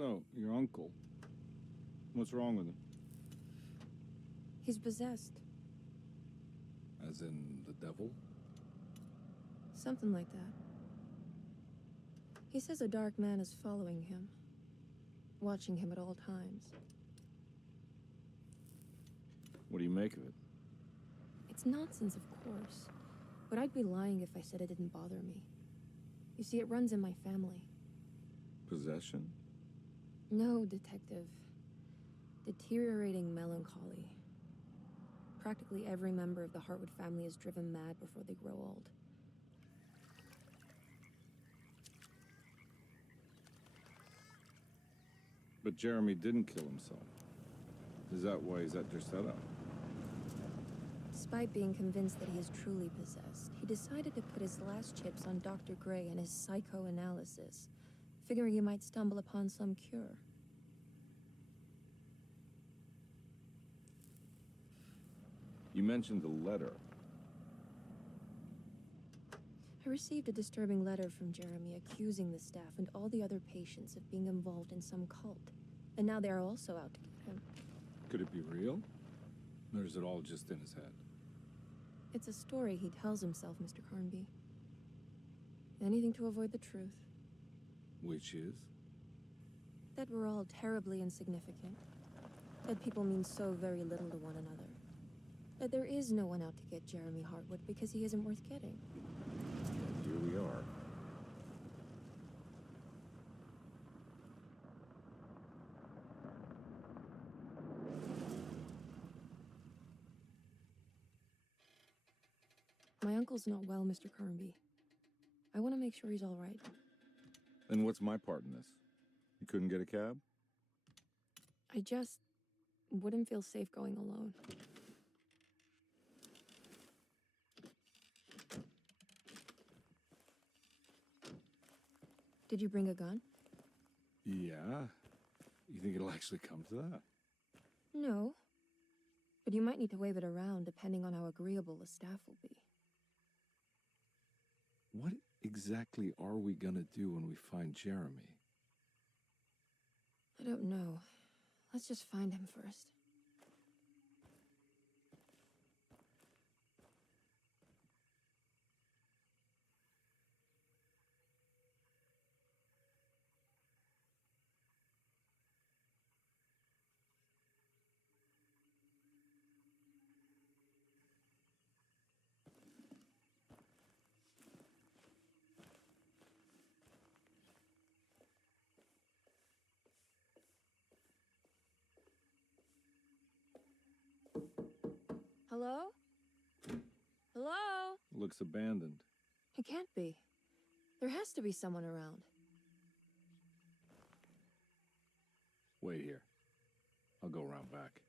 So, your uncle, what's wrong with him? He's possessed. As in the devil? Something like that. He says a dark man is following him, watching him at all times. What do you make of it? It's nonsense, of course. But I'd be lying if I said it didn't bother me. You see, it runs in my family. Possession? No, Detective. Deteriorating melancholy. Practically every member of the Hartwood family is driven mad before they grow old. But Jeremy didn't kill himself. Is that why he's at your setup? Despite being convinced that he is truly possessed, he decided to put his last chips on Dr. Gray and his psychoanalysis, figuring he might stumble upon some cure. You mentioned the letter. I received a disturbing letter from Jeremy accusing the staff and all the other patients of being involved in some cult. And now they are also out to get him. Could it be real? Or is it all just in his head? It's a story he tells himself, Mr. Carnby. Anything to avoid the truth. Which is? That we're all terribly insignificant. That people mean so very little to one another. That there is no one out to get Jeremy Hartwood because he isn't worth getting. Here we are. My uncle's not well, Mr. Carnby. I want to make sure he's all right. Then what's my part in this? You couldn't get a cab? I just wouldn't feel safe going alone. Did you bring a gun? Yeah. You think it'll actually come to that? No. But you might need to wave it around depending on how agreeable the staff will be. What exactly are we gonna do when we find Jeremy? I don't know. Let's just find him first. Hello? Hello? Looks abandoned. It can't be. There has to be someone around. Wait here. I'll go around back.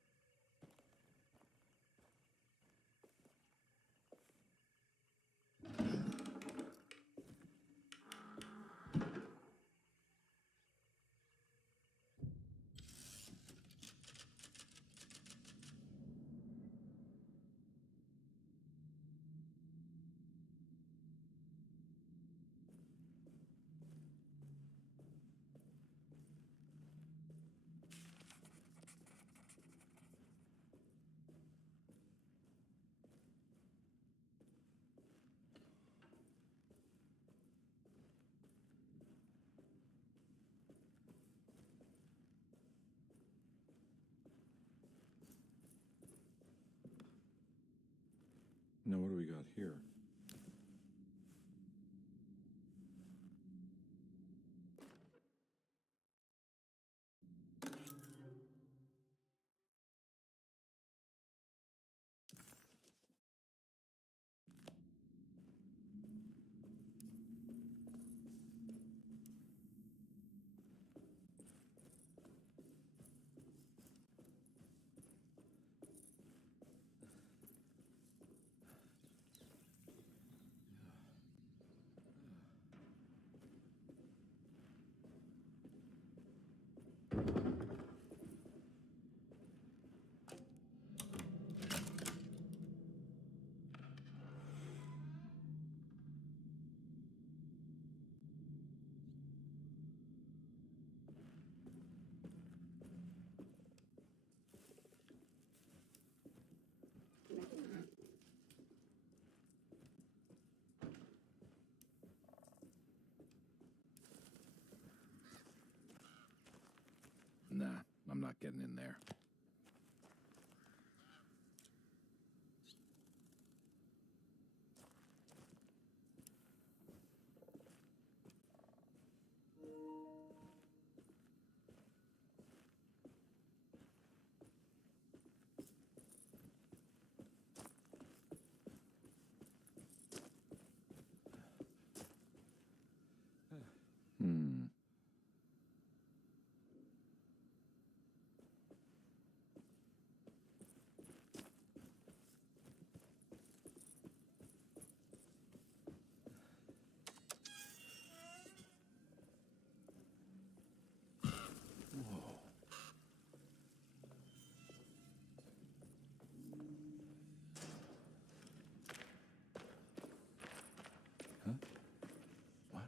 Now what do we got here? not getting in there. Hmm. Huh? What?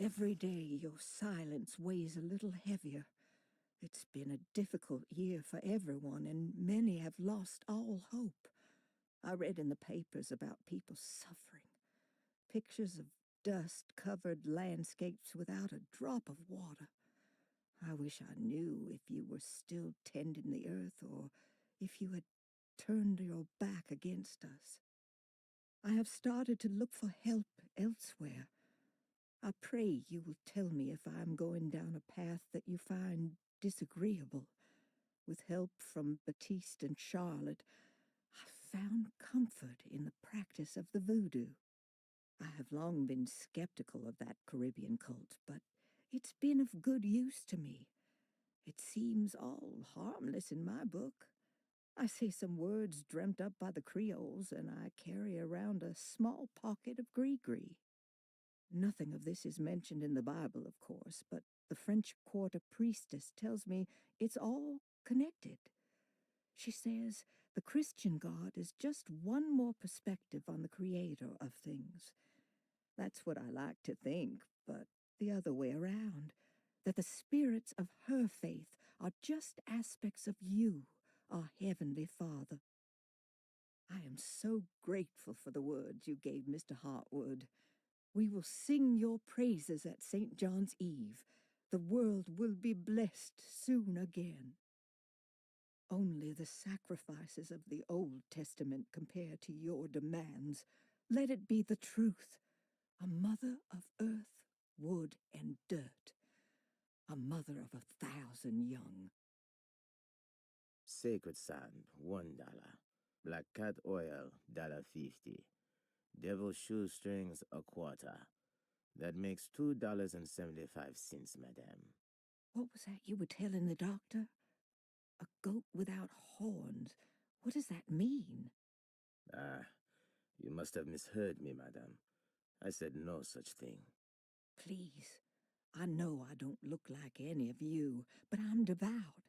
Every day your silence weighs a little heavier. It's been a difficult year for everyone, and many have lost all hope. I read in the papers about people suffering. Pictures of dust-covered landscapes without a drop of water. I wish I knew if you were still tending the earth or if you had turned your back against us. I have started to look for help elsewhere. I pray you will tell me if I am going down a path that you find disagreeable. With help from Baptiste and Charlotte, I found comfort in the practice of the voodoo. I have long been skeptical of that Caribbean cult, but it's been of good use to me. It seems all harmless in my book. I say some words dreamt up by the Creoles, and I carry around a small pocket of gree-gree. Nothing of this is mentioned in the Bible, of course, but the French Quarter priestess tells me it's all connected. She says the Christian God is just one more perspective on the creator of things. That's what I like to think, but the other way around, that the spirits of her faith are just aspects of you, our Heavenly Father. I am so grateful for the words you gave Mr. Hartwood. We will sing your praises at St. John's Eve. The world will be blessed soon again. Only the sacrifices of the Old Testament compare to your demands. Let it be the truth. A mother of earth, wood, and dirt. A mother of 1,000 young. Sacred sand, $1. Black cat oil, $1.50. Devil shoestrings, a quarter. That makes $2.75, madame. What was that you were telling the doctor? A goat without horns. What does that mean? Ah, you must have misheard me, madame. I said no such thing. Please, I know I don't look like any of you, but I'm devout.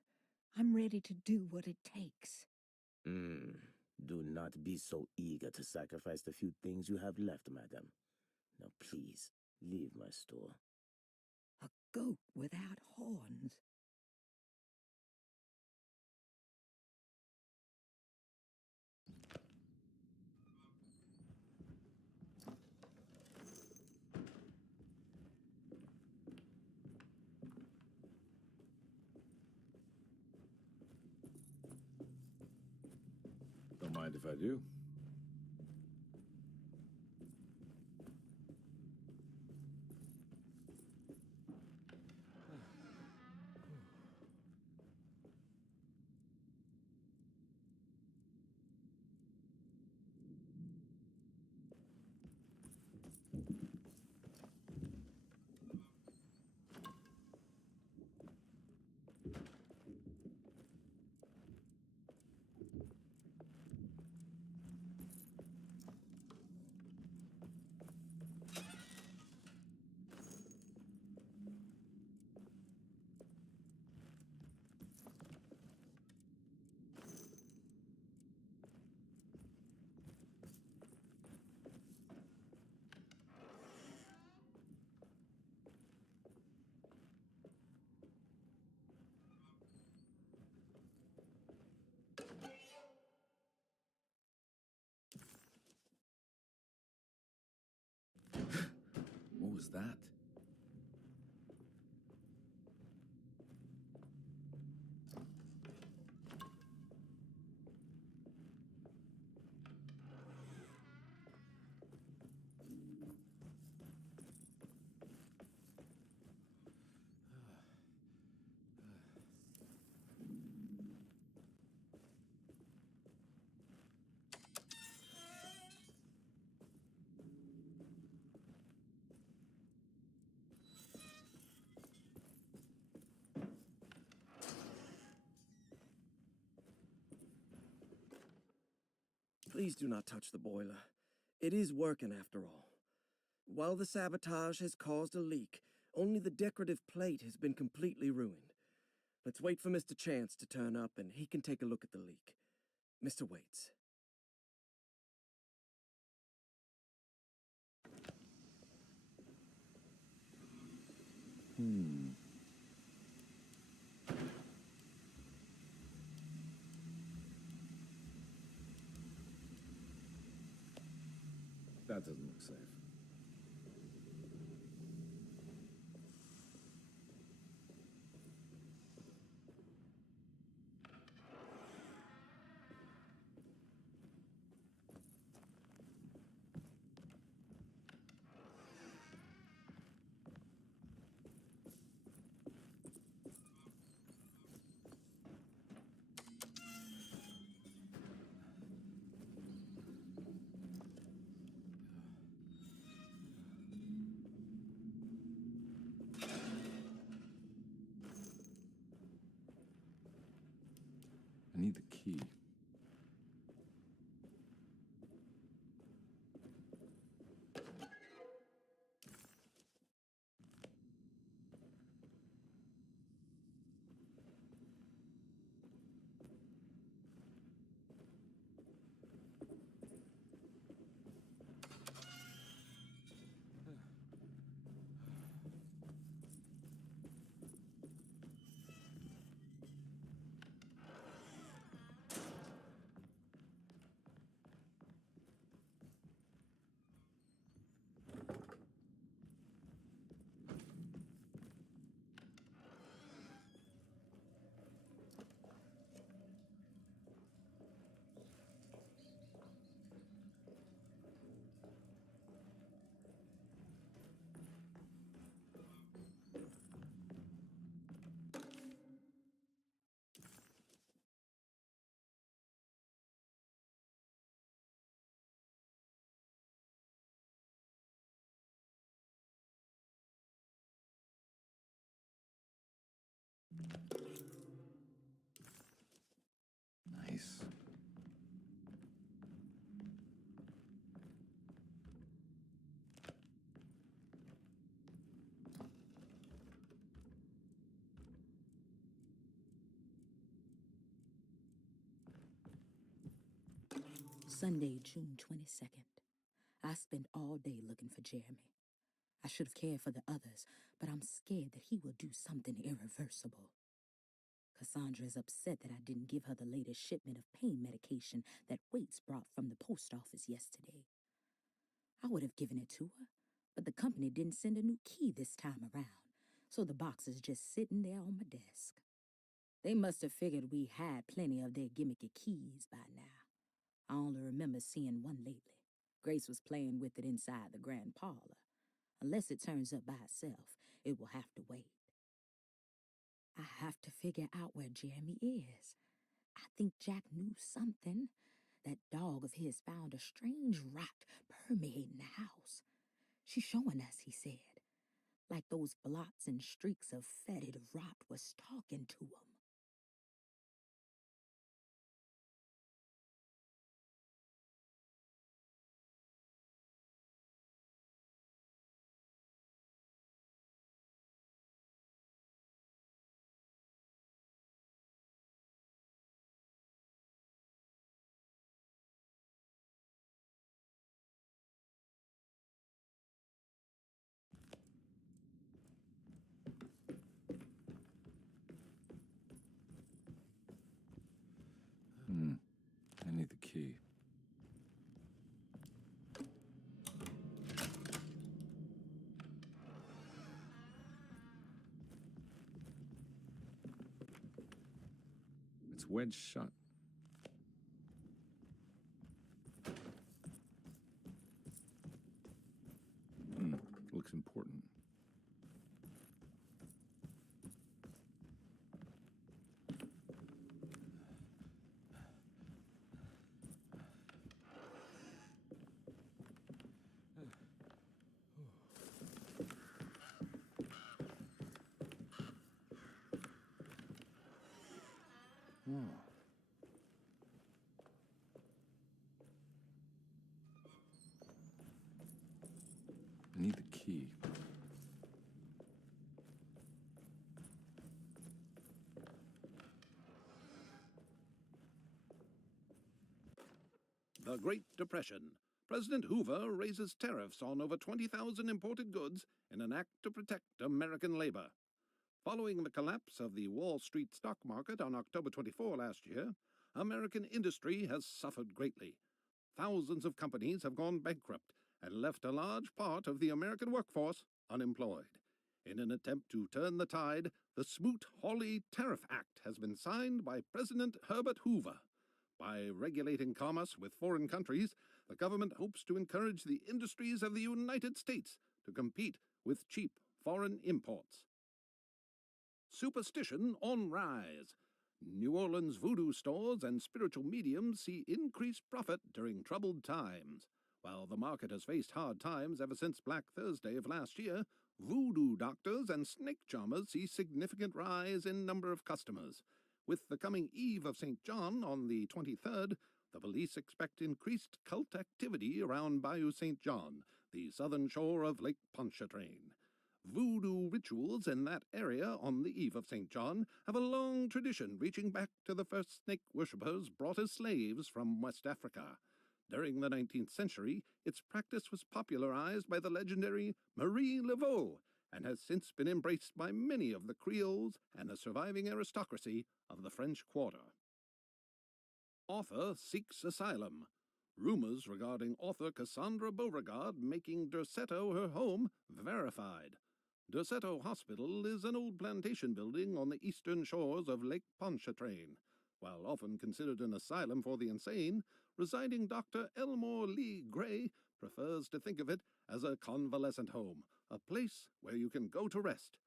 I'm ready to do what it takes. Do not be so eager to sacrifice the few things you have left, madam. Now please, leave my store. A goat without horns. if I do. What was that? Please do not touch the boiler. It is working after all. While the sabotage has caused a leak, only the decorative plate has been completely ruined. Let's wait for Mr. Chance to turn up and he can take a look at the leak. Mr. Waits. That doesn't look safe. I need the key. Nice. Sunday, June 22nd. I spent all day looking for Jeremy. I should have cared for the others, but I'm scared that he will do something irreversible. Cassandra is upset that I didn't give her the latest shipment of pain medication that Waits brought from the post office yesterday. I would have given it to her, but the company didn't send a new key this time around, so the box is just sitting there on my desk. They must have figured we had plenty of their gimmicky keys by now. I only remember seeing one lately. Grace was playing with it inside the grand parlor. Unless it turns up by itself, it will have to wait. I have to figure out where Jeremy is. I think Jack knew something. That dog of his found a strange rot permeating the house. She's showing us, he said, like those blots and streaks of fetid rot was talking to him. I need the key. It's wedged shut. Looks important. Oh. I need the key. The Great Depression. President Hoover raises tariffs on over 20,000 imported goods in an act to protect American labor. Following the collapse of the Wall Street stock market on October 24 last year, American industry has suffered greatly. Thousands of companies have gone bankrupt and left a large part of the American workforce unemployed. In an attempt to turn the tide, the Smoot-Hawley Tariff Act has been signed by President Herbert Hoover. By regulating commerce with foreign countries, the government hopes to encourage the industries of the United States to compete with cheap foreign imports. Superstition on rise. New Orleans voodoo stores and spiritual mediums see increased profit during troubled times. While the market has faced hard times ever since Black Thursday of last year, voodoo doctors and snake charmers see significant rise in number of customers. With the coming Eve of St. John on the 23rd, the police expect increased cult activity around Bayou St. John, the southern shore of Lake Pontchartrain. Voodoo rituals in that area on the Eve of St. John have a long tradition reaching back to the first snake worshippers brought as slaves from West Africa. During the 19th century, its practice was popularized by the legendary Marie Laveau and has since been embraced by many of the Creoles and the surviving aristocracy of the French Quarter. Author seeks asylum. Rumors regarding author Cassandra Beauregard making Derceto her home verified. Derceto Hospital is an old plantation building on the eastern shores of Lake Pontchartrain. While often considered an asylum for the insane, residing Dr. Elmore Lee Gray prefers to think of it as a convalescent home, a place where you can go to rest.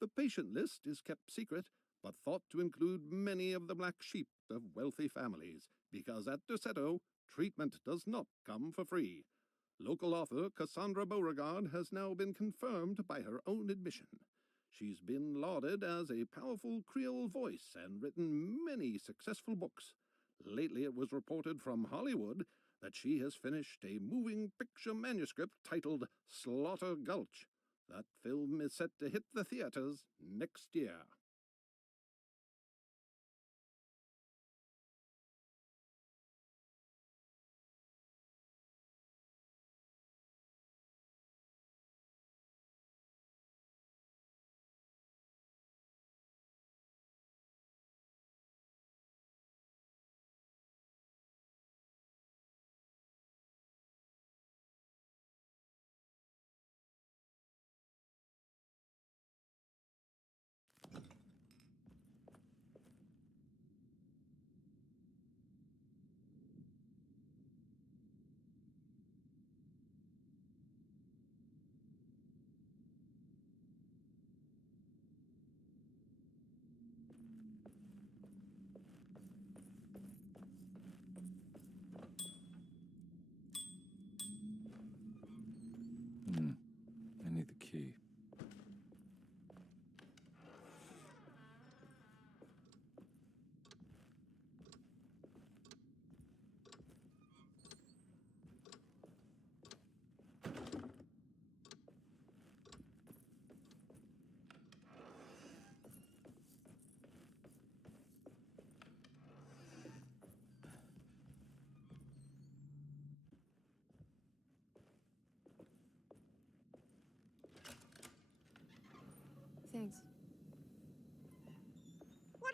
The patient list is kept secret, but thought to include many of the black sheep of wealthy families, because at Derceto, treatment does not come for free. Local author Cassandra Beauregard has now been confirmed by her own admission. She's been lauded as a powerful Creole voice and written many successful books. Lately it was reported from Hollywood that she has finished a moving picture manuscript titled Slaughter Gulch. That film is set to hit the theaters next year.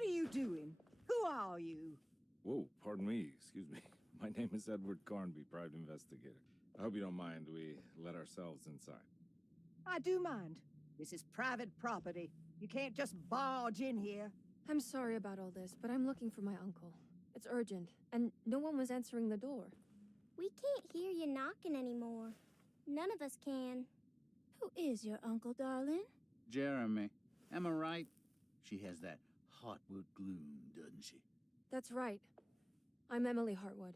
are you doing? Who are you? Whoa, pardon me, excuse me. My name is Edward Carnby, private investigator. I hope you don't mind we let ourselves inside. I do mind. This is private property. You can't just barge in here. I'm sorry about all this, but I'm looking for my uncle. It's urgent, and no one was answering the door. We can't hear you knocking anymore. None of us can. Who is your uncle, darling? Jeremy. Am I right? She has that Heartwood gloom, doesn't she? That's right. I'm Emily Hartwood.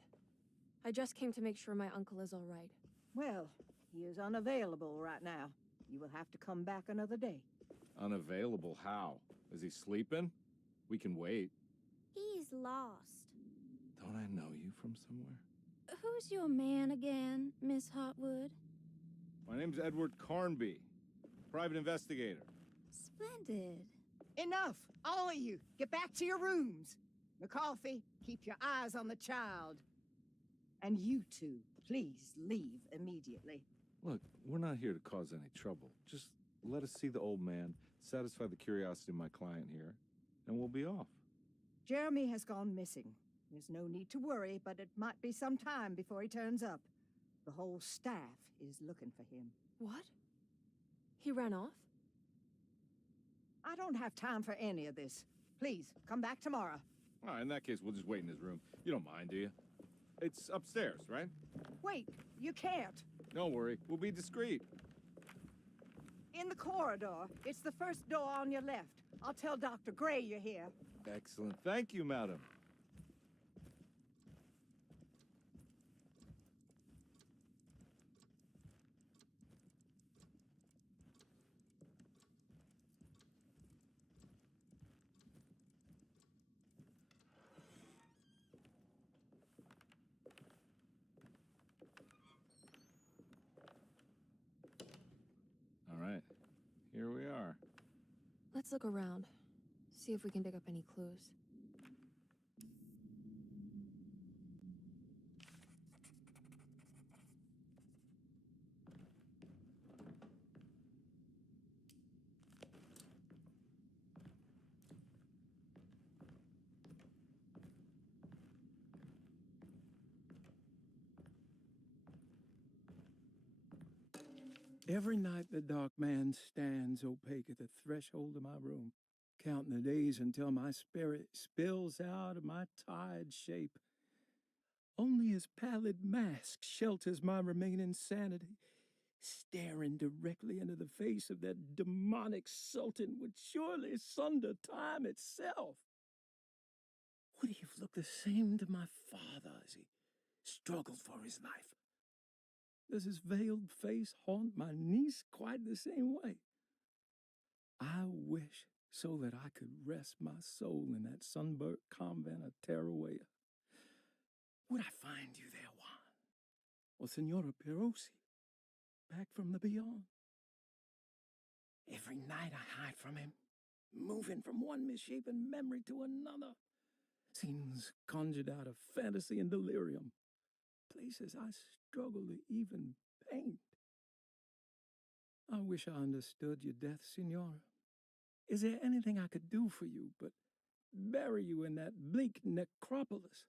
I just came to make sure my uncle is all right. Well, he is unavailable right now. You will have to come back another day. Unavailable how? Is he sleeping? We can wait. He's lost. Don't I know you from somewhere? Who's your man again, Miss Hartwood? My name's Edward Carnby, private investigator. Splendid. Enough! All of you, get back to your rooms. McCarthy, keep your eyes on the child. And you two, please leave immediately. Look, we're not here to cause any trouble. Just let us see the old man, satisfy the curiosity of my client here, and we'll be off. Jeremy has gone missing. There's no need to worry, but it might be some time before he turns up. The whole staff is looking for him. What? He ran off? I don't have time for any of this. Please, come back tomorrow. All right, in that case, we'll just wait in his room. You don't mind, do you? It's upstairs, right? Wait, you can't. Don't worry, we'll be discreet. In the corridor. It's the first door on your left. I'll tell Dr. Gray you're here. Excellent. Thank you, madam. All right, here we are. Let's look around. See if we can dig up any clues. Every night the dark man stands opaque at the threshold of my room, counting the days until my spirit spills out of my tired shape. Only his pallid mask shelters my remaining sanity. Staring directly into the face of that demonic sultan would surely sunder time itself. Would he have looked the same to my father as he struggled for his life? Does his veiled face haunt my niece quite the same way? I wish so that I could rest my soul in that sunburnt convent of Tarawea. Would I find you there, Juan? Or Senora Perosi, back from the beyond? Every night I hide from him, moving from one misshapen memory to another. Scenes conjured out of fantasy and delirium. Places I struggle to even paint. I wish I understood your death, Signora. Is there anything I could do for you but bury you in that bleak necropolis?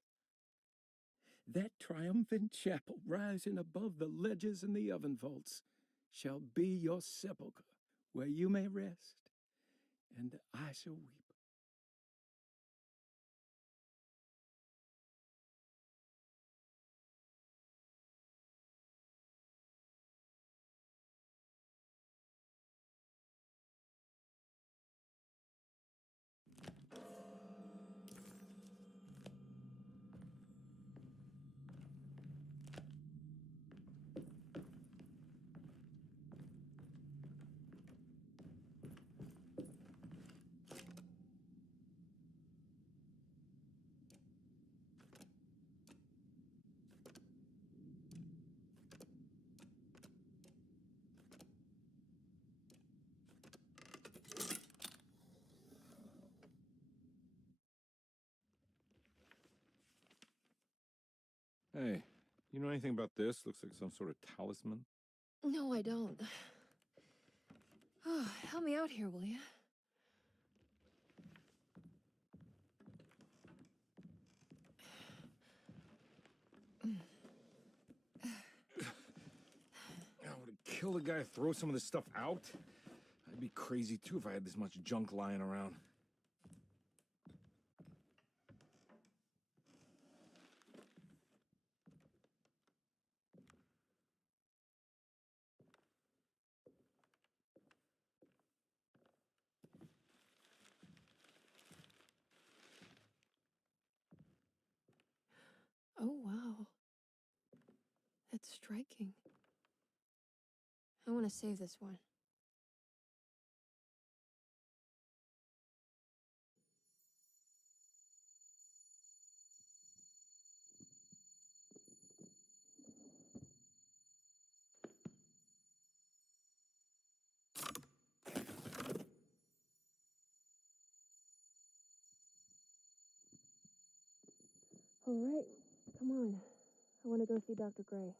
That triumphant chapel rising above the ledges and the oven vaults shall be your sepulchre, where you may rest, and I shall weep. Hey, you know anything about this? Looks like some sort of talisman. No, I don't. Oh, help me out here, will you? the guy to throw some of this stuff out? I'd be crazy too if I had this much junk lying around. Oh, wow. That's striking. I want to save this one. All right, come on. I want to go see Dr. Gray.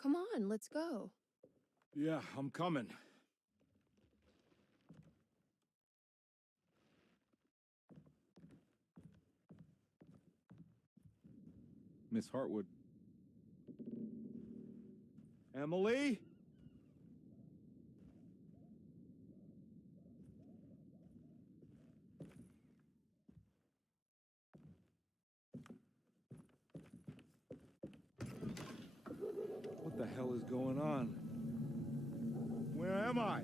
Come on, let's go. Yeah, I'm coming. Miss Hartwood. Emily? What the hell is going on? Where am I?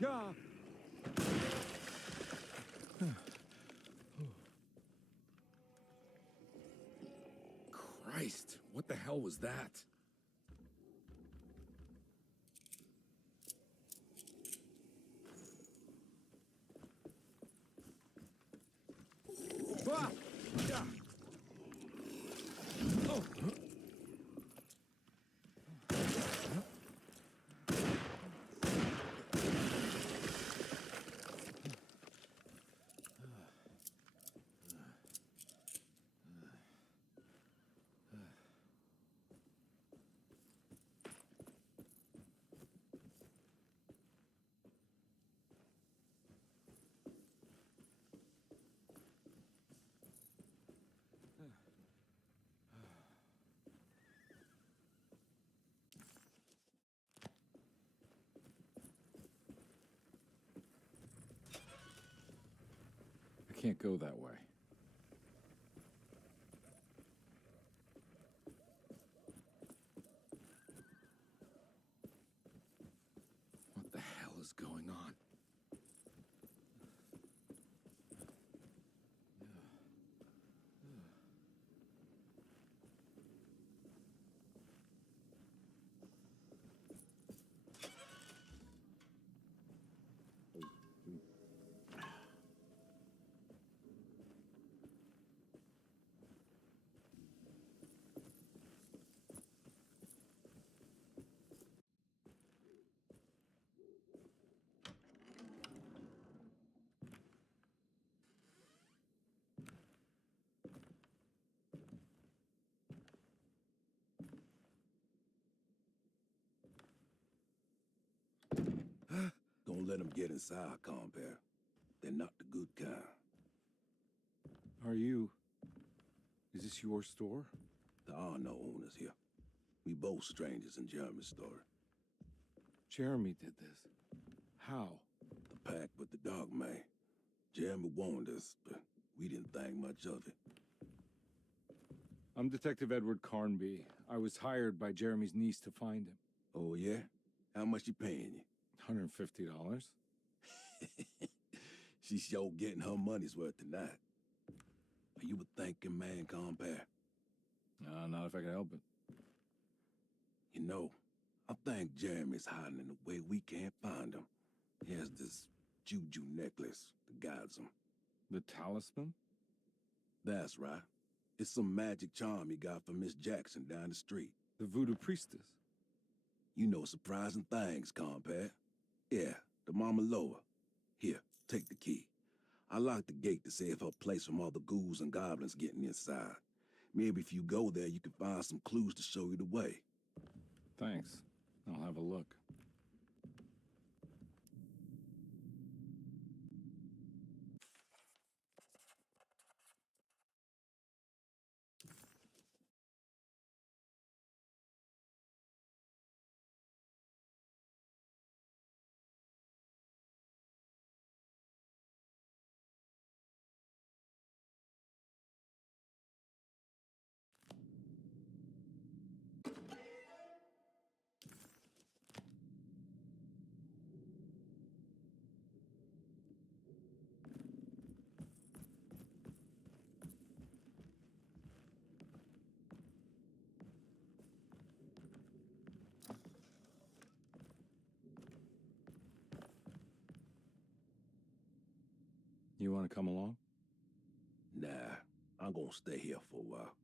Yeah. Christ, what the hell was that? Ah! Yeah. Oh. I can't go that way. What the hell is going on? Don't let them get inside, compare. They're not the good kind. Are you... Is this your store? There are no owners here. We both strangers in Jeremy's store. Jeremy did this. How? The pact with the dog man. Jeremy warned us, but We didn't think much of it. I'm Detective Edward Carnby. I was hired by Jeremy's niece to find him. Oh, yeah? How much she paying you? $150. She's sure getting her money's worth tonight. Are you a thinking man, compare? Not if I can help it. You know, I think Jeremy's hiding in a way we can't find him. He has this juju necklace that guides him. The talisman? That's right. It's some magic charm he got from Miss Jackson down the street. The voodoo priestess? You know surprising things, compare. Yeah, the Mama Loa. Here, take the key. I locked the gate to save her place from all the ghouls and goblins getting inside. Maybe if you go there, you can find some clues to show you the way. Thanks. I'll have a look. You want to come along? Nah, I'm gonna stay here for a while.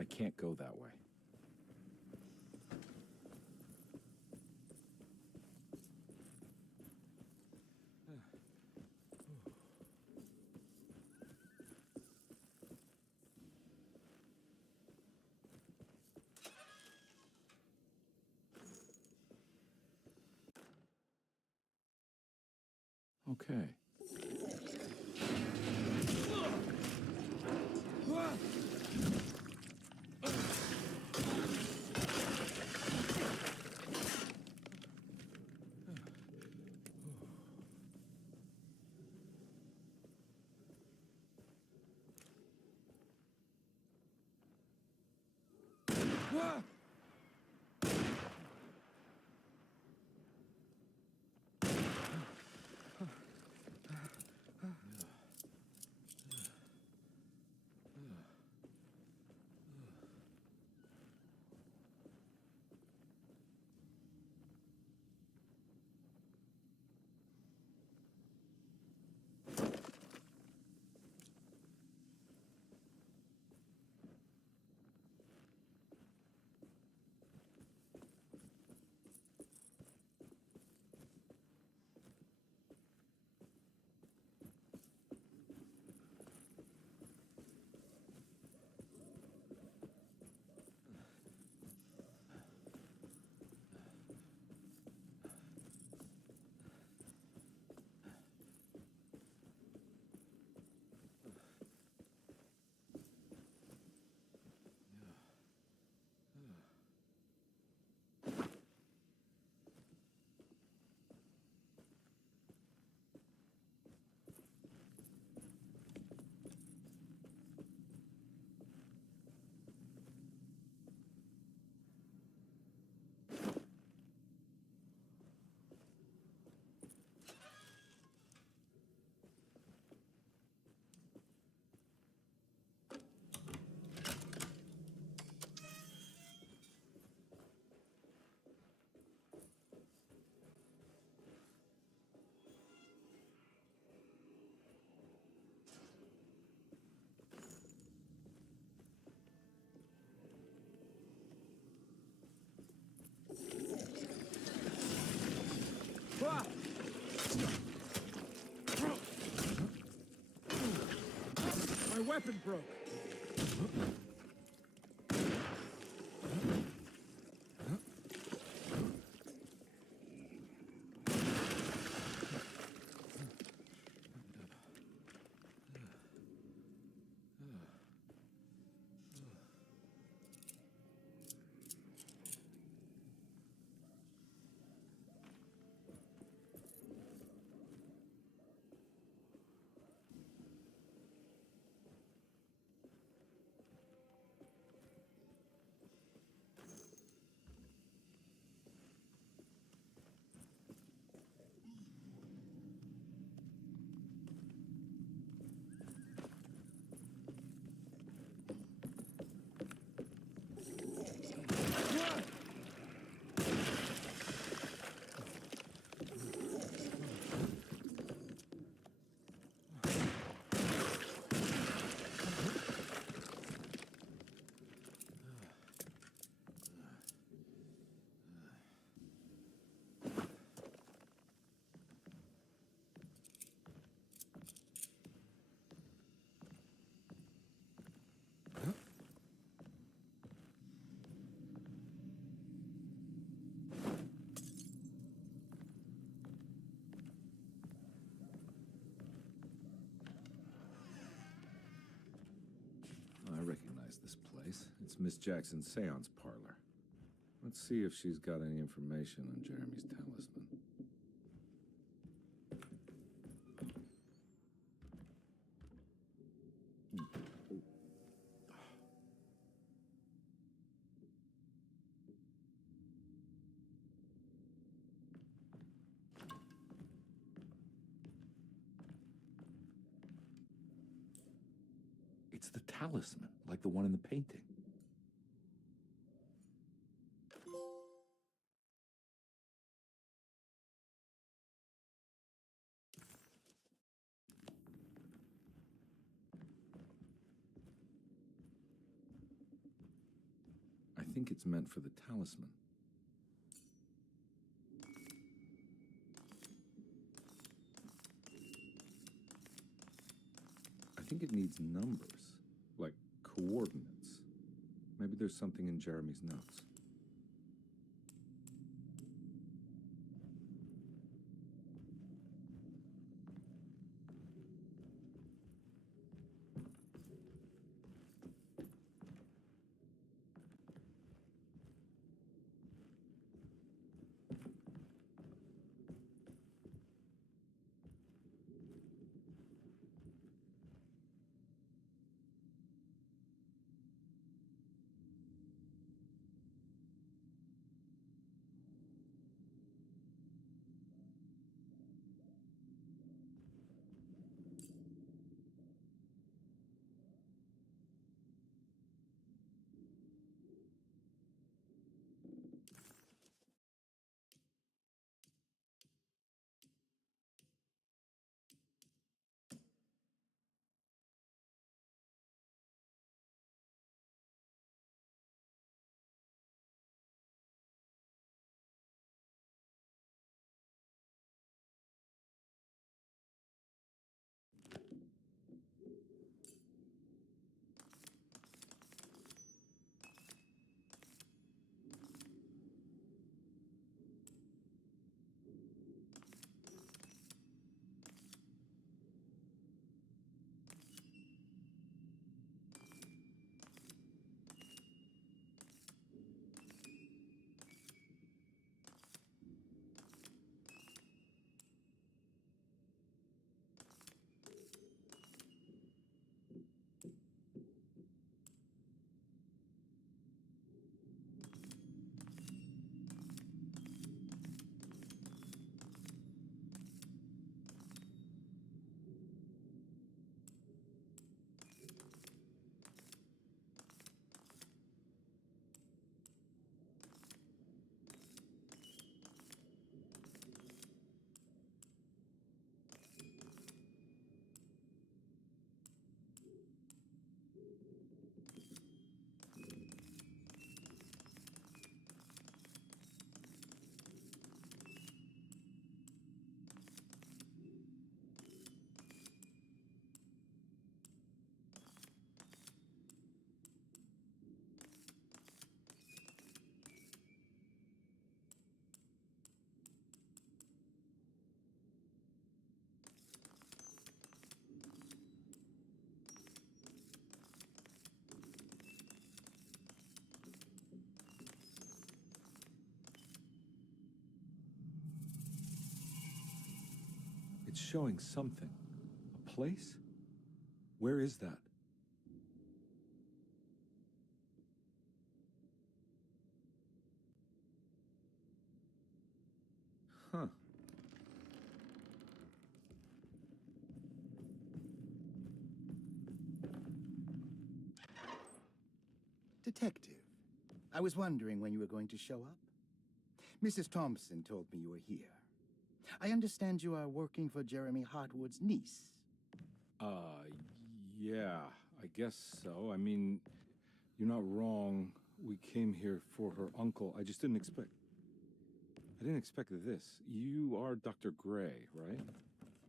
I can't go that way. Okay. weapon broke. I recognize this place. It's Miss Jackson's seance parlor. Let's see if she's got any information on Jeremy's talisman. It's the talisman, like the one in the painting. I think it's meant for the talisman. I think it needs numbers, like coordinates. Maybe there's something in Jeremy's notes. It's showing something. A place? Where is that? Huh. Detective, I was wondering when you were going to show up. Mrs. Thompson told me you were here. I understand you are working for Jeremy Hartwood's niece. Yeah, I guess so. I mean, you're not wrong. We came here for her uncle. I just didn't expect... I didn't expect this. You are Dr. Gray, right?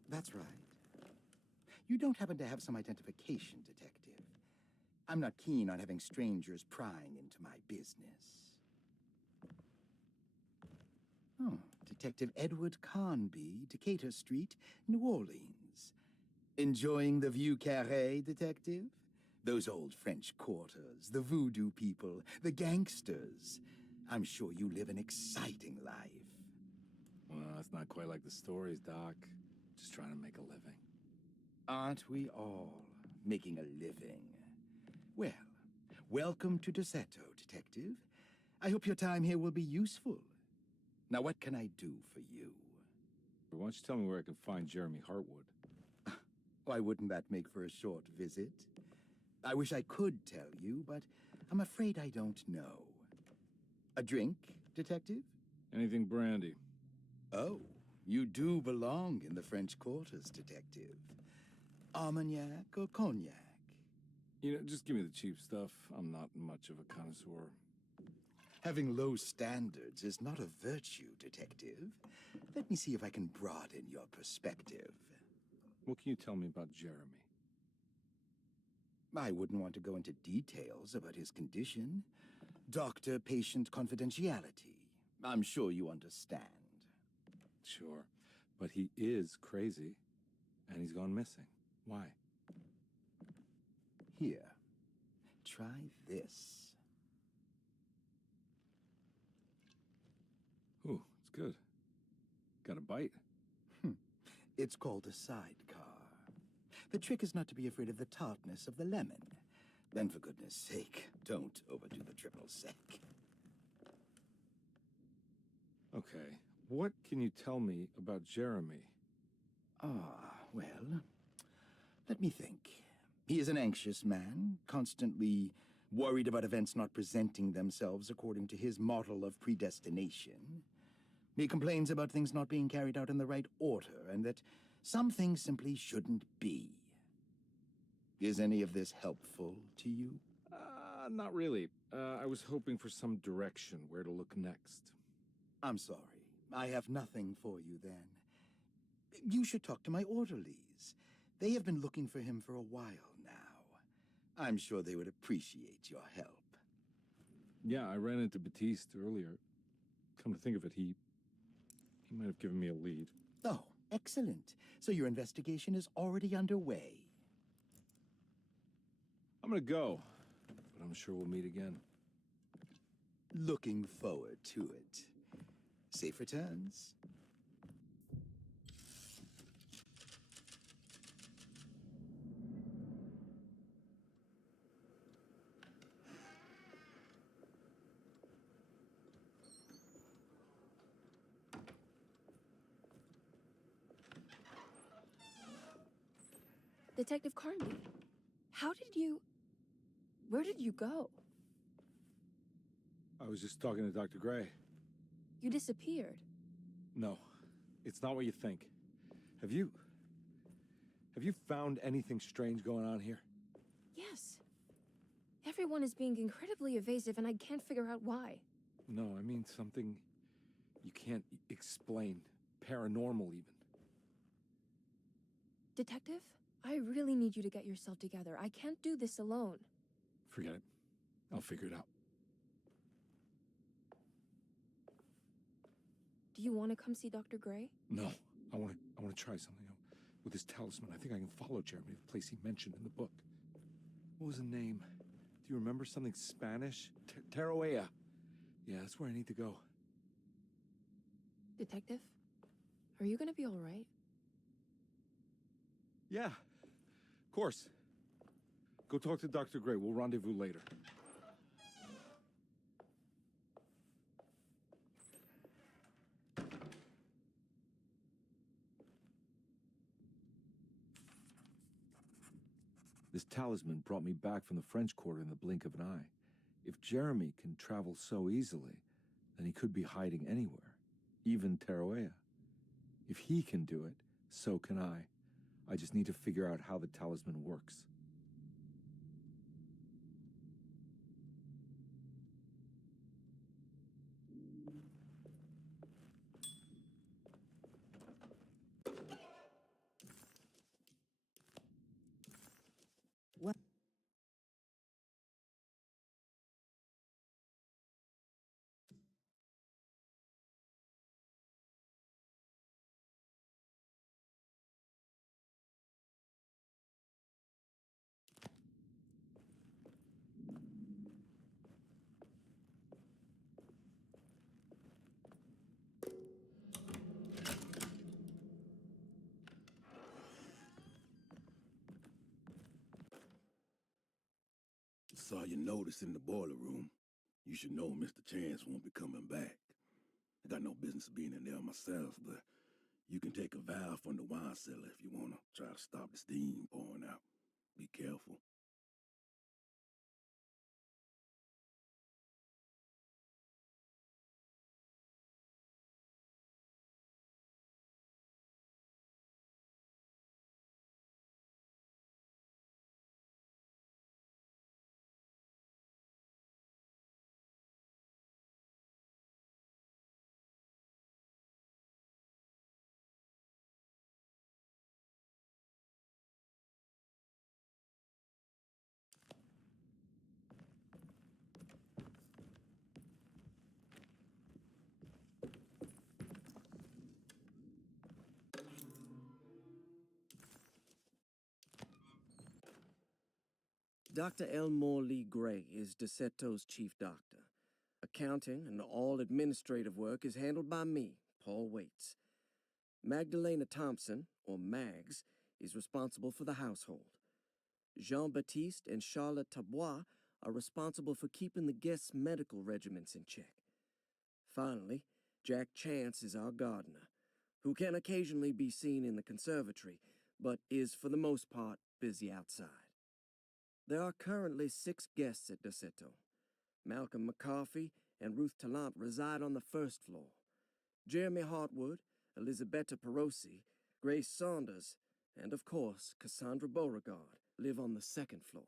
That's right. You don't happen to have some identification, Detective. I'm not keen on having strangers prying into my business. Oh, Detective Edward Carnby, Decatur Street, New Orleans. Enjoying the Vieux Carré, Detective? Those old French quarters, the voodoo people, the gangsters. I'm sure you live an exciting life. Well, it's not quite like the stories, Doc. Just trying to make a living. Aren't we all making a living? Well, welcome to Dorsetto, Detective. I hope your time here will be useful. Now, what can I do for you? Why don't you tell me where I can find Jeremy Hartwood? Why wouldn't that make for a short visit? I wish I could tell you, but I'm afraid I don't know. A drink, Detective? Anything brandy. Oh, you do belong in the French quarters, Detective. Armagnac or cognac? You know, just give me the cheap stuff. I'm not much of a connoisseur. Having low standards is not a virtue, Detective. Let me see if I can broaden your perspective. What can you tell me about Jeremy? I wouldn't want to go into details about his condition. Doctor-patient confidentiality. I'm sure you understand. Sure, but he is crazy, and he's gone missing. Why? Here, try this. Ooh, it's good. Got a bite? It's called a sidecar. The trick is not to be afraid of the tartness of the lemon. Then, for goodness sake, don't overdo the triple sec. Okay, what can you tell me about Jeremy? Well, let me think. He is an anxious man, constantly worried about events not presenting themselves according to his model of predestination. He complains about things not being carried out in the right order, and that some things simply shouldn't be. Is any of this helpful to you? Not really. I was hoping for some direction where to look next. I'm sorry. I have nothing for you then. You should talk to my orderlies. They have been looking for him for a while now. I'm sure they would appreciate your help. Yeah, I ran into Batiste earlier. Come to think of it, he might have given me a lead. Oh, excellent. So your investigation is already underway. I'm gonna go, but I'm sure we'll meet again. Looking forward to it. Safe returns. Detective Carnby, where did you go? I was just talking to Dr. Gray. You disappeared. No, it's not what you think. Have you found anything strange going on here? Yes. Everyone is being incredibly evasive, and I can't figure out why. No, I mean something you can't explain. Paranormal, even. Detective, I really need you to get yourself together. I can't do this alone. Forget it. I'll figure it out. Do you want to come see Dr. Gray? No, I want to try something out. With this talisman, I think I can follow Jeremy to the place he mentioned in the book. What was the name? Do you remember something Spanish? Tarawea. Yeah, that's where I need to go. Detective, are you gonna be all right? Yeah, of course. Go talk to Dr. Gray. We'll rendezvous later. This talisman brought me back from the French Quarter in the blink of an eye. If Jeremy can travel so easily, then he could be hiding anywhere, even Tarawea. If he can do it, so can I. I just need to figure out how the talisman works. What? Saw your notice in the boiler room. You should know Mr. Chance won't be coming back. I got no business being in there myself, but you can take a valve from the wine cellar if you want to try to stop the steam pouring out. Be careful. Dr. Elmore Lee Gray is DeSeto's chief doctor. Accounting and all administrative work is handled by me, Paul Waits. Magdalena Thompson, or Mags, is responsible for the household. Jean-Baptiste and Charlotte Tabois are responsible for keeping the guests' medical regimens in check. Finally, Jack Chance is our gardener, who can occasionally be seen in the conservatory, but is for the most part busy outside. There are currently 6 guests at DeSeto. Malcolm McCarthy and Ruth Tallant reside on the first floor. Jeremy Hartwood, Elisabetta Perosi, Grace Saunders, and of course, Cassandra Beauregard live on the second floor.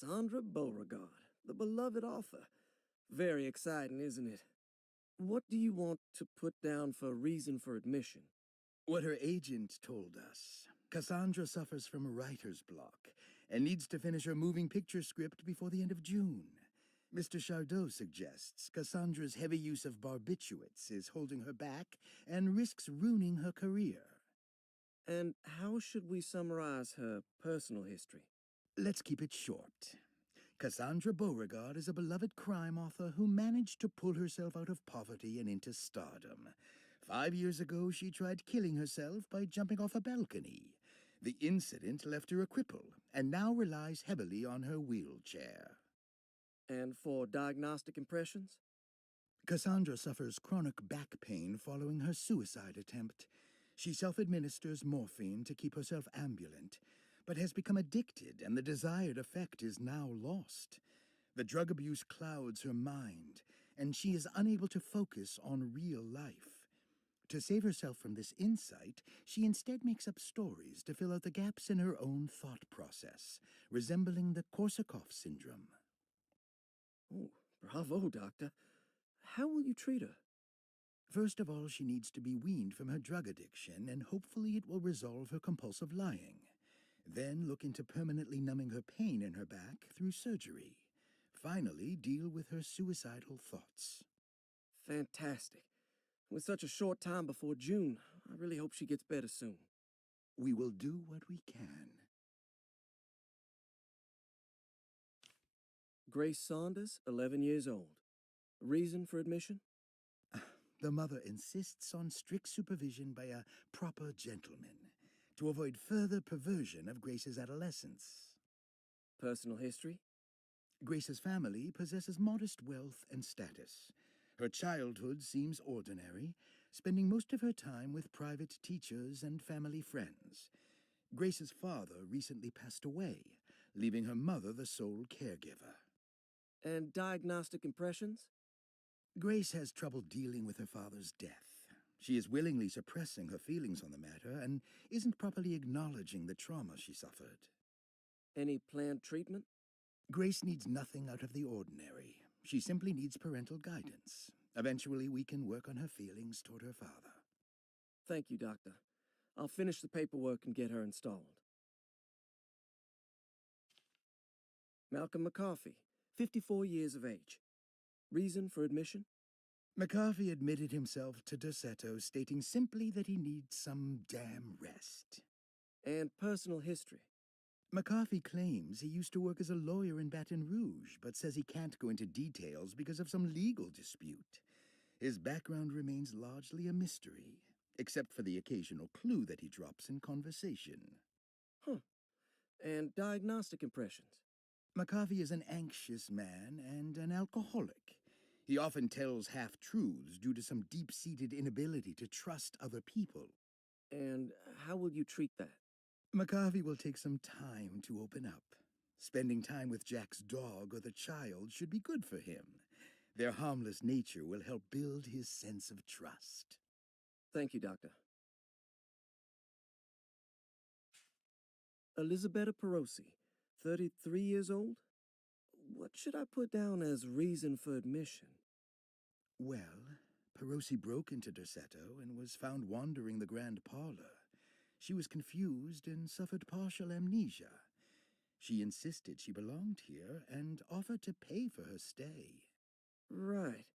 Cassandra Beauregard, the beloved author. Very exciting, isn't it? What do you want to put down for reason for admission? What her agent told us. Cassandra suffers from a writer's block and needs to finish her moving picture script before the end of June. Mr. Chardot suggests Cassandra's heavy use of barbiturates is holding her back and risks ruining her career. And how should we summarize her personal history? Let's keep it short. Cassandra Beauregard is a beloved crime author who managed to pull herself out of poverty and into stardom. 5 years ago, she tried killing herself by jumping off a balcony. The incident left her a cripple and now relies heavily on her wheelchair. And for diagnostic impressions? Cassandra suffers chronic back pain following her suicide attempt. She self-administers morphine to keep herself ambulant, but has become addicted, and the desired effect is now lost. The drug abuse clouds her mind, and she is unable to focus on real life. To save herself from this insight, she instead makes up stories to fill out the gaps in her own thought process, resembling the Korsakoff syndrome. Oh, bravo, Doctor. How will you treat her? First of all, she needs to be weaned from her drug addiction, and hopefully it will resolve her compulsive lying. Then look into permanently numbing her pain in her back through surgery. Finally, deal with her suicidal thoughts. Fantastic. With such a short time before June, I really hope she gets better soon. We will do what we can. Grace Saunders, 11 years old. Reason for admission? The mother insists on strict supervision by a proper gentleman to avoid further perversion of Grace's adolescence. Personal history? Grace's family possesses modest wealth and status. Her childhood seems ordinary, spending most of her time with private teachers and family friends. Grace's father recently passed away, leaving her mother the sole caregiver. And diagnostic impressions? Grace has trouble dealing with her father's death. She is willingly suppressing her feelings on the matter and isn't properly acknowledging the trauma she suffered. Any planned treatment? Grace needs nothing out of the ordinary. She simply needs parental guidance. Eventually, we can work on her feelings toward her father. Thank you, Doctor. I'll finish the paperwork and get her installed. Malcolm McCarthy, 54 years of age. Reason for admission? McCarthy admitted himself to Derceto, stating simply that he needs some damn rest. And personal history? McCarthy claims he used to work as a lawyer in Baton Rouge, but says he can't go into details because of some legal dispute. His background remains largely a mystery, except for the occasional clue that he drops in conversation. Huh. And diagnostic impressions? McCarthy is an anxious man and an alcoholic. He often tells half-truths due to some deep-seated inability to trust other people. And how will you treat that? McCarthy will take some time to open up. Spending time with Jack's dog or the child should be good for him. Their harmless nature will help build his sense of trust. Thank you, Doctor. Elisabetta Perosi, 33 years old? What should I put down as reason for admission? Well, Perosi broke into Derceto and was found wandering the grand parlor. She was confused and suffered partial amnesia. She insisted she belonged here and offered to pay for her stay. Right.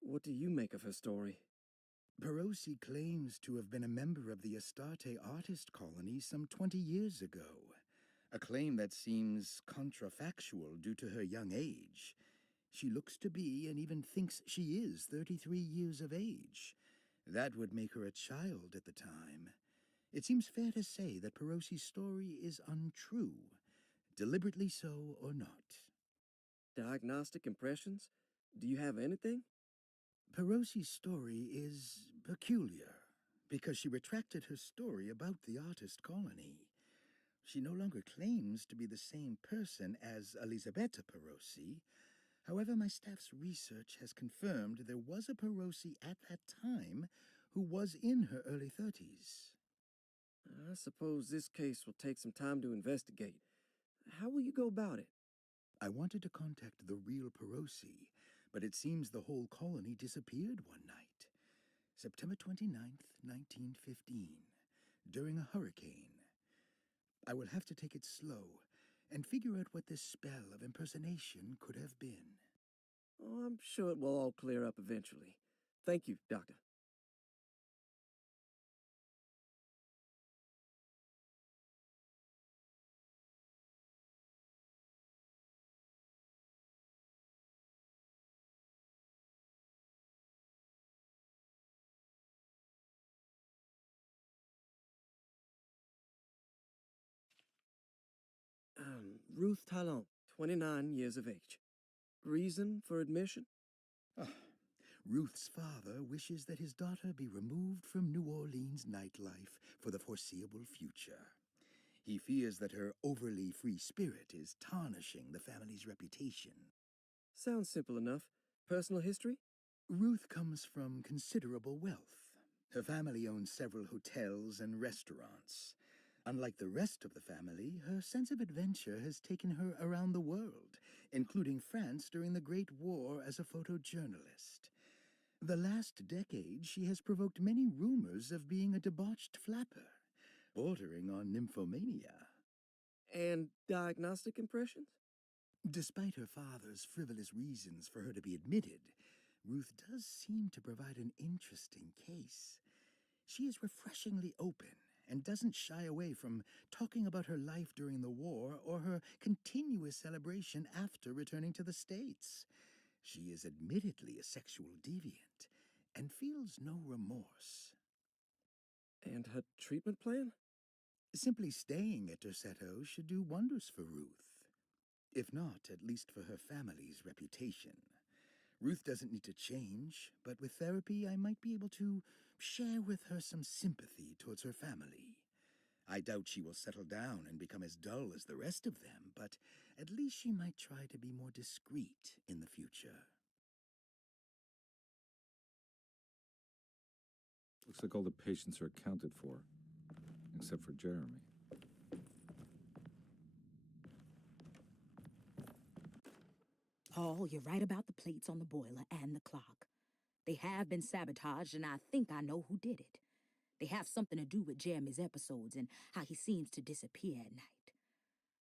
What do you make of her story? Perosi claims to have been a member of the Astarte artist colony some 20 years ago, a claim that seems contrafactual due to her young age. She looks to be and even thinks she is 33 years of age. That would make her a child at the time. It seems fair to say that Perosi's story is untrue, deliberately so or not. Diagnostic impressions? Do you have anything? Perosi's story is peculiar, because she retracted her story about the artist colony. She no longer claims to be the same person as Elisabetta Perosi. However, my staff's research has confirmed there was a Perosi at that time who was in her early 30s. I suppose this case will take some time to investigate. How will you go about it? I wanted to contact the real Perosi, but it seems the whole colony disappeared one night. September 29th, 1915, during a hurricane. I will have to take it slow and figure out what this spell of impersonation could have been. Oh, I'm sure it will all clear up eventually. Thank you, Doctor. Ruth Talon, 29 years of age. Reason for admission? Ruth's father wishes that his daughter be removed from New Orleans nightlife for the foreseeable future. He fears that her overly free spirit is tarnishing the family's reputation. Sounds simple enough. Personal history? Ruth comes from considerable wealth. Her family owns several hotels and restaurants. Unlike the rest of the family, her sense of adventure has taken her around the world, including France during the Great War as a photojournalist. The last decade, she has provoked many rumors of being a debauched flapper, bordering on nymphomania. And diagnostic impressions? Despite her father's frivolous reasons for her to be admitted, Ruth does seem to provide an interesting case. She is refreshingly open and doesn't shy away from talking about her life during the war or her continuous celebration after returning to the States. She is admittedly a sexual deviant and feels no remorse. And her treatment plan? Simply staying at Derceto should do wonders for Ruth. If not, at least for her family's reputation. Ruth doesn't need to change, but with therapy I might be able to share with her some sympathy towards her family. I doubt she will settle down and become as dull as the rest of them, but at least she might try to be more discreet in the future. Looks like all the patients are accounted for, except for Jeremy. Paul, you're right about the plates on the boiler and the clock. They have been sabotaged, and I think I know who did it. They have something to do with Jeremy's episodes and how he seems to disappear at night.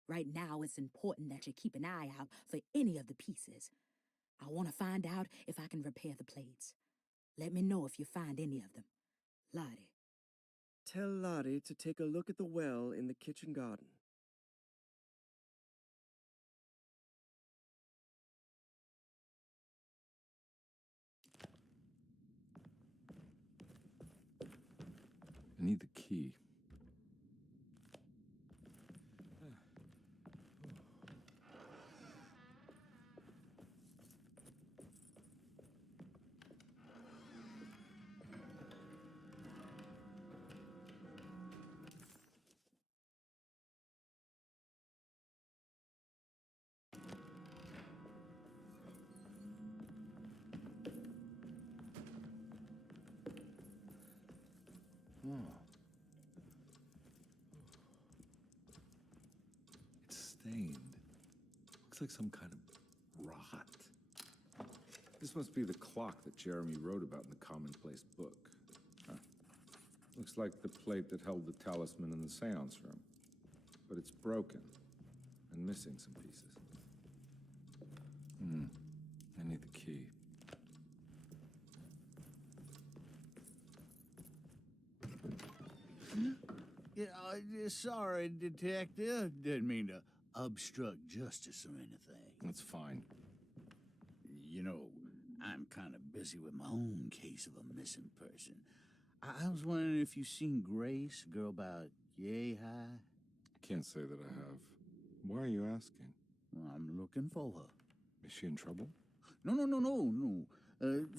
Right now, it's important that you keep an eye out for any of the pieces. I want to find out if I can repair the plates. Let me know if you find any of them. Lottie. Tell Lottie to take a look at the well in the kitchen garden. I need the key. It's stained. Looks like some kind of rot. This must be the clock that Jeremy wrote about in the commonplace book. Huh. Looks like the plate that held the talisman in the seance room. But it's broken and missing some pieces. I need the key. Yeah, sorry, Detective. Didn't mean to obstruct justice or anything. That's fine. You know, I'm kind of busy with my own case of a missing person. I was wondering if you've seen Grace, a girl about yay high? Can't say that I have. Why are you asking? Well, I'm looking for her. Is she in trouble? No.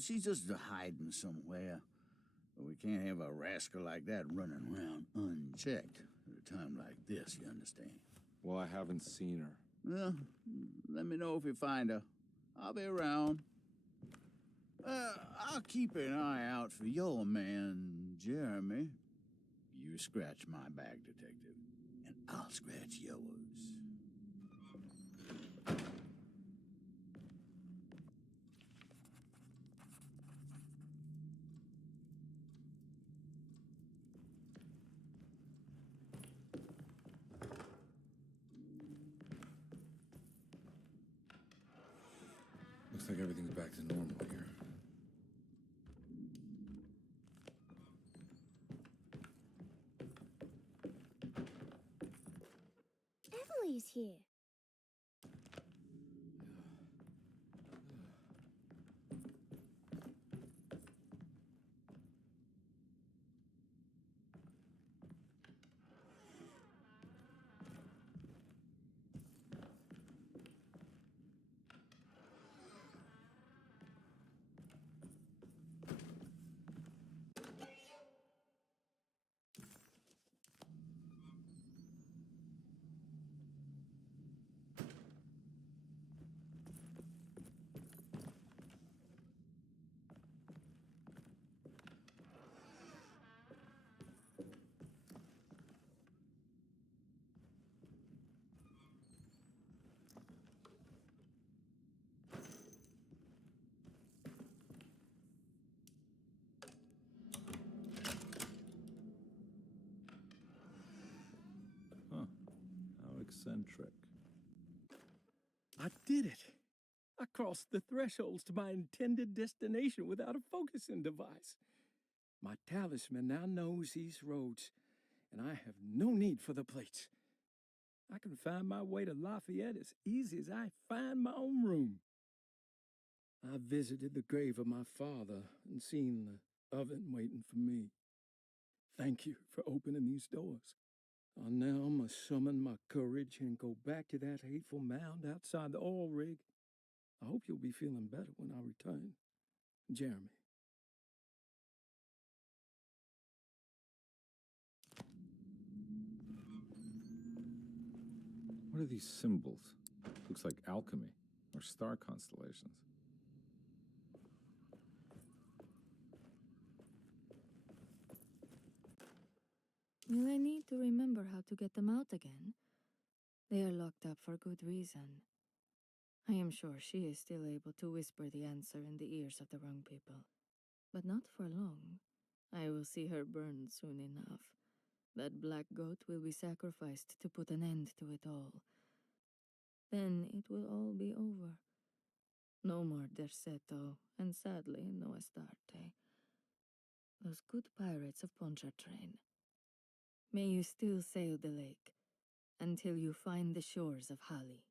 She's just hiding somewhere. We can't have a rascal like that running around unchecked at a time like this, you understand? Well, I haven't seen her. Well, let me know if you find her. I'll be around. I'll keep an eye out for your man, Jeremy. You scratch my back, Detective, and I'll scratch yours. Looks like everything's back to normal here. Emily's here. eccentric. I did it. I crossed the thresholds to my intended destination without a focusing device. My talisman now knows these roads, and I have no need for the plates. I can find my way to Lafayette as easy as I find my own room. I visited the grave of my father and seen the oven waiting for me. Thank you for opening these doors. I now must summon my courage and go back to that hateful mound outside the oil rig. I hope you'll be feeling better when I return. Jeremy. What are these symbols? Looks like alchemy or star constellations. Will I need to remember how to get them out again? They are locked up for good reason. I am sure she is still able to whisper the answer in the ears of the wrong people. But not for long. I will see her burned soon enough. That black goat will be sacrificed to put an end to it all. Then it will all be over. No more Derceto, and sadly, no Astarte. Those good pirates of Pontchartrain. May you still sail the lake, until you find the shores of Hali.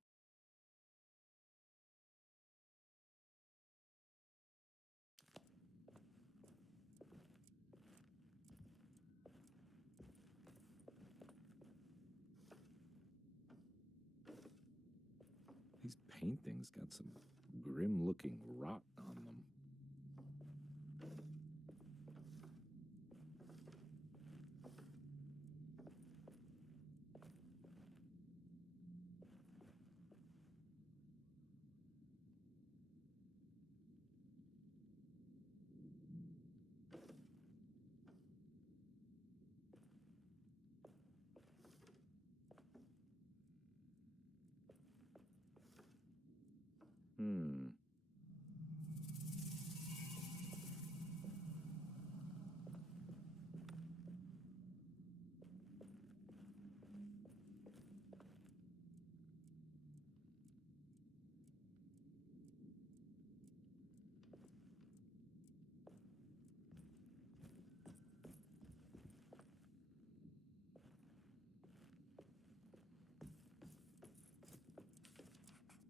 These paintings got some grim-looking rot on them.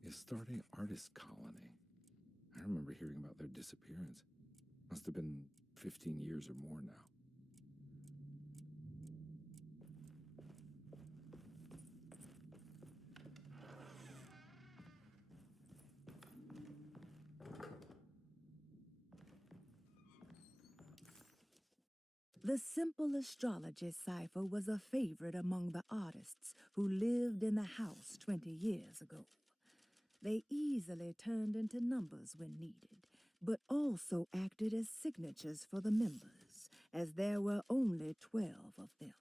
Astarte Artist Colony. I remember hearing about their disappearance. Must have been 15 years or more now. The simple astrology cipher was a favorite among the artists who lived in the house 20 years ago. They easily turned into numbers when needed, but also acted as signatures for the members, as there were only 12 of them.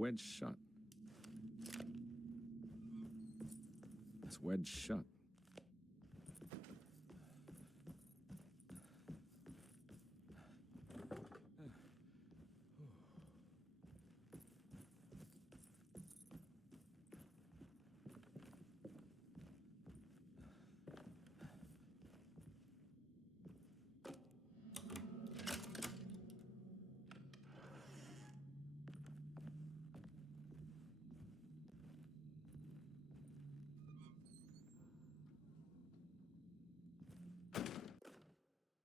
wedged shut. It's wedged shut.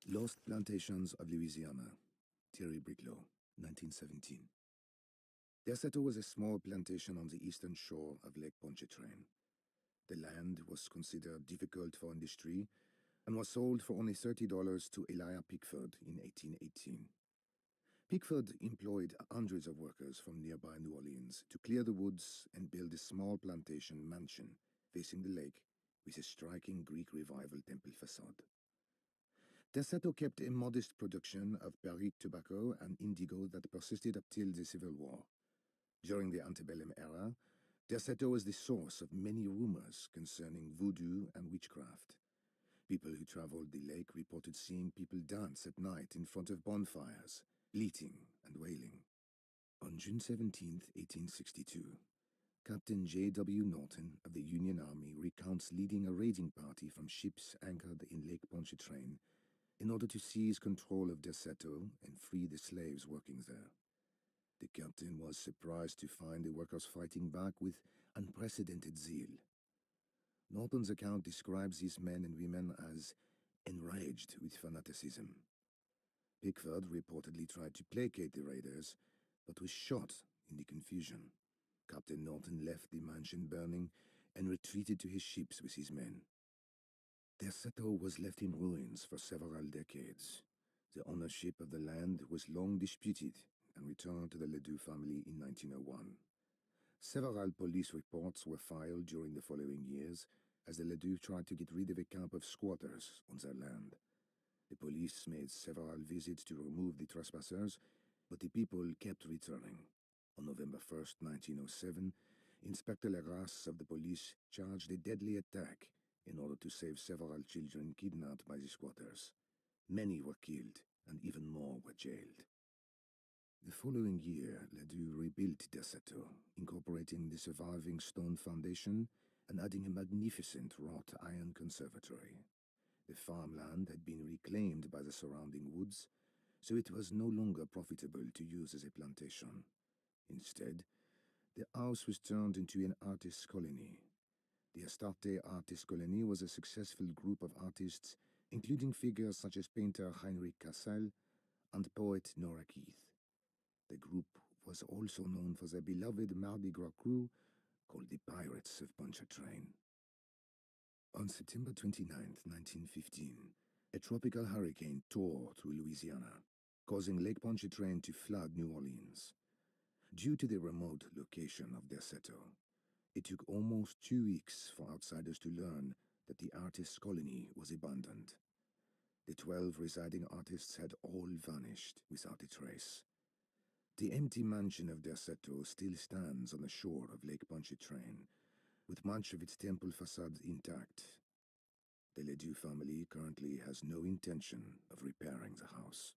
Lost Plantations of Louisiana, Thierry Briclot, 1917. Derceto was a small plantation on the eastern shore of Lake Pontchartrain. The land was considered difficult for industry and was sold for only $30 to Elijah Pickford in 1818. Pickford employed hundreds of workers from nearby New Orleans to clear the woods and build a small plantation mansion facing the lake with a striking Greek Revival temple facade. Derceto kept a modest production of Perique tobacco and indigo that persisted up till the Civil War. During the antebellum era, Derceto was the source of many rumors concerning voodoo and witchcraft. People who traveled the lake reported seeing people dance at night in front of bonfires, bleating and wailing. On June 17, 1862, Captain J.W. Norton of the Union Army recounts leading a raiding party from ships anchored in Lake Pontchartrain in order to seize control of Derceto and free the slaves working there. The captain was surprised to find the workers fighting back with unprecedented zeal. Norton's account describes these men and women as enraged with fanaticism. Pickford reportedly tried to placate the raiders, but was shot in the confusion. Captain Norton left the mansion burning and retreated to his ships with his men. Derceto was left in ruins for several decades. The ownership of the land was long disputed and returned to the Ledoux family in 1901. Several police reports were filed during the following years as the Ledoux tried to get rid of a camp of squatters on their land. The police made several visits to remove the trespassers, but the people kept returning. On November 1st, 1907, Inspector Legrasse of the police charged a deadly attack in order to save several children kidnapped by the squatters. Many were killed, and even more were jailed. The following year, Ledoux rebuilt Derceto, incorporating the surviving stone foundation and adding a magnificent wrought iron conservatory. The farmland had been reclaimed by the surrounding woods, so it was no longer profitable to use as a plantation. Instead, the house was turned into an artist's colony. The Astarte Artist Colony was a successful group of artists, including figures such as painter Heinrich Cassel and poet Nora Keith. The group was also known for their beloved Mardi Gras crew called the Pirates of Pontchartrain. On September 29, 1915, a tropical hurricane tore through Louisiana, causing Lake Pontchartrain to flood New Orleans. Due to the remote location of Derceto, it took almost 2 weeks for outsiders to learn that the artist's colony was abandoned. The 12 residing artists had all vanished without a trace. The empty mansion of Derceto still stands on the shore of Lake Pontchartrain, with much of its temple facade intact. The Ledoux family currently has no intention of repairing the house.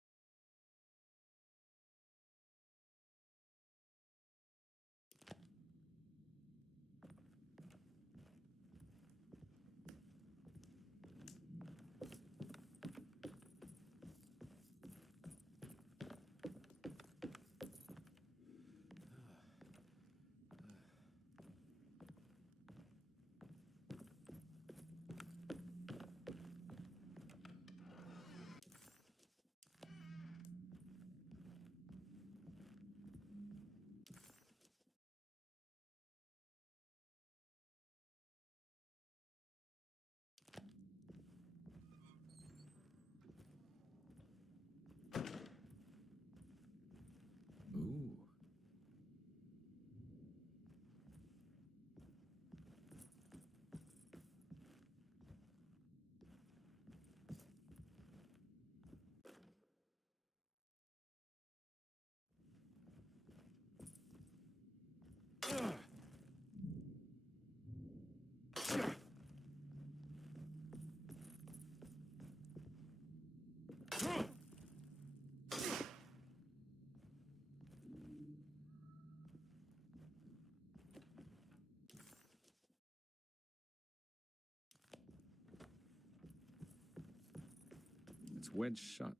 wedged shut.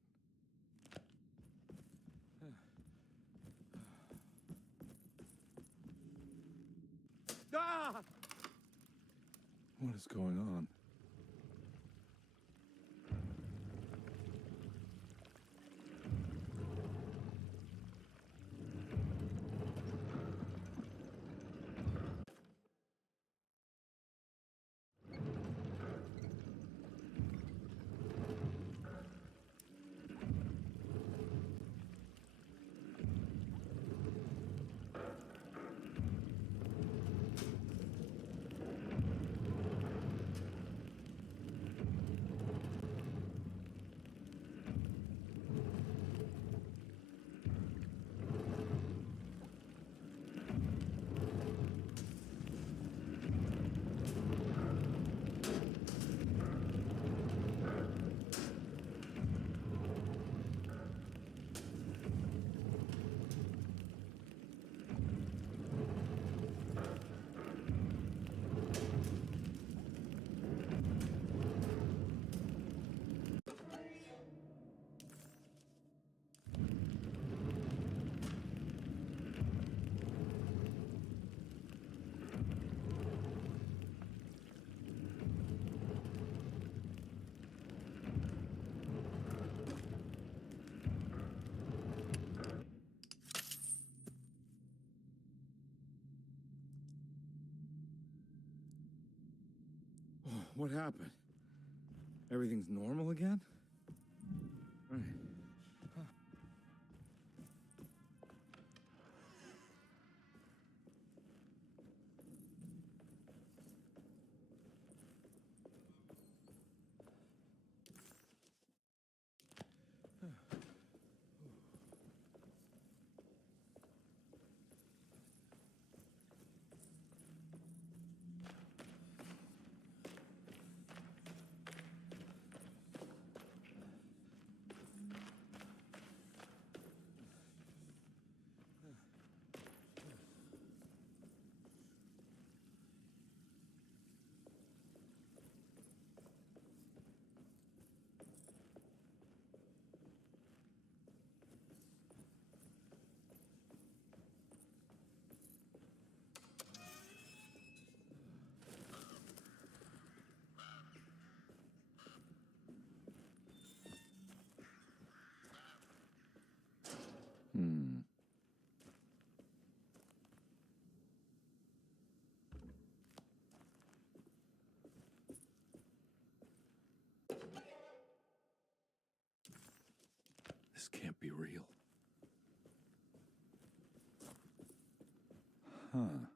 Ah! What is going on? What happened? Everything's normal again? Right. Huh. Hmm. This can't be real. Huh.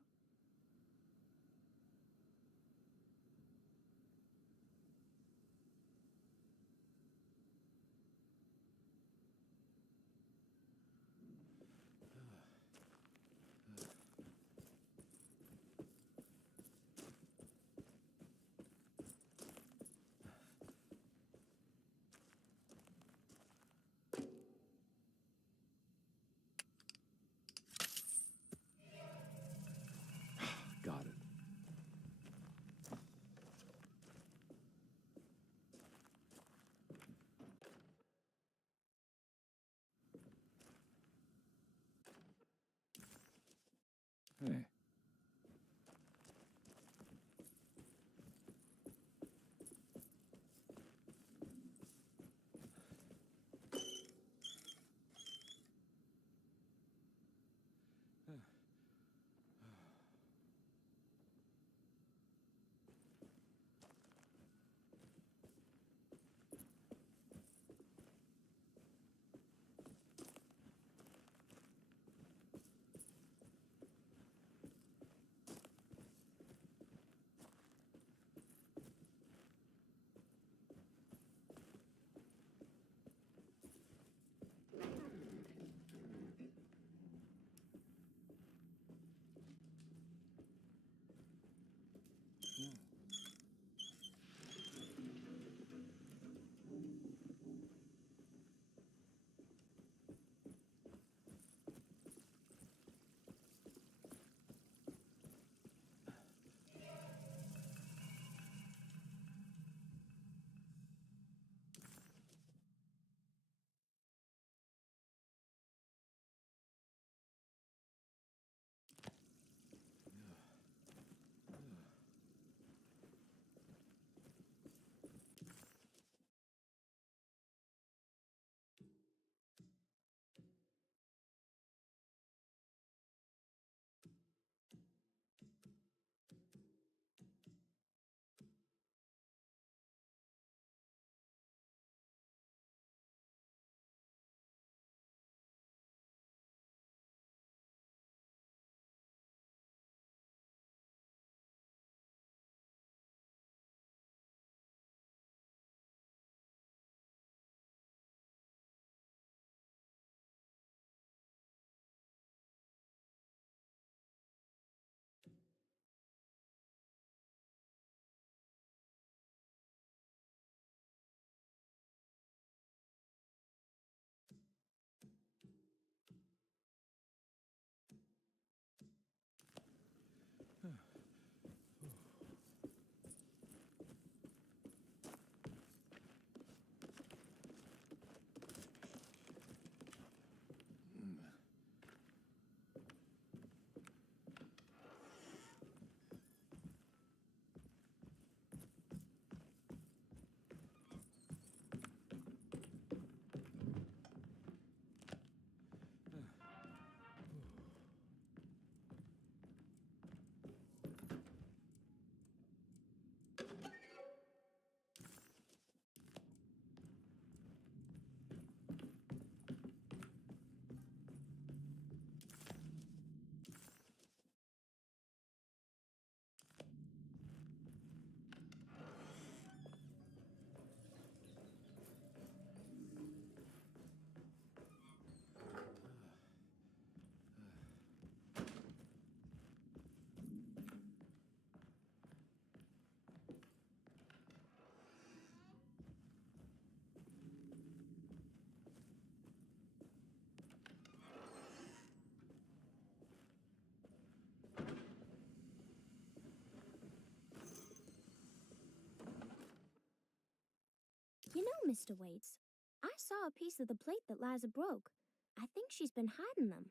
Mr. Waits. I saw a piece of the plate that Liza broke. I think she's been hiding them.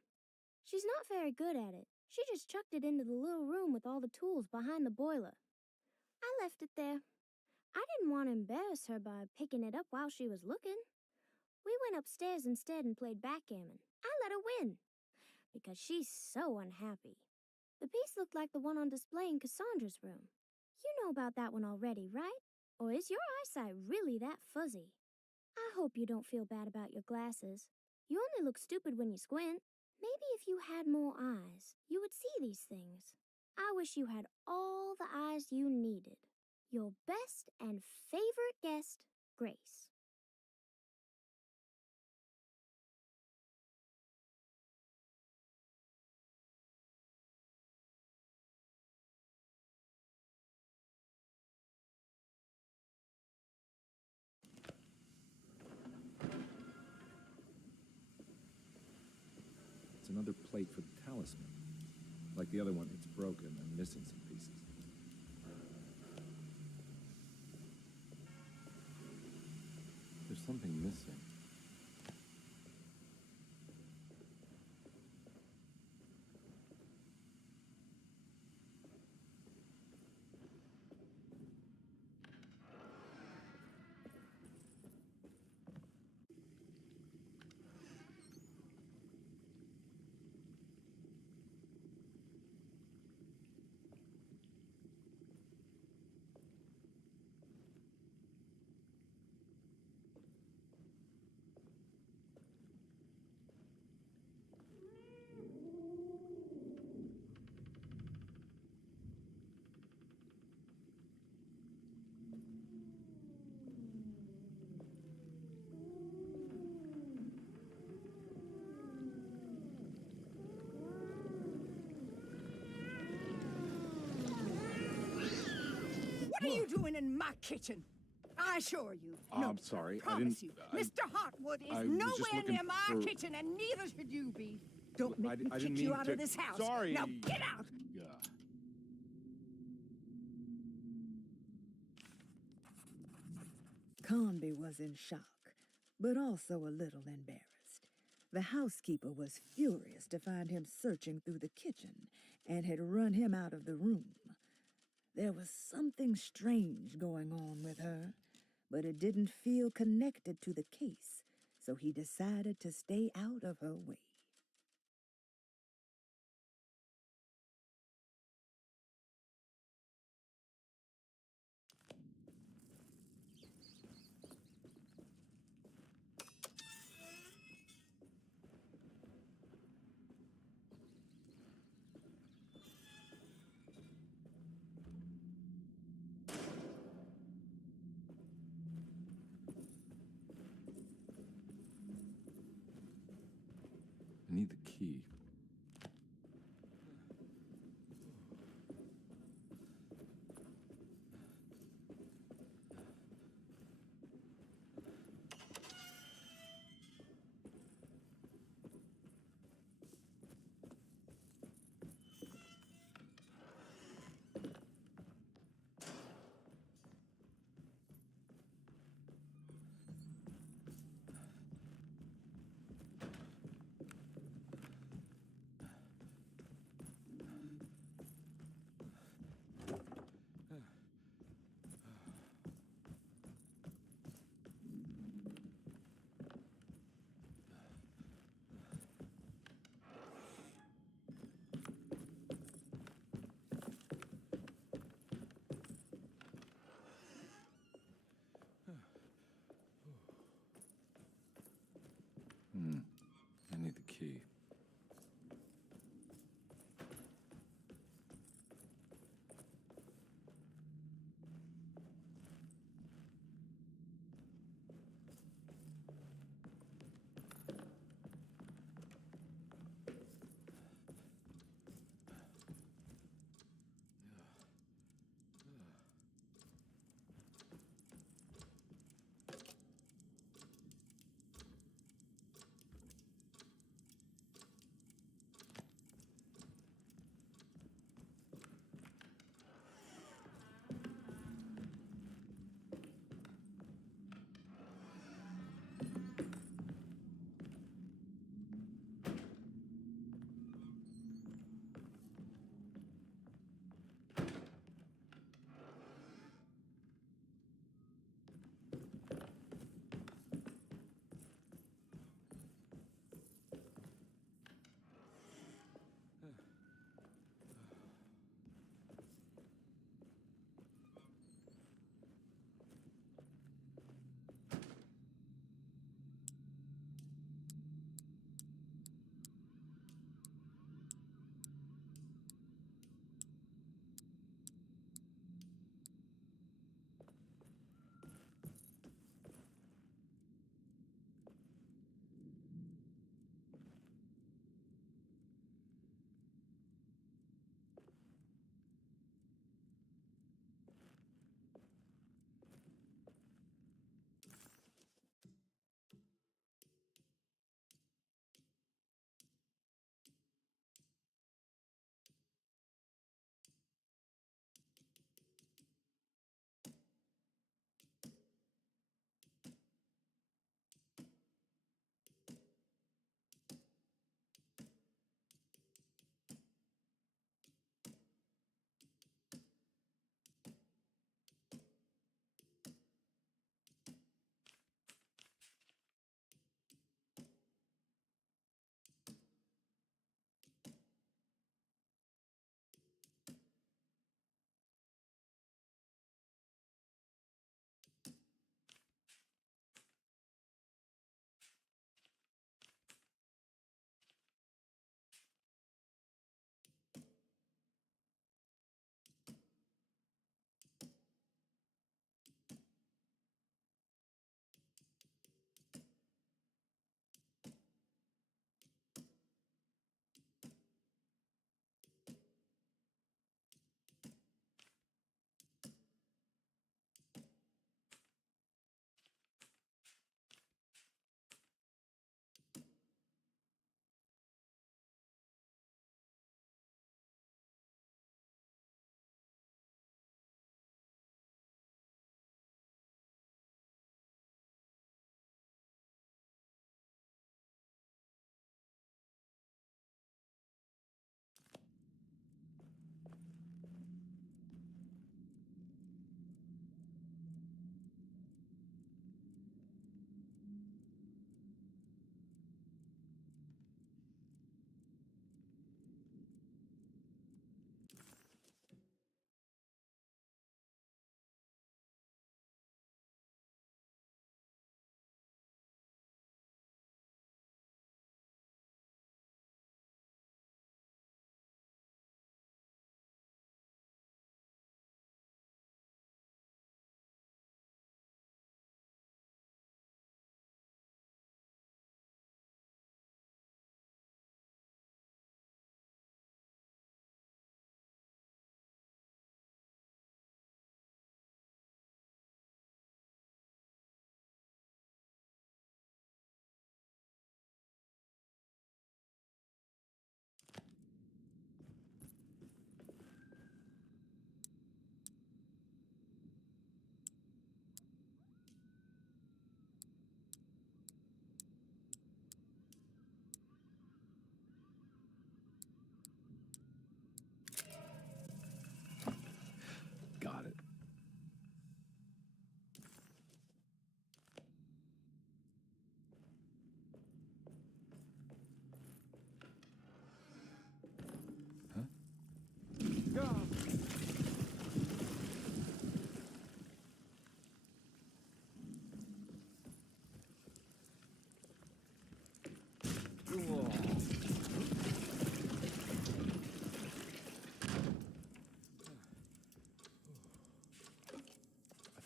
She's not very good at it. She just chucked it into the little room with all the tools behind the boiler. I left it there. I didn't want to embarrass her by picking it up while she was looking. We went upstairs instead and played backgammon. I let her win, because she's so unhappy. The piece looked like the one on display in Cassandra's room. You know about that one already, right? Or is your eyesight really that fuzzy? I hope you don't feel bad about your glasses. You only look stupid when you squint. Maybe if you had more eyes, you would see these things. I wish you had all the eyes you needed. Your best and favorite guest, Grace. It's another plate for the talisman. Like the other one, it's broken and missing some pieces. There's something missing. What are you doing in my kitchen? I assure you. No, I'm sorry. I promise didn't. you. Mr. Hartwood is I was just nowhere looking near my for- kitchen, and neither should you be. Don't make me I kick didn't you mean out to- of this house. Sorry. Now get out. Yeah. Conby was in shock, but also a little embarrassed. The housekeeper was furious to find him searching through the kitchen and had run him out of the room. There was something strange going on with her, but it didn't feel connected to the case, so he decided to stay out of her way.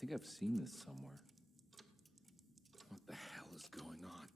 think I've seen this somewhere. What the hell is going on?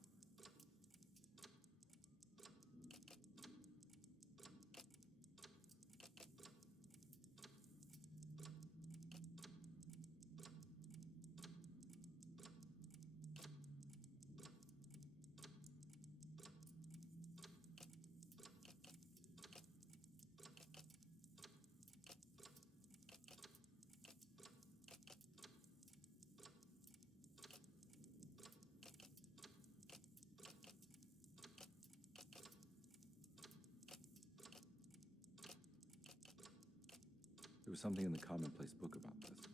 There was something in the commonplace book about this.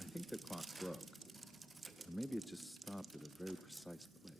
I think the clock's broke. Or maybe it just stopped at a very precise place.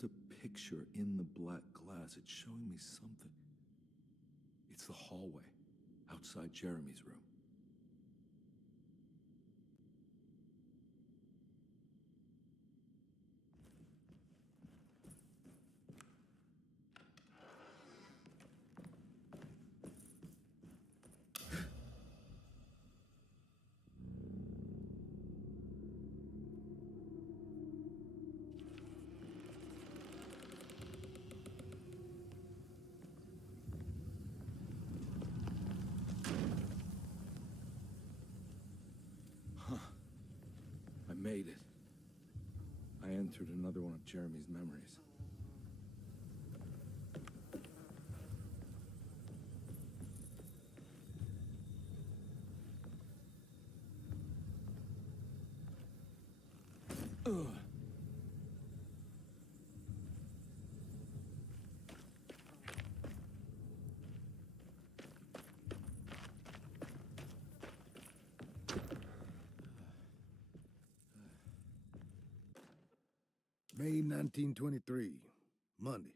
There's a picture in the black glass. It's showing me something. It's the hallway outside Jeremy's room. made it. I entered another one of Jeremy's memories. Ugh. May 1923, Monday.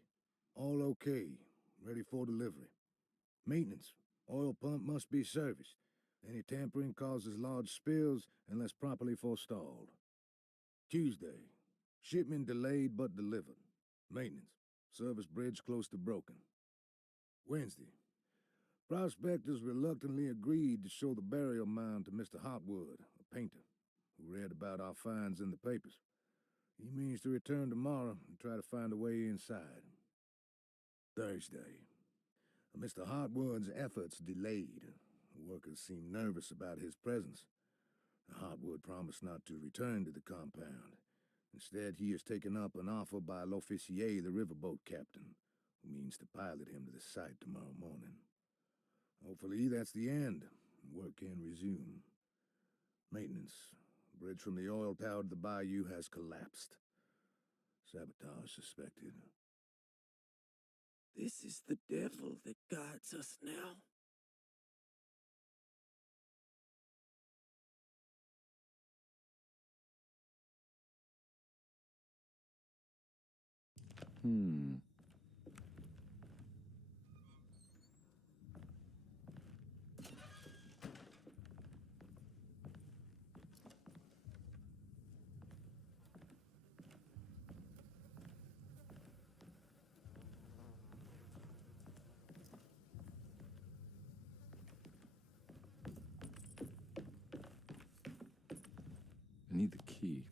All okay, ready for delivery. Maintenance. Oil pump must be serviced. Any tampering causes large spills unless properly forestalled. Tuesday. Shipment delayed but delivered. Maintenance. Service bridge close to broken. Wednesday. Prospectors reluctantly agreed to show the burial mound to Mr. Hotwood, a painter, who read about our finds in the papers. He means to return tomorrow and try to find a way inside. Thursday. Mr. Hotwood's efforts delayed. The workers seemed nervous about his presence. Hotwood promised not to return to the compound. Instead, he has taken up an offer by L'Officier, the riverboat captain, who means to pilot him to the site tomorrow morning. Hopefully, that's the end, and work can resume. Maintenance. Bridge from the oil tower to the bayou has collapsed. Sabotage suspected. This is the devil that guides us now. I need the key.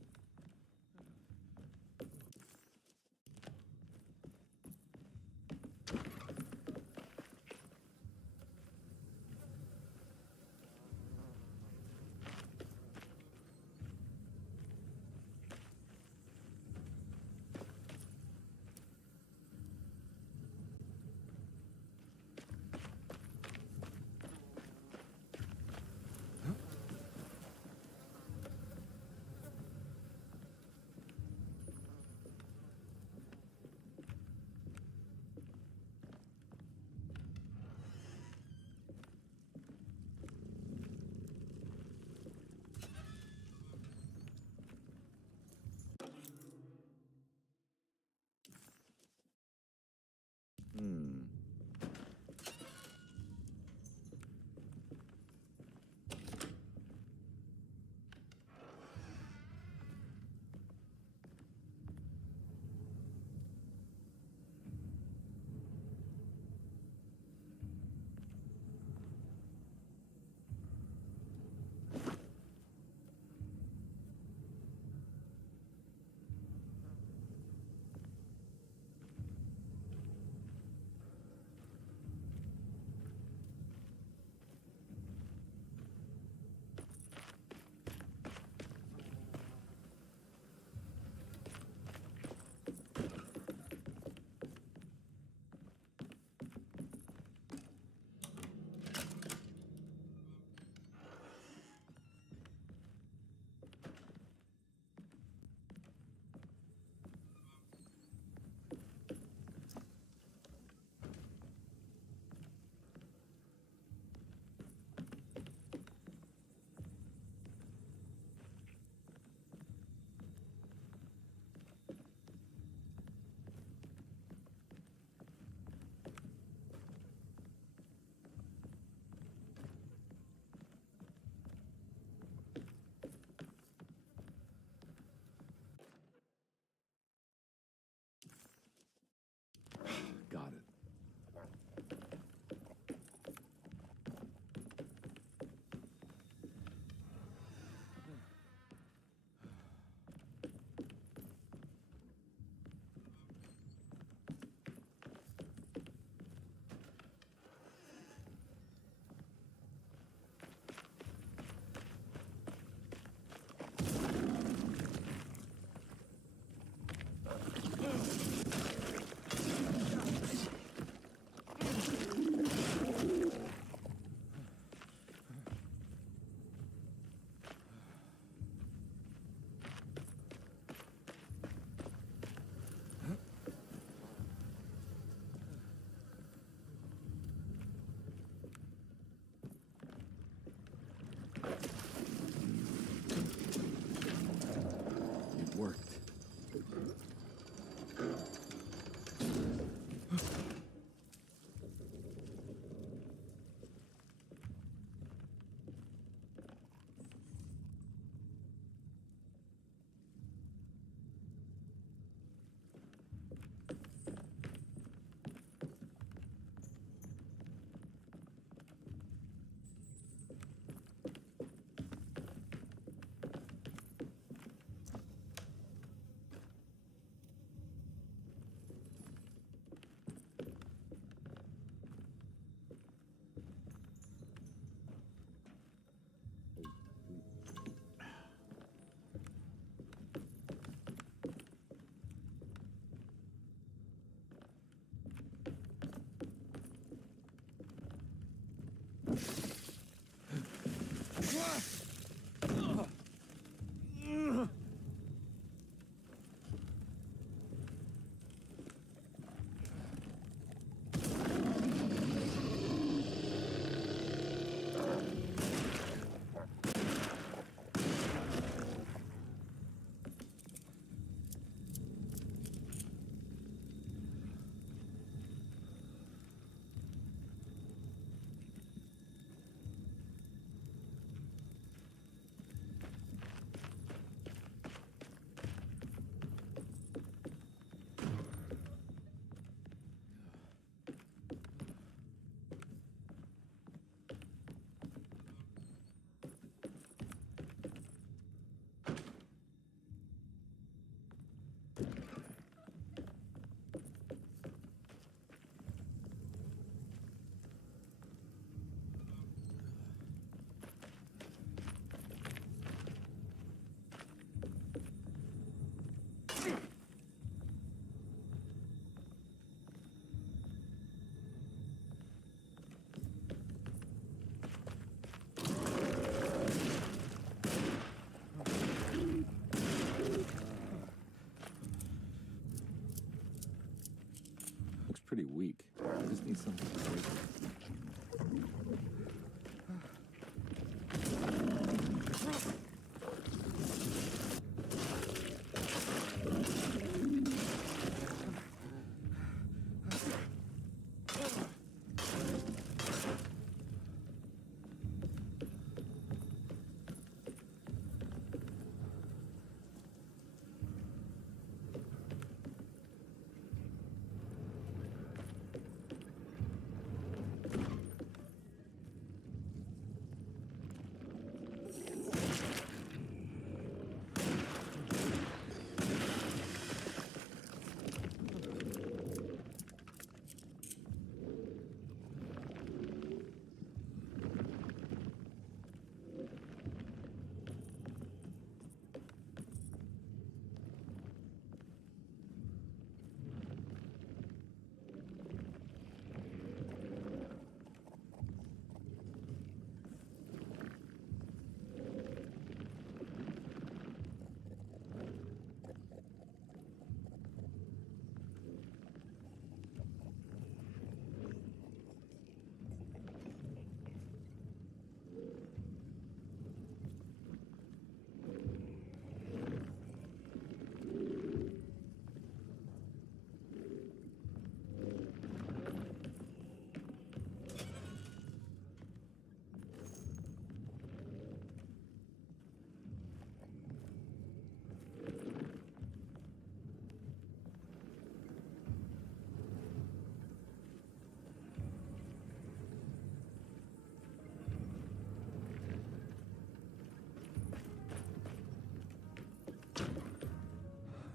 pretty weak. I just need something to break it.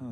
Huh.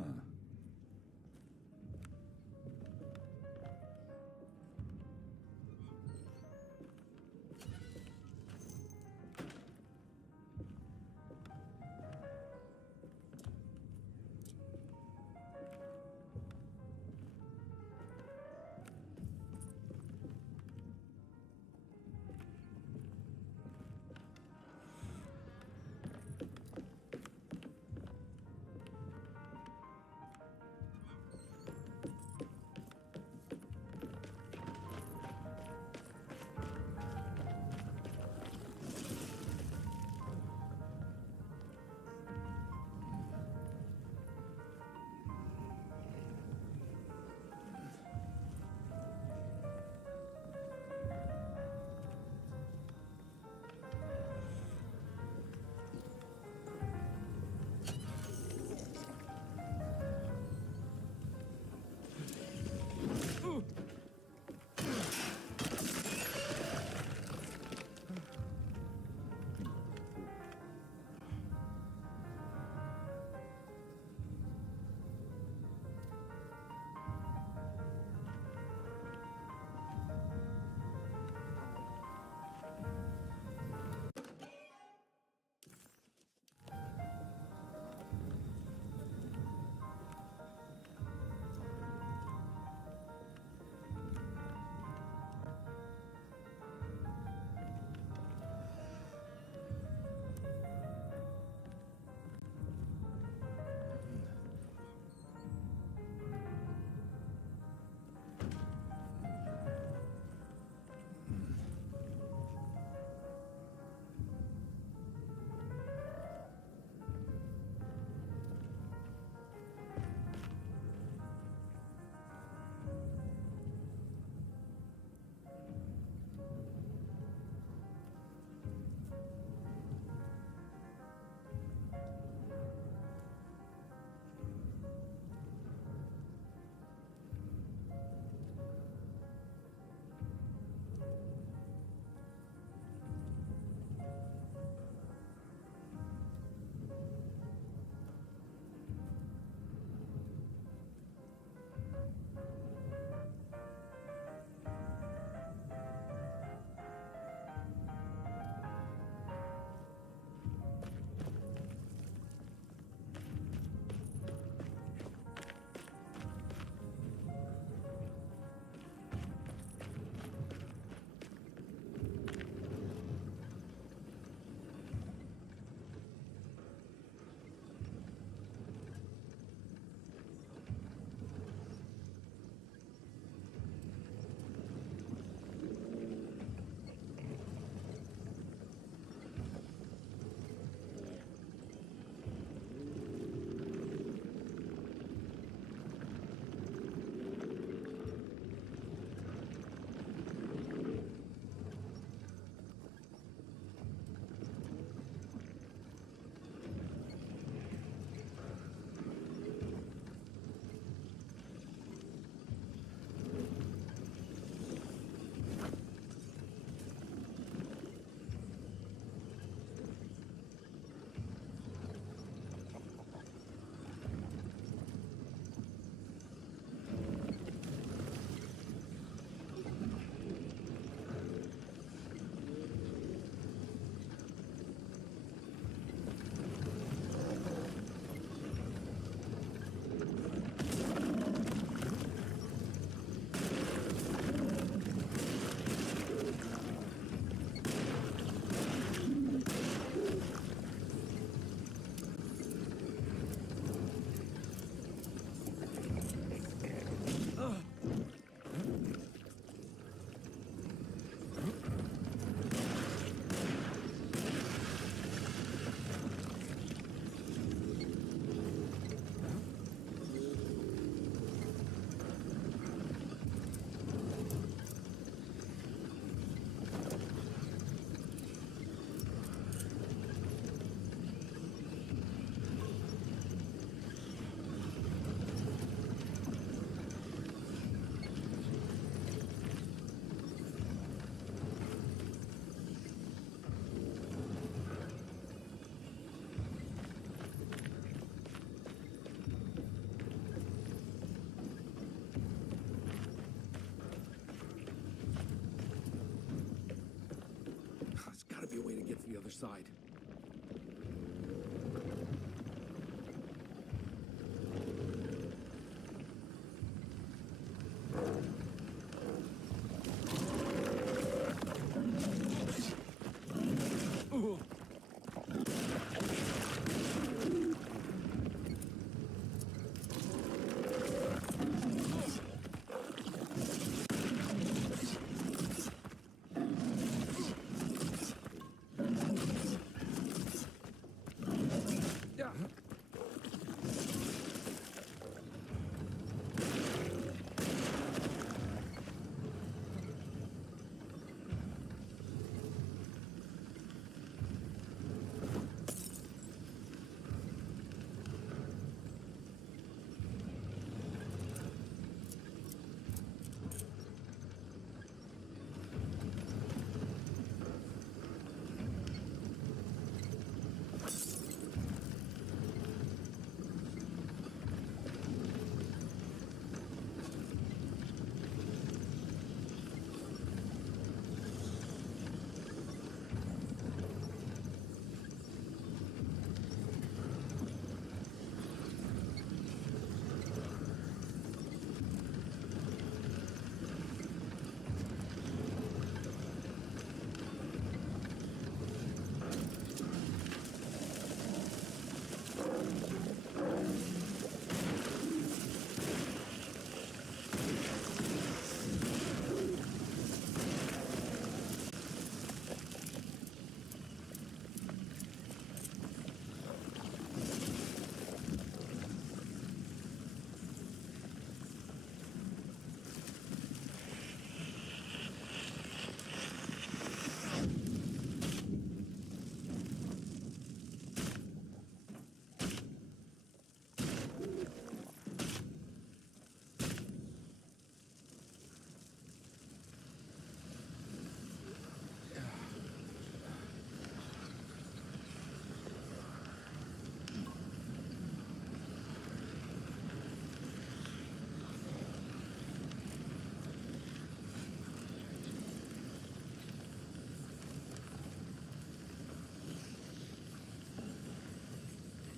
other side.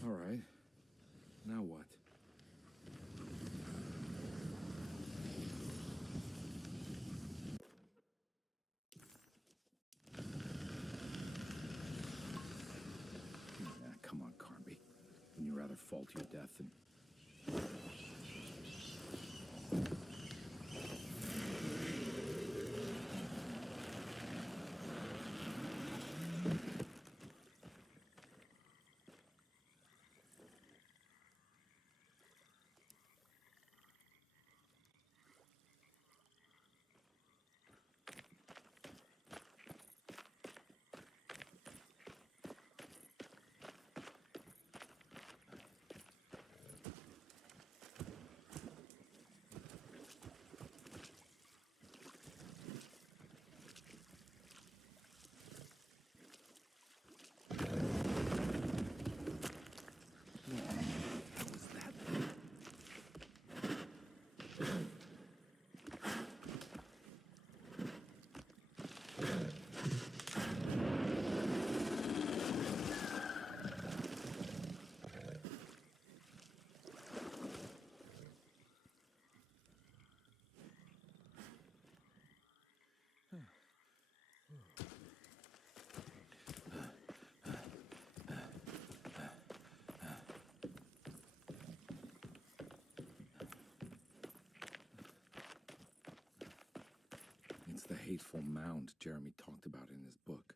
All right. Now what? Come on, Carnby. Wouldn't you rather fall to your death than... It's the hateful mound Jeremy talked about in his book.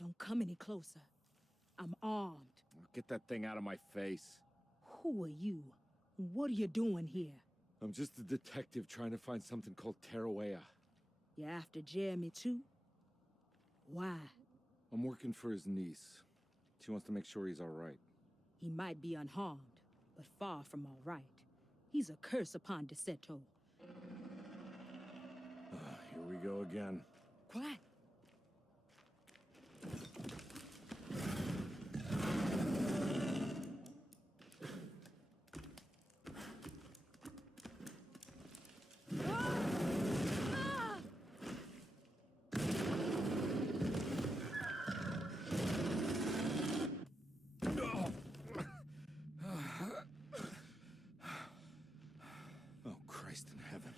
Don't come any closer. I'm armed. Get that thing out of my face. Who are you? What are you doing here? I'm just a detective trying to find something called Teroea. You after Jeremy too? Why? I'm working for his niece. She wants to make sure he's all right. He might be unharmed, but far from all right. He's a curse upon Deseto. Here we go again. Quiet. Oh, Christ in heaven.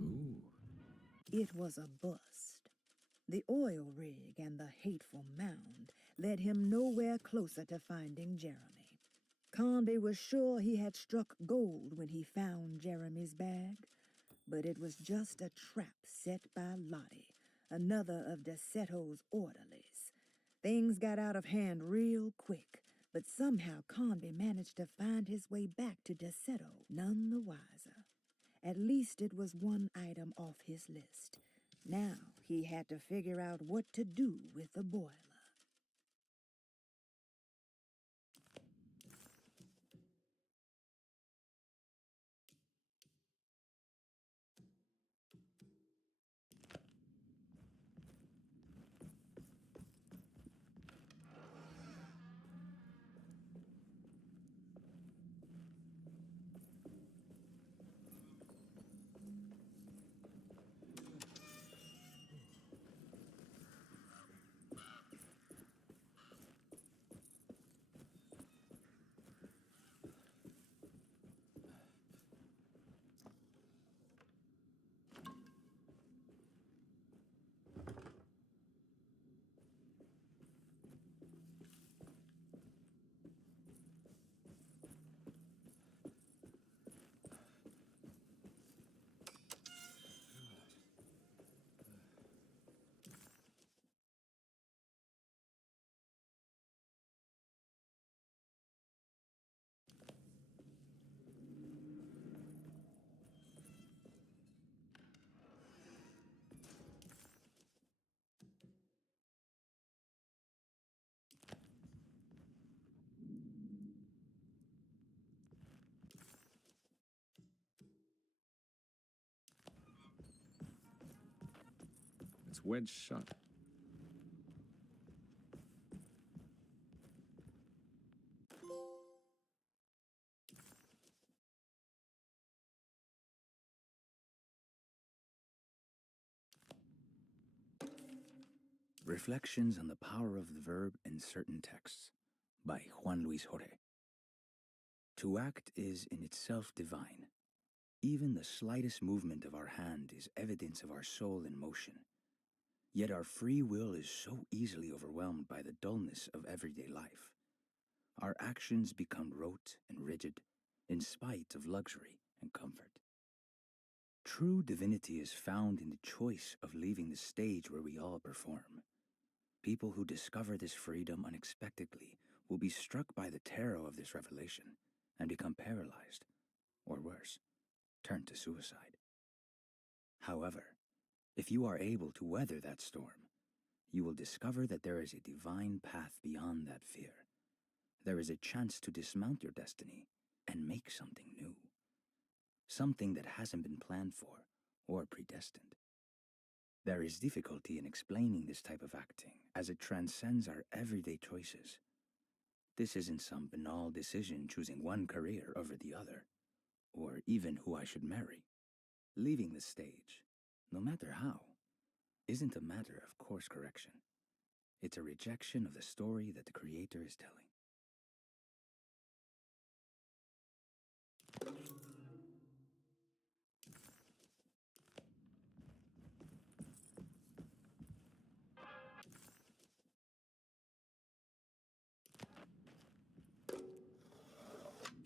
Ooh. It was a bust. The oil rig and the hateful mound led him nowhere closer to finding Jeremy. Conde was sure he had struck gold when he found Jeremy's bag, but it was just a trap set by Lottie, another of Deseto's orderlies. Things got out of hand real quick, but somehow Conde managed to find his way back to Deseto none the wiser. At least it was one item off his list. Now he had to figure out what to do with the boiler. It's wedged shut. Reflections on the Power of the Verb in Certain Texts by Juan Luis Jorge. To act is in itself divine. Even the slightest movement of our hand is evidence of our soul in motion. Yet our free will is so easily overwhelmed by the dullness of everyday life. Our actions become rote and rigid, in spite of luxury and comfort. True divinity is found in the choice of leaving the stage where we all perform. People who discover this freedom unexpectedly will be struck by the terror of this revelation and become paralyzed, or worse, turn to suicide. However, if you are able to weather that storm, you will discover that there is a divine path beyond that fear. There is a chance to dismount your destiny and make something new. Something that hasn't been planned for or predestined. There is difficulty in explaining this type of acting, as it transcends our everyday choices. This isn't some banal decision choosing one career over the other, or even who I should marry. Leaving the stage, no matter how, isn't a matter of course correction. It's a rejection of the story that the Creator is telling.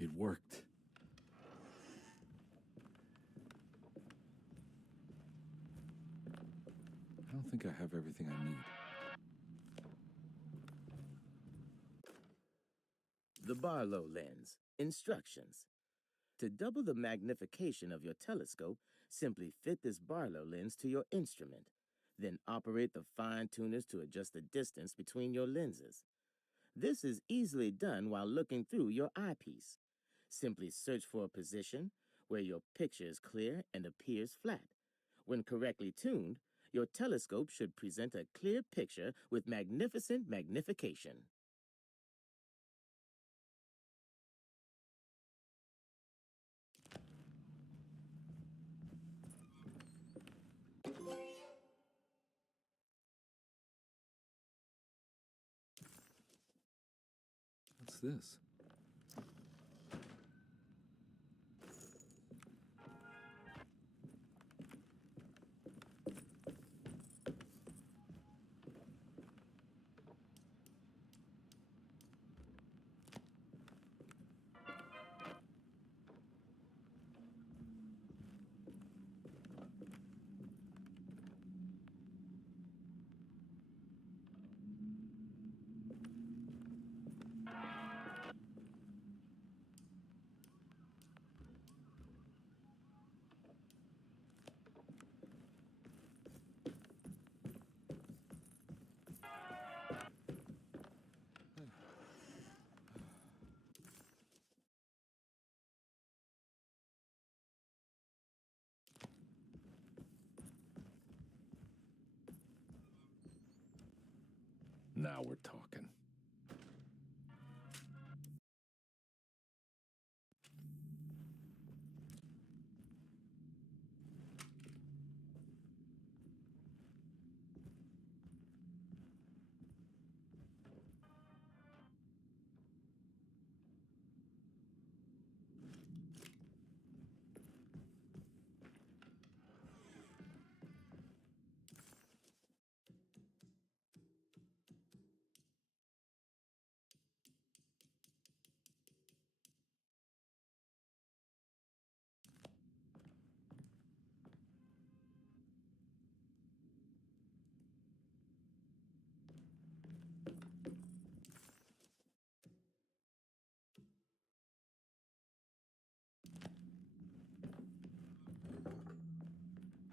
It worked. I don't think I have everything I need. The Barlow lens. Instructions. To double the magnification of your telescope, simply fit this Barlow lens to your instrument. Then operate the fine tuners to adjust the distance between your lenses. This is easily done while looking through your eyepiece. Simply search for a position where your picture is clear and appears flat. When correctly tuned, your telescope should present a clear picture with magnificent magnification. What's this? Now we're talking.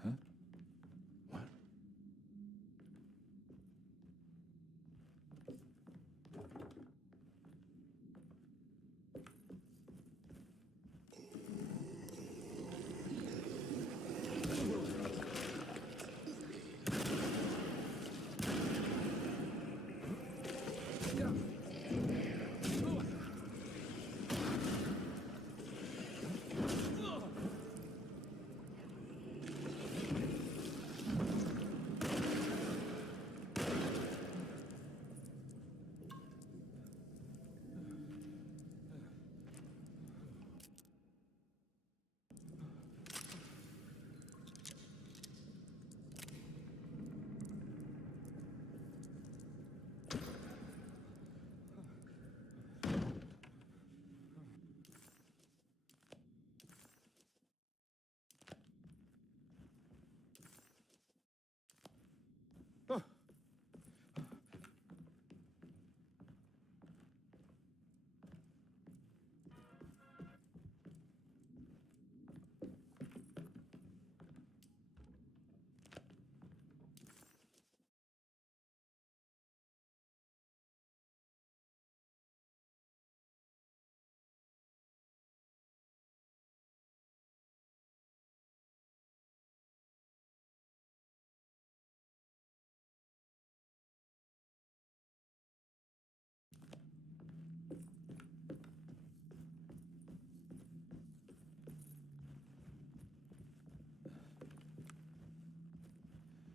Huh? What?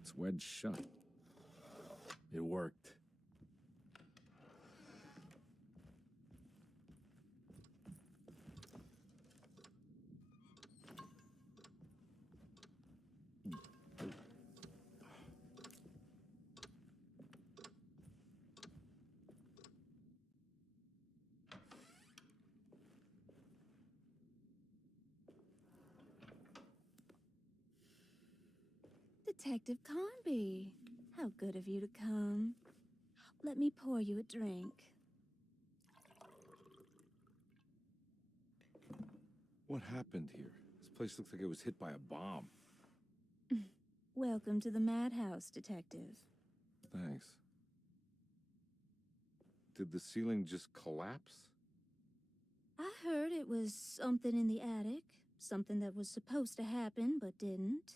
It's wedged shut. It worked. Detective Carnby, how good of you to come. Let me pour you a drink. What happened here? This place looks like it was hit by a bomb. Welcome to the madhouse, Detective. Thanks. Did the ceiling just collapse? I heard it was something in the attic, something that was supposed to happen but didn't.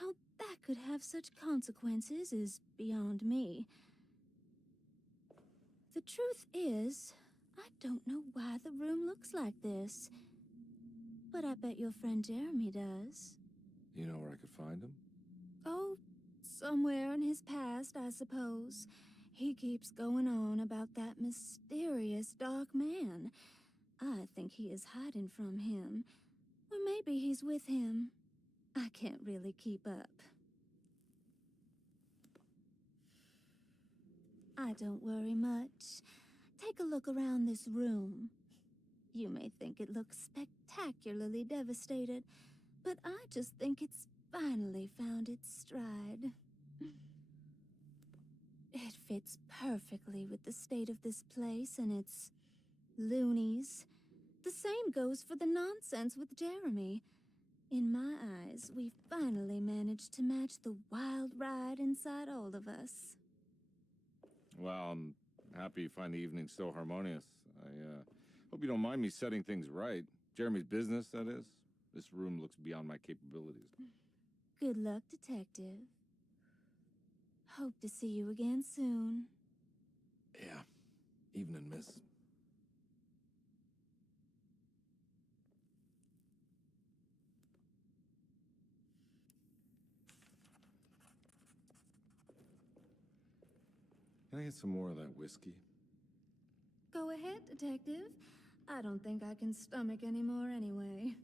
How that could have such consequences is beyond me. The truth is, I don't know why the room looks like this. But I bet your friend Jeremy does. You know where I could find him? Oh, somewhere in his past, I suppose. He keeps going on about that mysterious dark man. I think he is hiding from him. Or maybe he's with him. I can't really keep up. I don't worry much. Take a look around this room. You may think it looks spectacularly devastated, but I just think it's finally found its stride. It fits perfectly with the state of this place and its loonies. The same goes for the nonsense with Jeremy. In my eyes, we finally managed to match the wild ride inside all of us. Well, I'm happy you find the evening still harmonious. I hope you don't mind me setting things right. Jeremy's business, that is. This room looks beyond my capabilities. Good luck, Detective. Hope to see you again soon. Yeah. Evening, miss. Can I get some more of that whiskey? Go ahead, Detective. I don't think I can stomach any more anyway.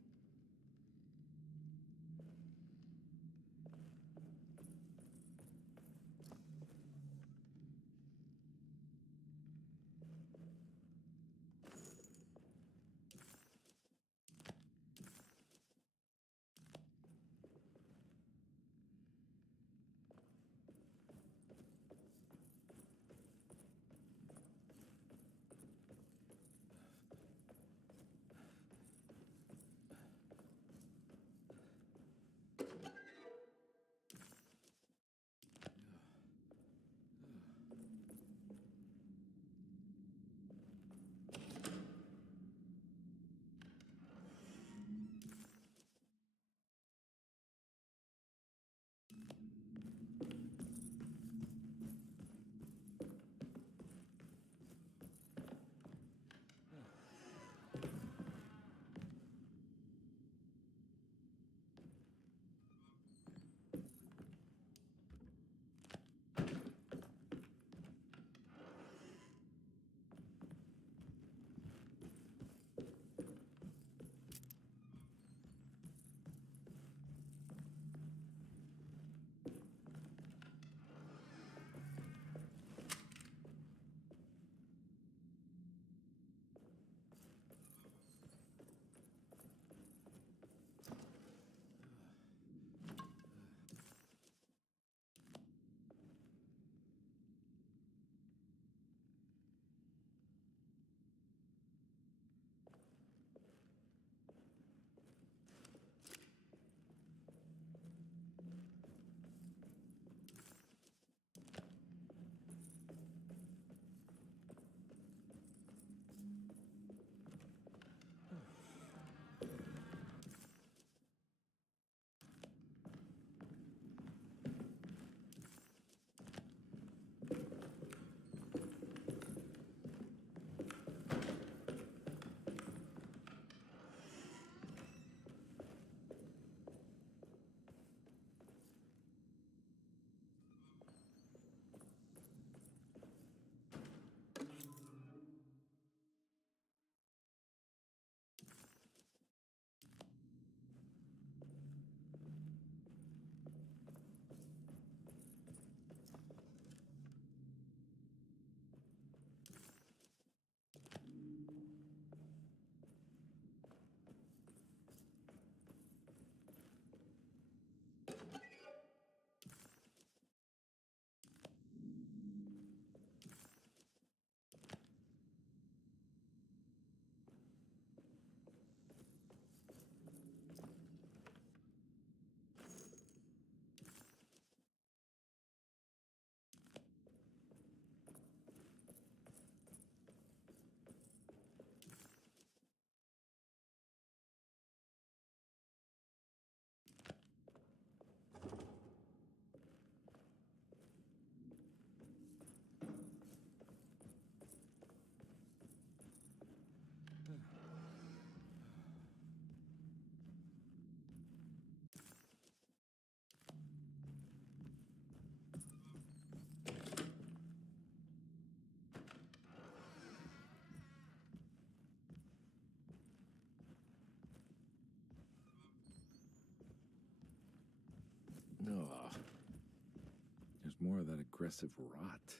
more of that aggressive rot.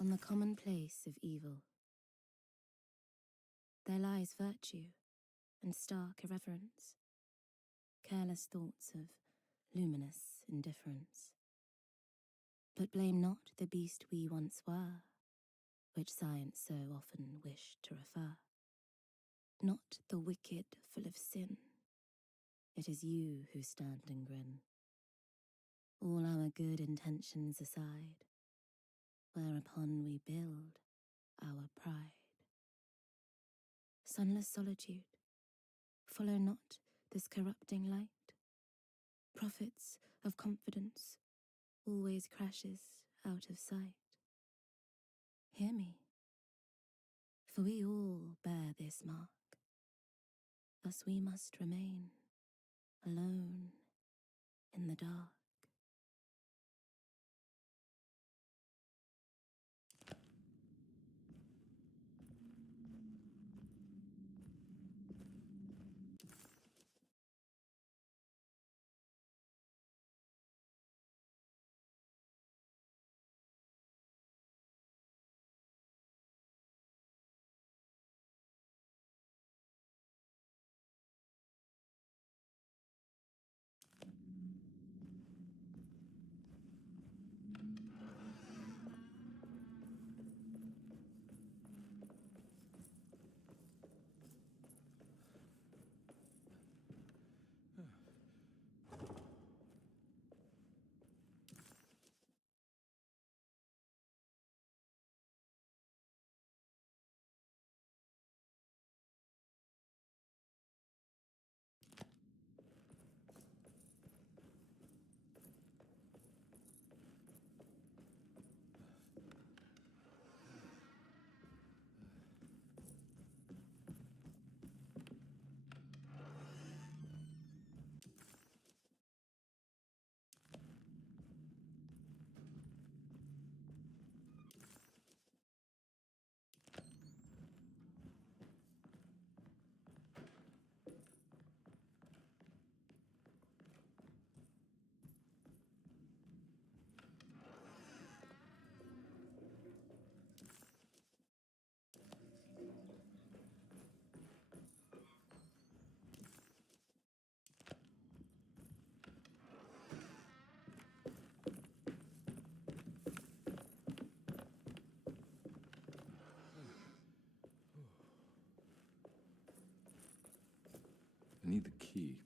On the commonplace of evil, there lies virtue and stark irreverence, careless thoughts of luminous indifference. But blame not the beast we once were, which science so often wished to refer. Not the wicked full of sin, it is you who stand and grin. All our good intentions aside, whereupon we build our pride. Sunless solitude, follow not this corrupting light. Prophets of confidence always crashes out of sight. Hear me, for we all bear this mark. Thus we must remain alone in the dark. I need the key.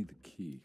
need the key.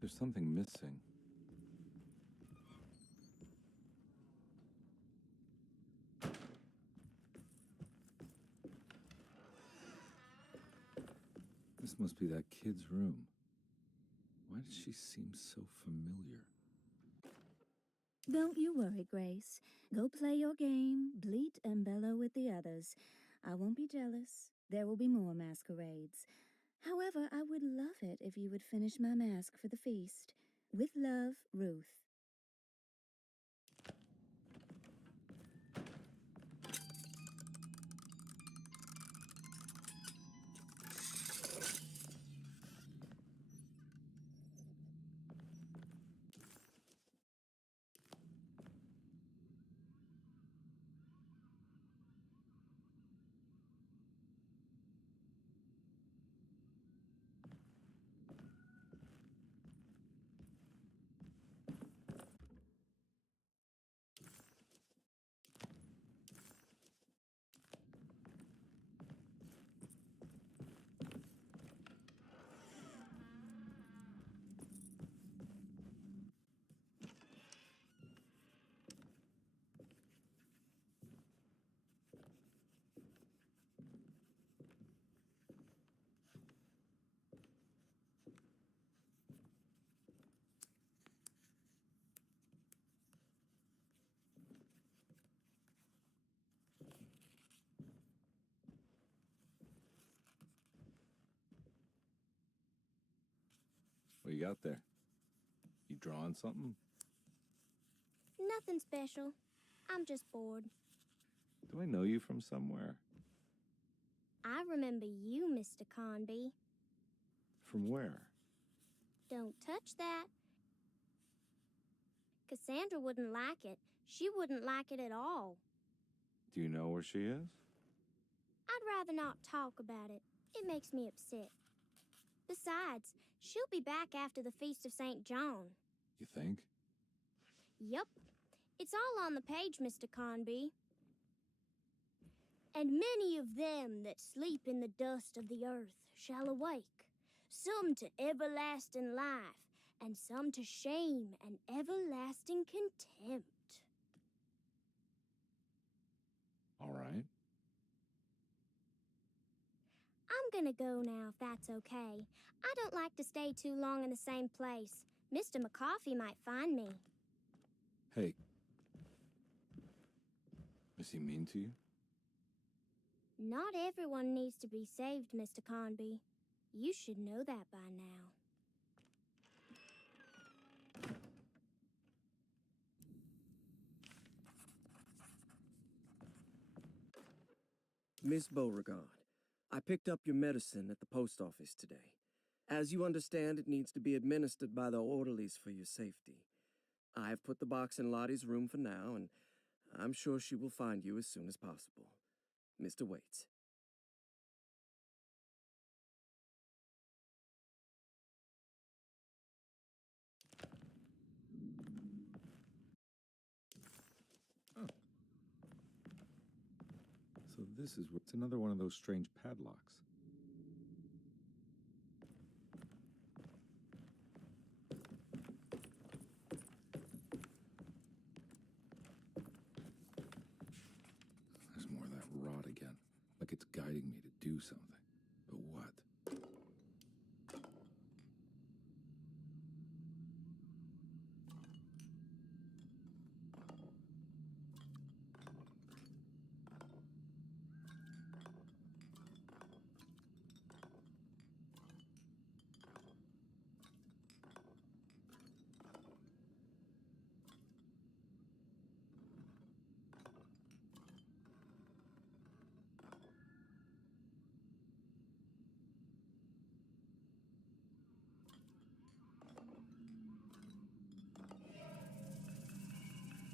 There's something missing. This must be that kid's room. Why does she seem so familiar? Don't you worry, Grace. Go play your game, bleat and bellow with the others. I won't be jealous. There will be more masquerades. However, I would love it if you would finish my mask for the feast. With love, Ruth. What you got there? You drawing something? Nothing special. I'm just bored. Do I know you from somewhere? I remember you, Mr. Conby. From where? Don't touch that. Cassandra wouldn't like it. She wouldn't like it at all. Do you know where she is? I'd rather not talk about it. It makes me upset. Besides, she'll be back after the Feast of St. John. You think? Yup. It's all on the page, Mr. Conby. And many of them that sleep in the dust of the earth shall awake, some to everlasting life, and some to shame and everlasting contempt. All right. I'm gonna go now, if that's okay. I don't like to stay too long in the same place. Mr. McCoffey might find me. Hey. Is he mean to you? Not everyone needs to be saved, Mr. Conby. You should know that by now. Miss Beauregard, I picked up your medicine at the post office today. As you understand, it needs to be administered by the orderlies for your safety. I have put the box in Lottie's room for now, and I'm sure she will find you as soon as possible. Mr. Waits. So this is what's another one of those strange padlocks. There's more of that rot again. Like it's guiding me to do something. But what?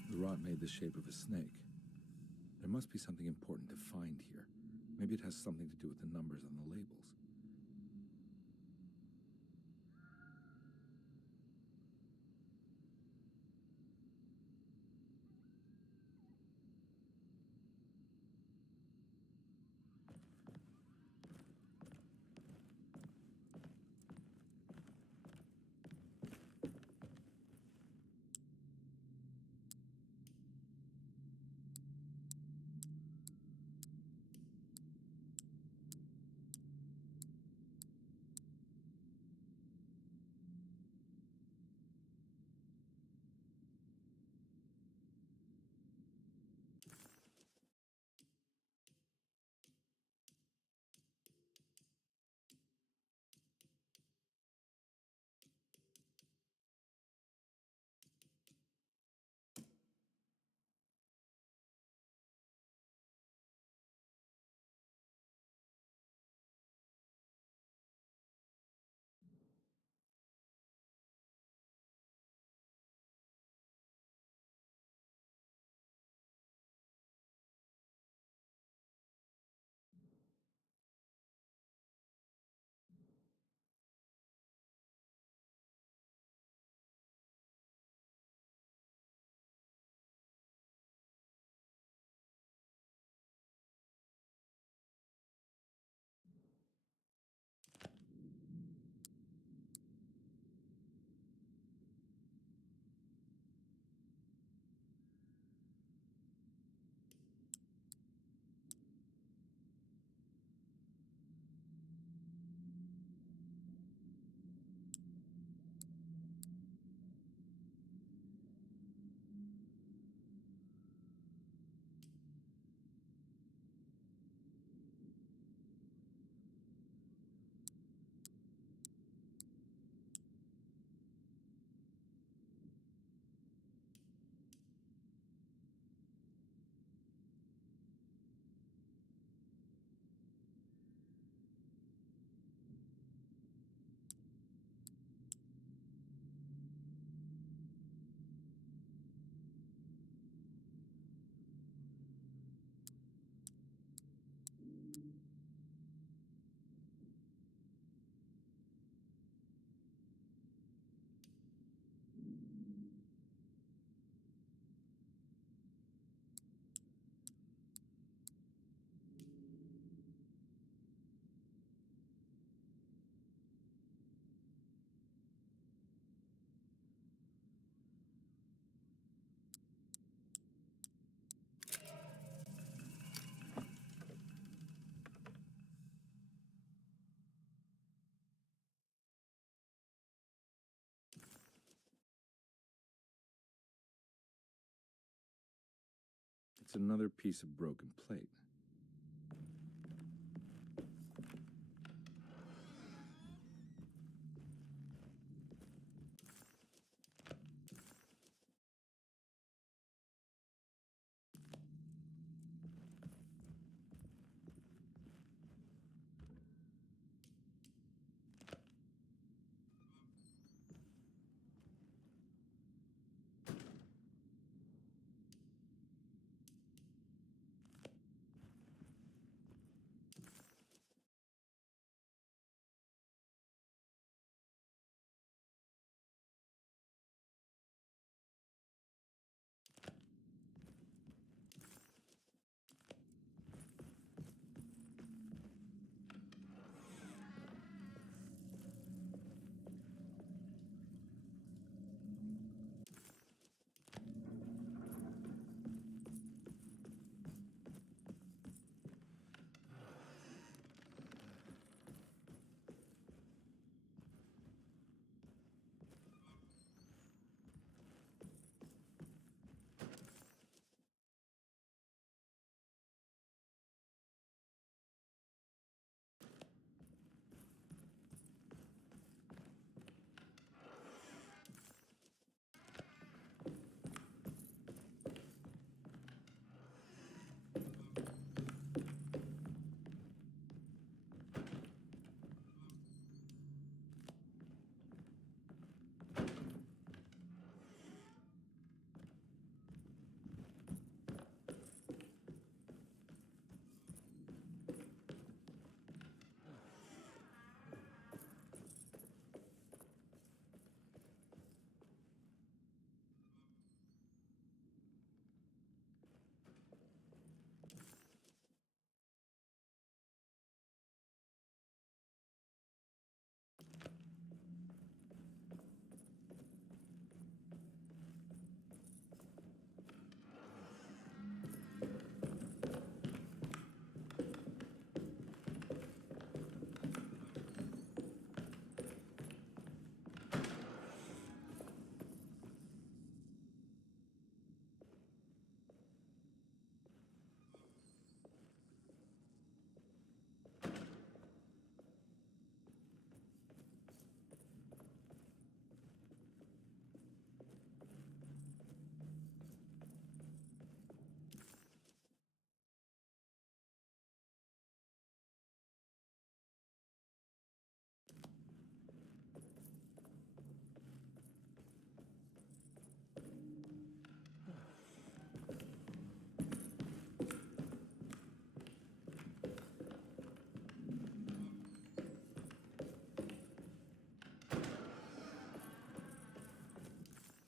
The rot made the shape of a snake. There must be something important to find here. Maybe it has something to do with the numbers on the labels. It's another piece of broken plate.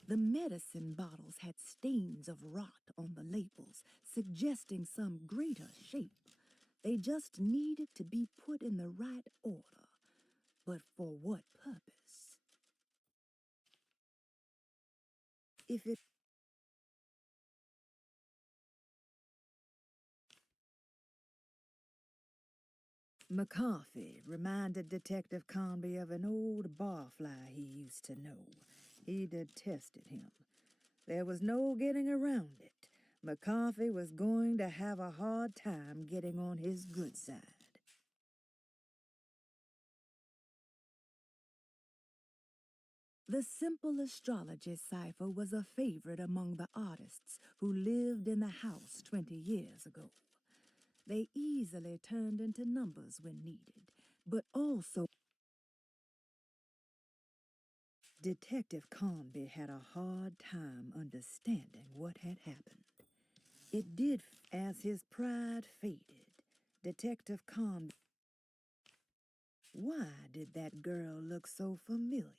The medicine bottles had stains of rot on the labels, suggesting some greater shape. They just needed to be put in the right order. But for what purpose? If it McCarthy reminded Detective Conby of an old barfly he used to know. He detested him. There was no getting around it. McCarthy was going to have a hard time getting on his good side. The simple astrology cipher was a favorite among the artists who lived in the house 20 years ago. They easily turned into numbers when needed, but also Detective Conby had a hard time understanding what had happened. It did as his pride faded. Detective Conby... Why did that girl look so familiar?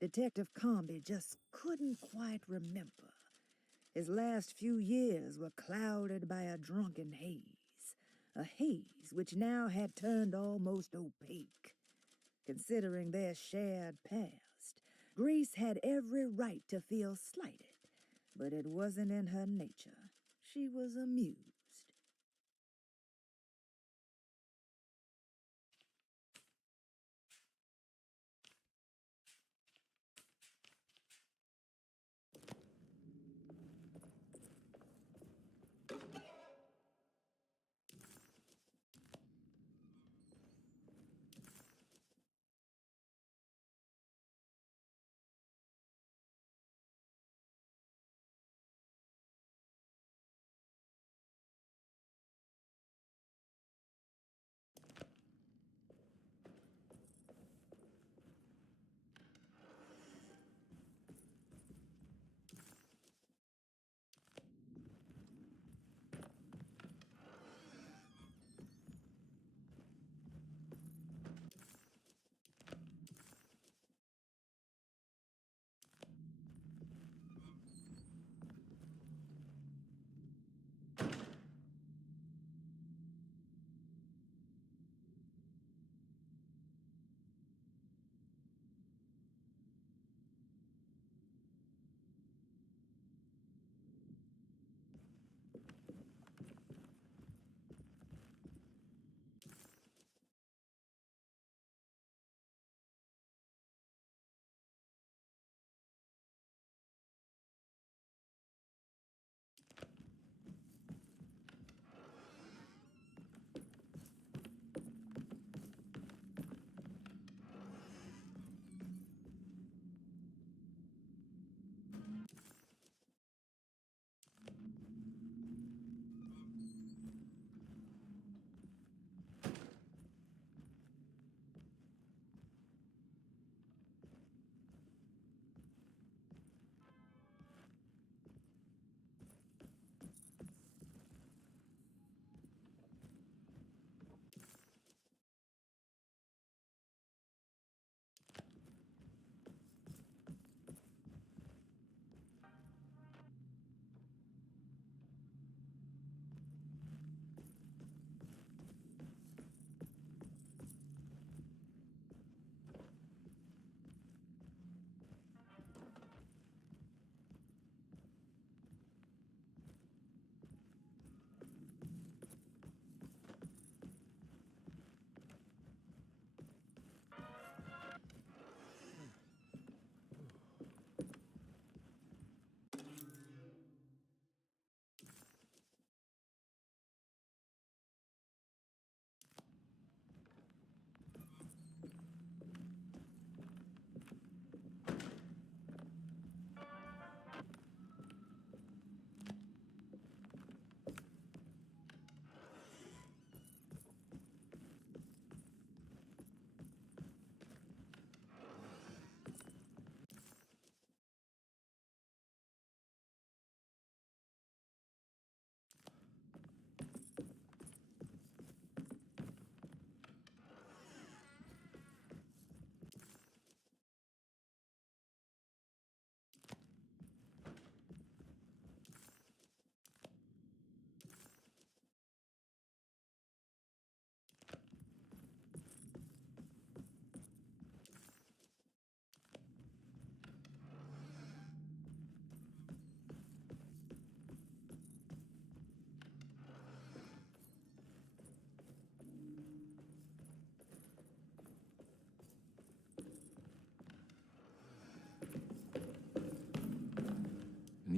Detective Conby just couldn't quite remember. His last few years were clouded by a drunken haze, a haze which now had turned almost opaque. Considering their shared past, Grace had every right to feel slighted, but it wasn't in her nature. She was amused.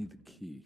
need the key.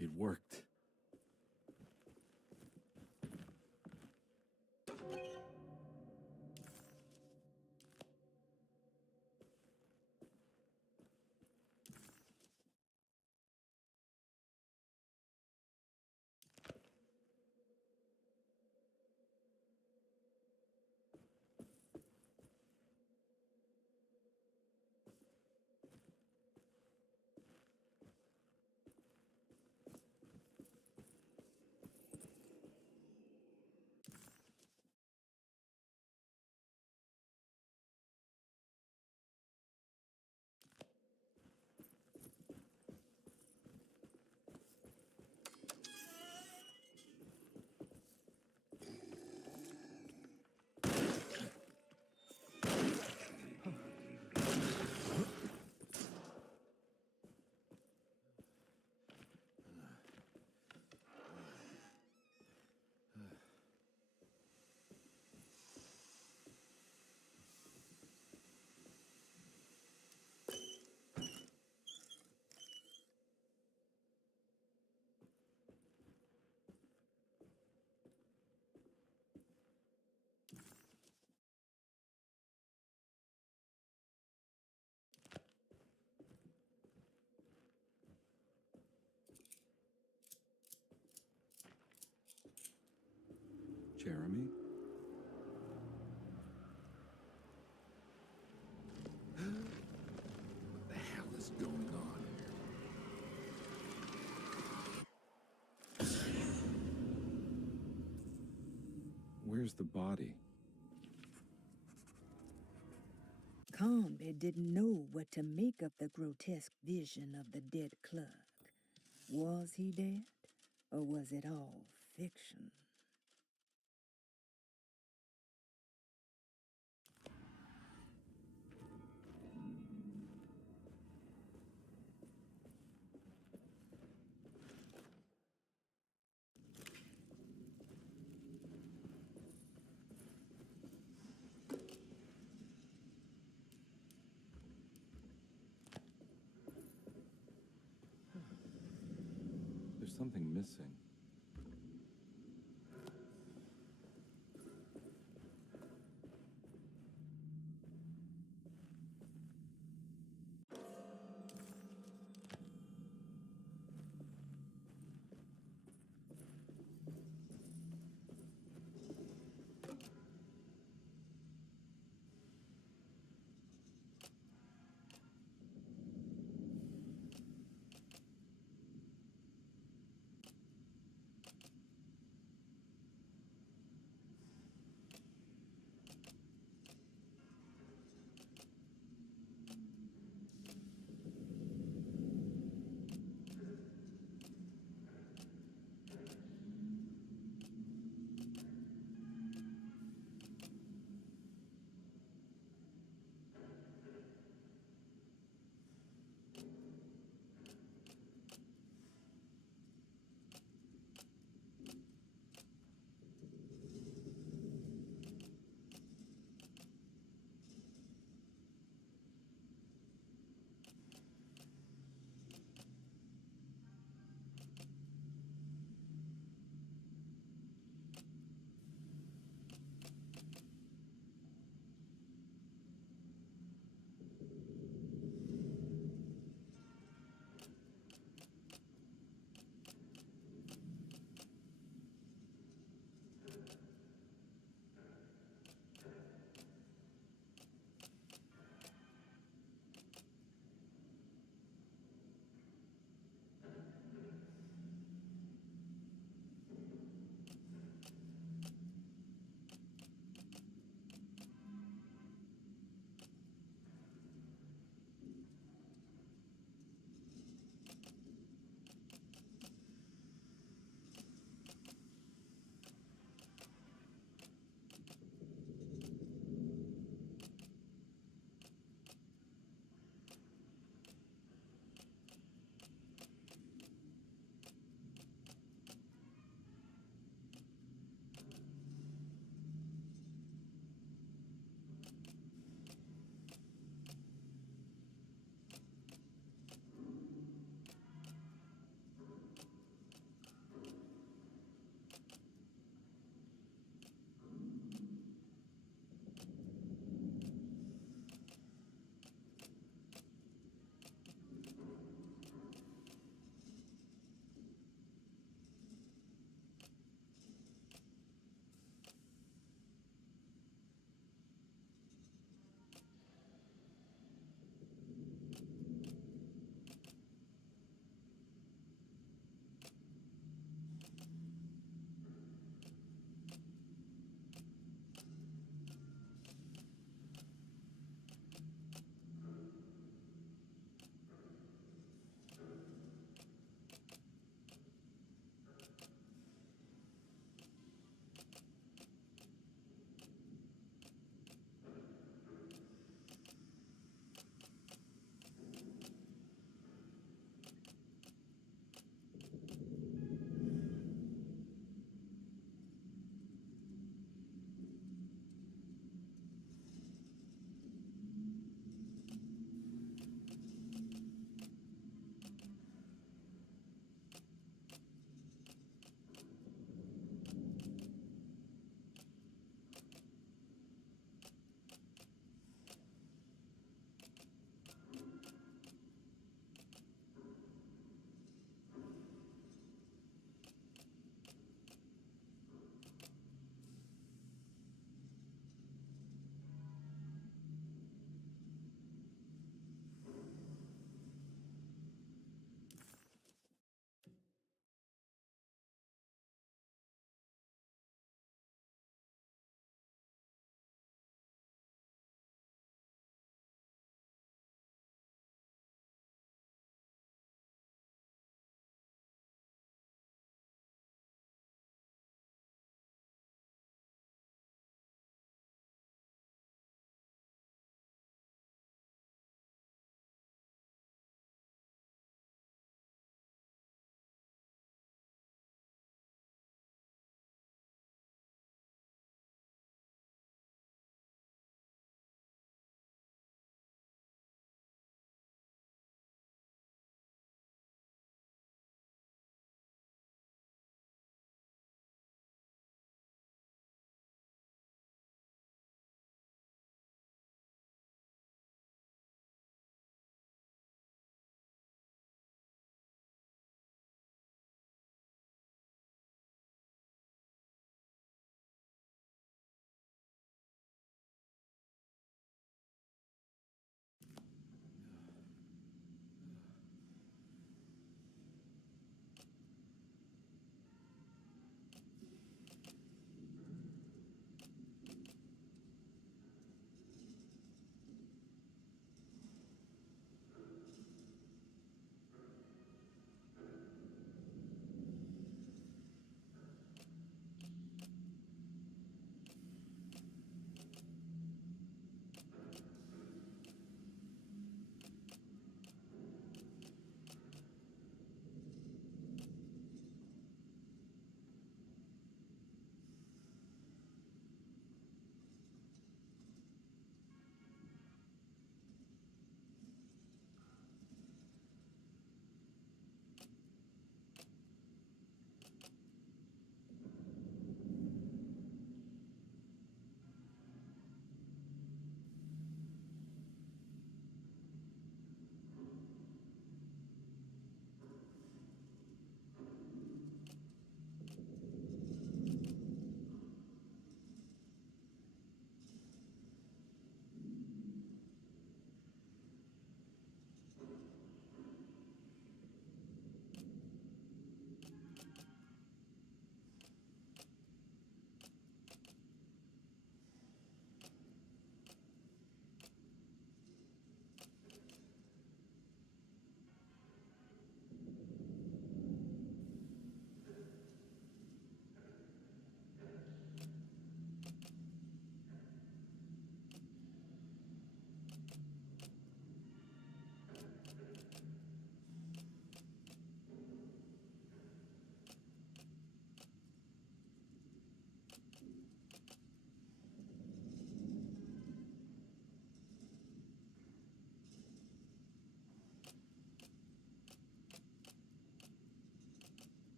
It worked. Jeremy? What the hell is going on here? Where's the body? Conby didn't know what to make of the grotesque vision of the dead clerk. Was he dead, or was it all fiction? There's something missing.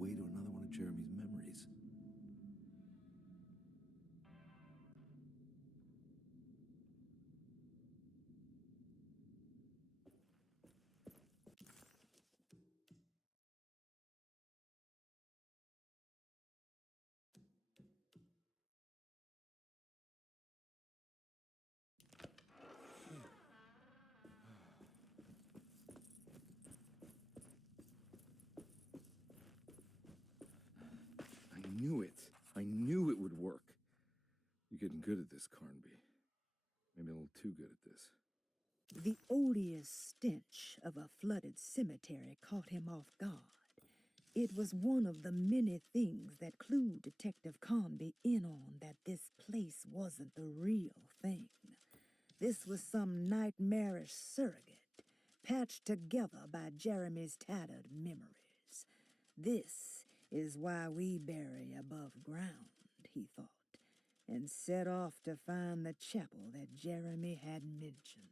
way to another one of Jeremy's memories. I knew it. I knew it would work. You're getting good at this, Carnby. Maybe a little too good at this. The odious stench of a flooded cemetery caught him off guard. It was one of the many things that clued Detective Carnby in on that this place wasn't the real thing. This was some nightmarish surrogate, patched together by Jeremy's tattered memories. This is why we bury above ground, he thought, and set off to find the chapel that Jeremy had mentioned.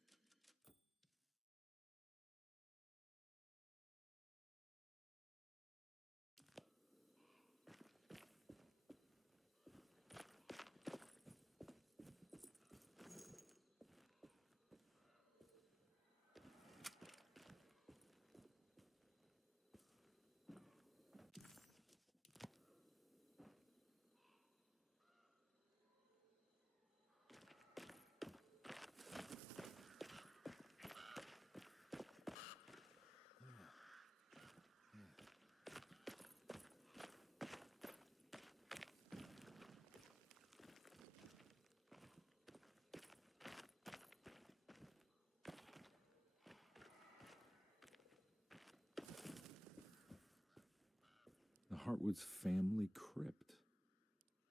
Hartwood's family crypt.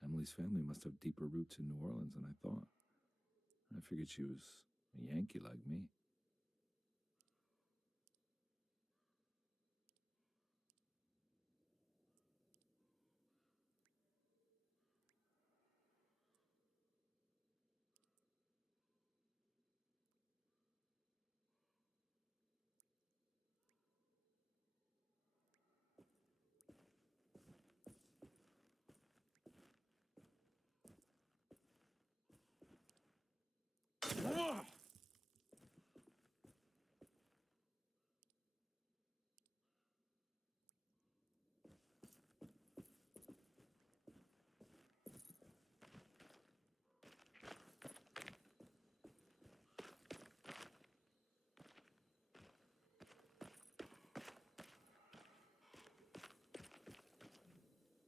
Emily's family must have deeper roots in New Orleans than I thought. I figured she was a Yankee like me.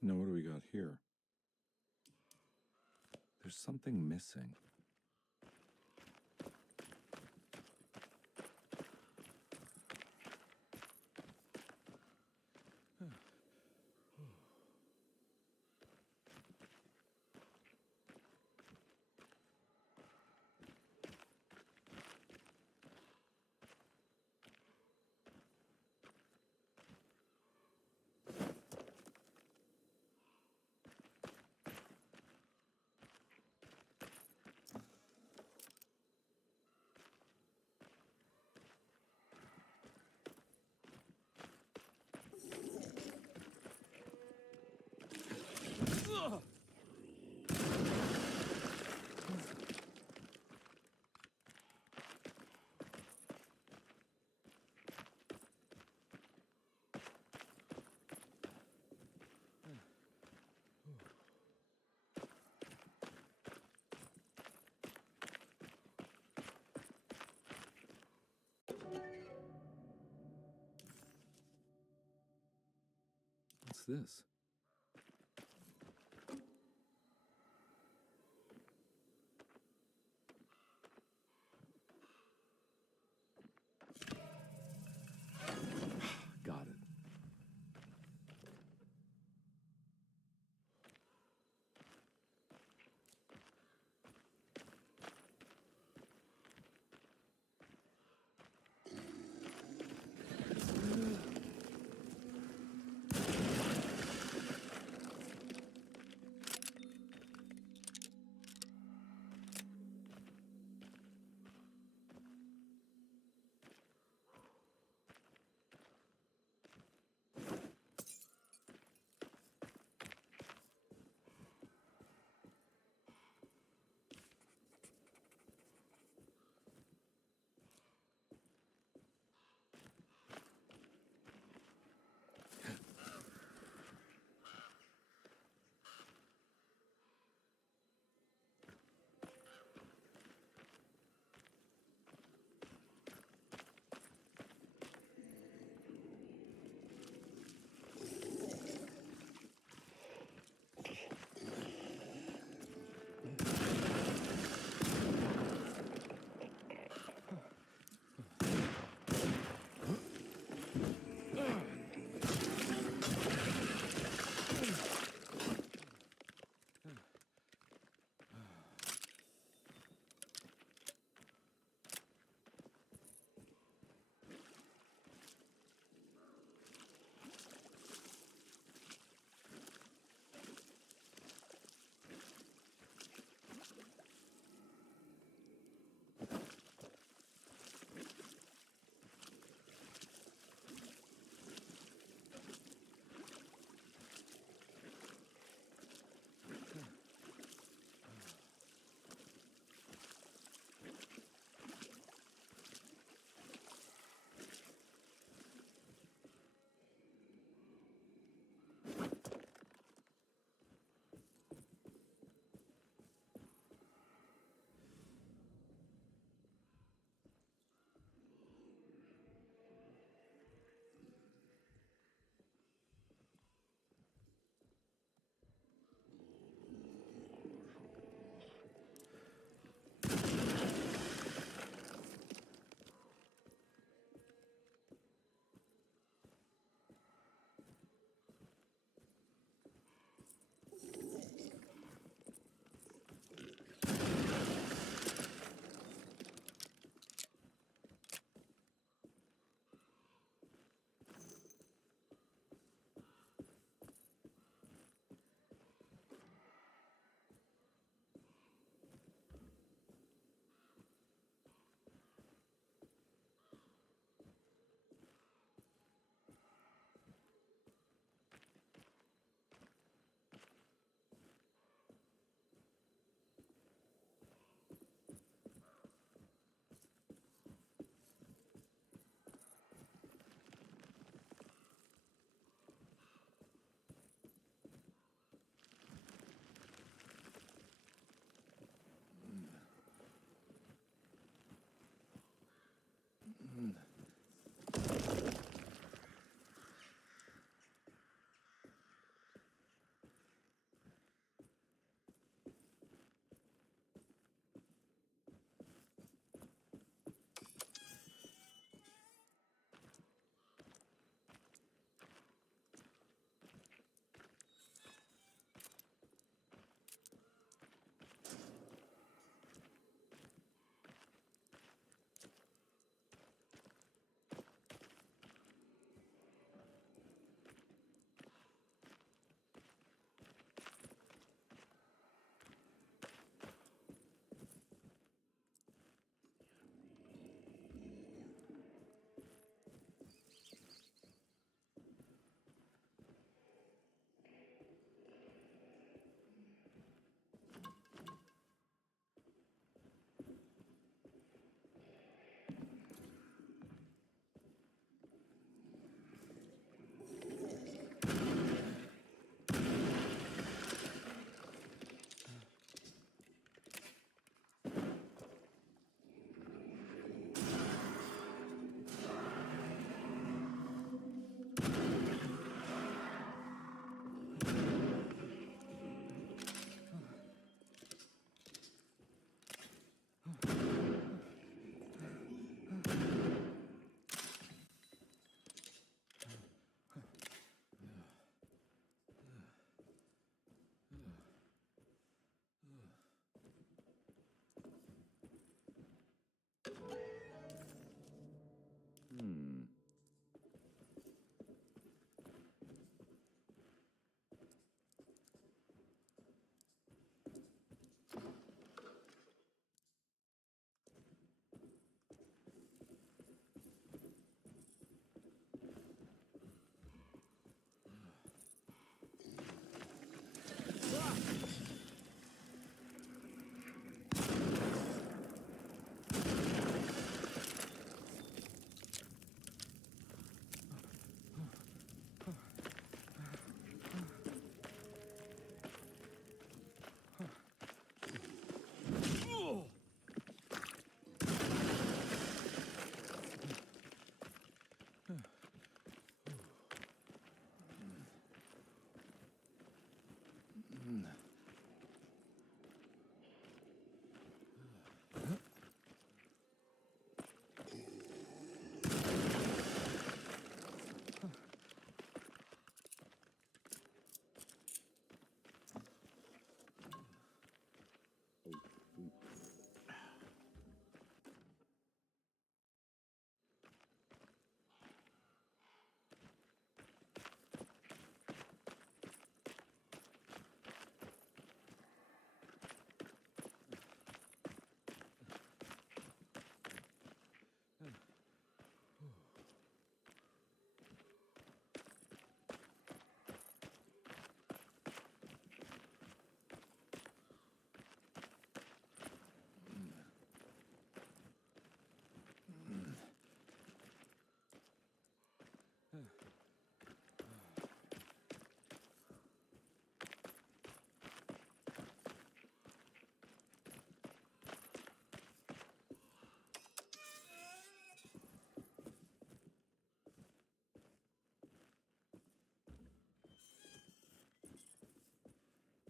Now, what do we got here? There's something missing. What's this? Got it.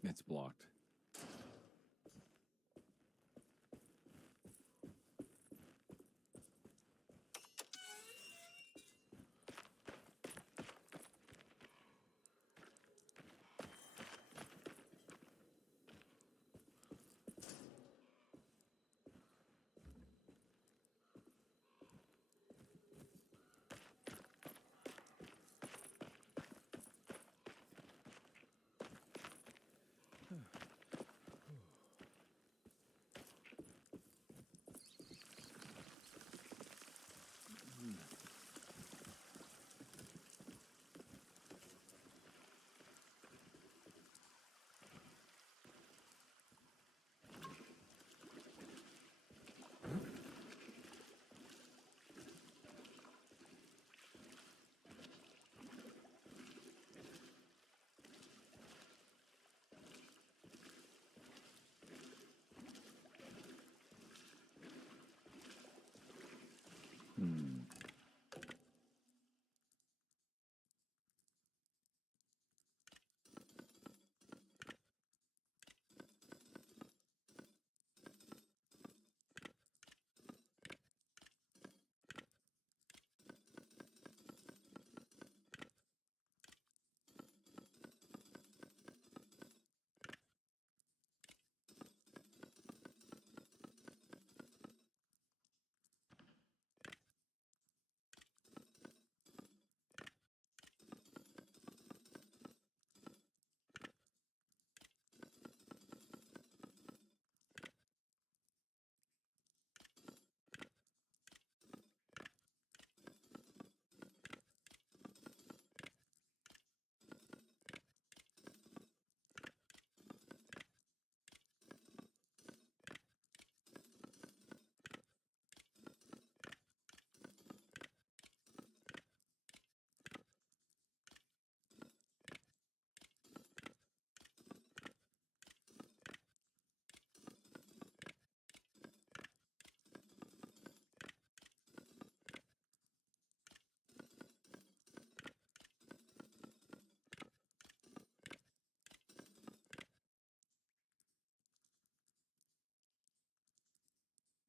It's blocked.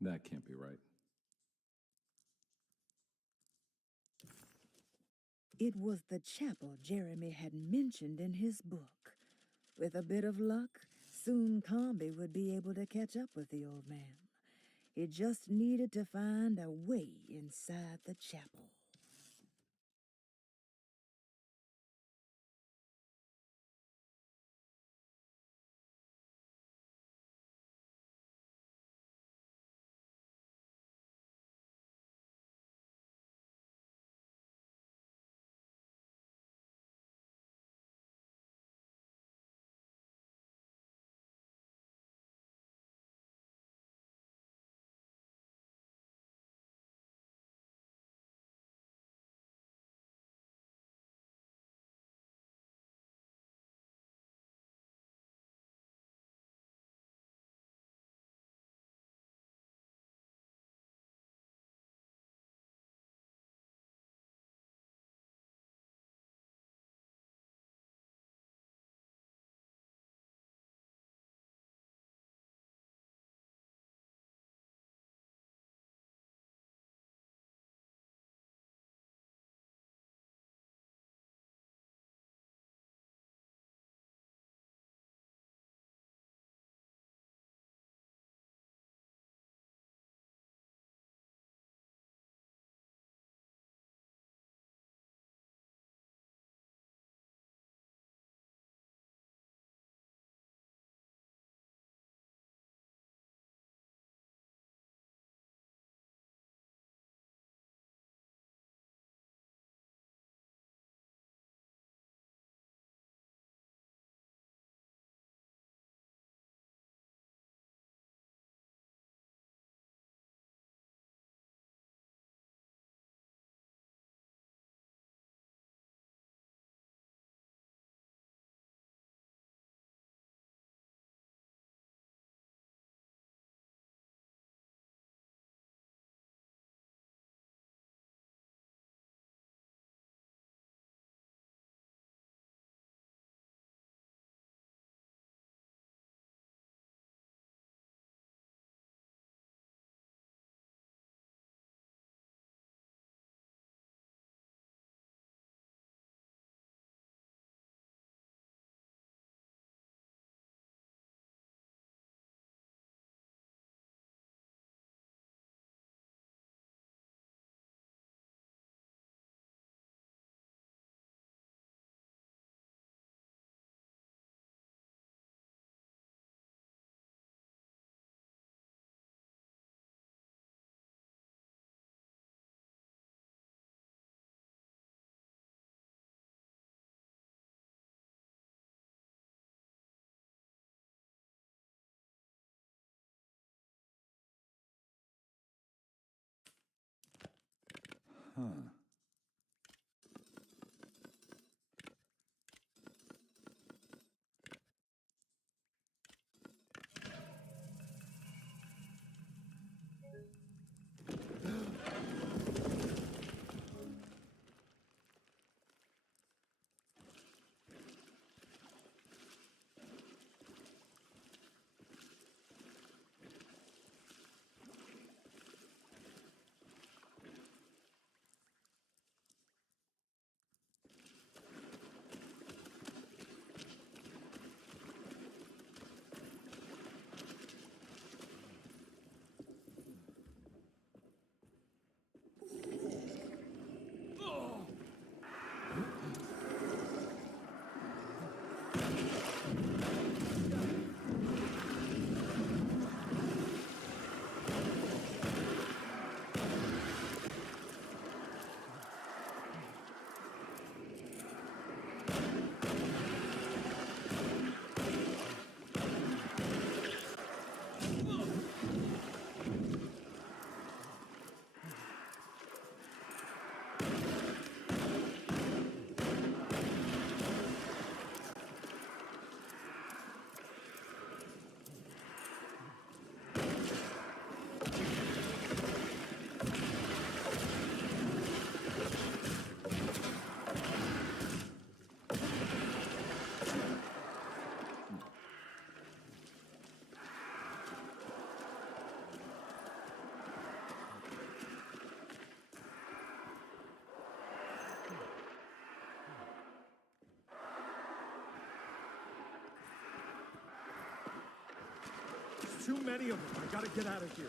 That can't be right. It was the chapel Jeremy had mentioned in his book. With a bit of luck, soon Comby would be able to catch up with the old man. He just needed to find a way inside the chapel. Huh. Too many of them. I gotta get out of here.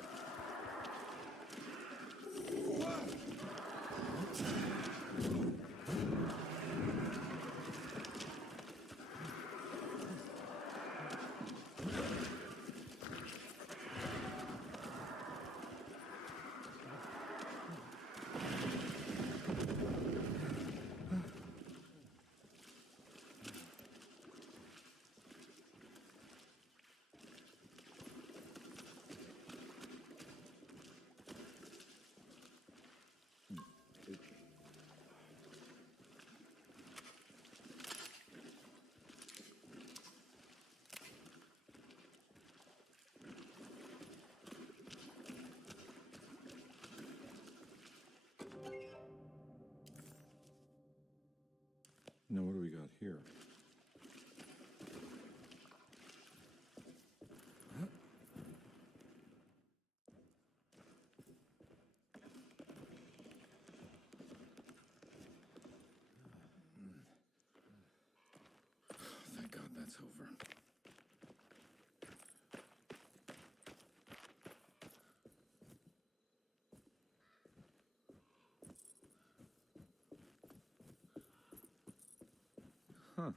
Now, what do we got here? Thank God that's over. Huh.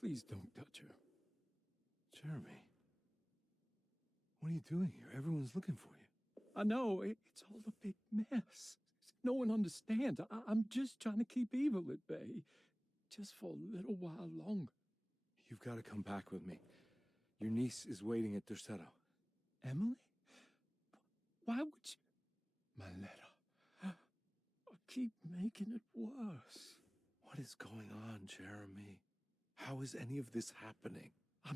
Please don't touch her. Jeremy. What are you doing here? Everyone's looking for you. I know, it's all a big mess. No one understands. I'm just trying to keep evil at bay. Just for a little while longer. You've got to come back with me. Your niece is waiting at Derceto. Emily? Why would you... My letter. keep making it worse. What is going on, Jeremy? How is any of this happening? I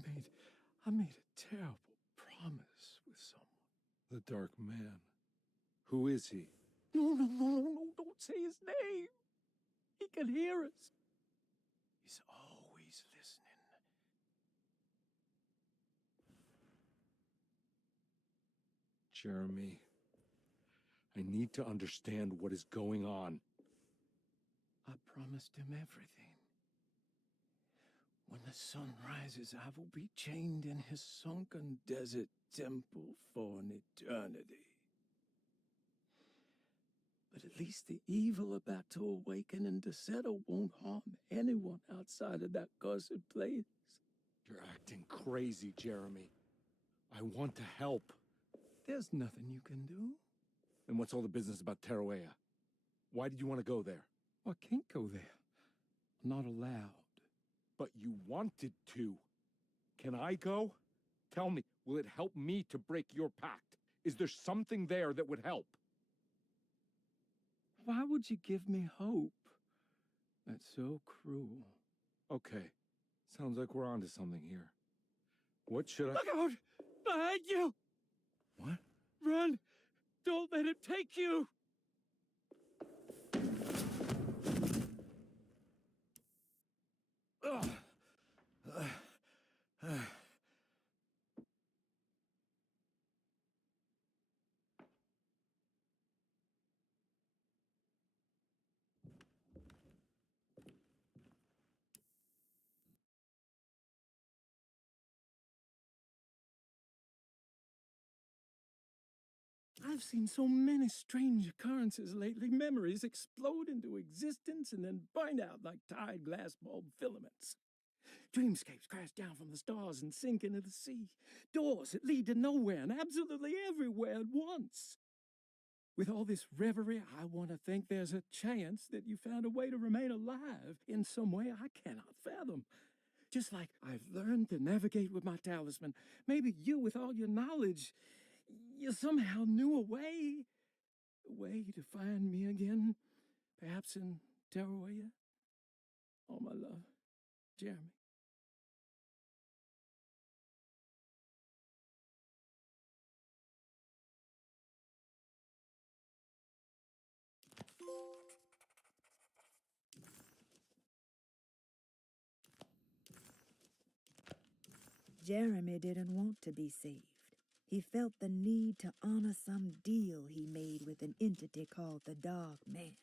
made a terrible promise with someone. The Dark Man. Who is he? No, don't say his name. He can hear us. He's always listening. Jeremy, I need to understand what is going on. I promised him everything. When the sun rises, I will be chained in his sunken desert temple for an eternity. But at least the evil about to awaken in Deseto won't harm anyone outside of that cursed place. You're acting crazy, Jeremy. I want to help. There's nothing you can do. Then what's all the business about Teruea? Why did you want to go there? I can't go there. I'm not allowed. But you wanted to. Can I go? Tell me, will it help me to break your pact? Is there something there that would help? Why would you give me hope? That's so cruel. Okay, sounds like we're onto something here. What should I— Look out! Behind you! What? Run! Don't let him take you! I've seen so many strange occurrences lately. Memories explode into existence and then burn out like tired glass bulb filaments. Dreamscapes crash down from the stars and sink into the sea. Doors that lead to nowhere and absolutely everywhere at once. With all this reverie, I want to think there's a chance that you found a way to remain alive in some way I cannot fathom. Just like I've learned to navigate with my talisman, maybe you, with all your knowledge, you somehow knew a way to find me again, perhaps in Teruea. All my love, Jeremy. Jeremy didn't want to be saved. He felt the need to honor some deal he made with an entity called the Dark Man.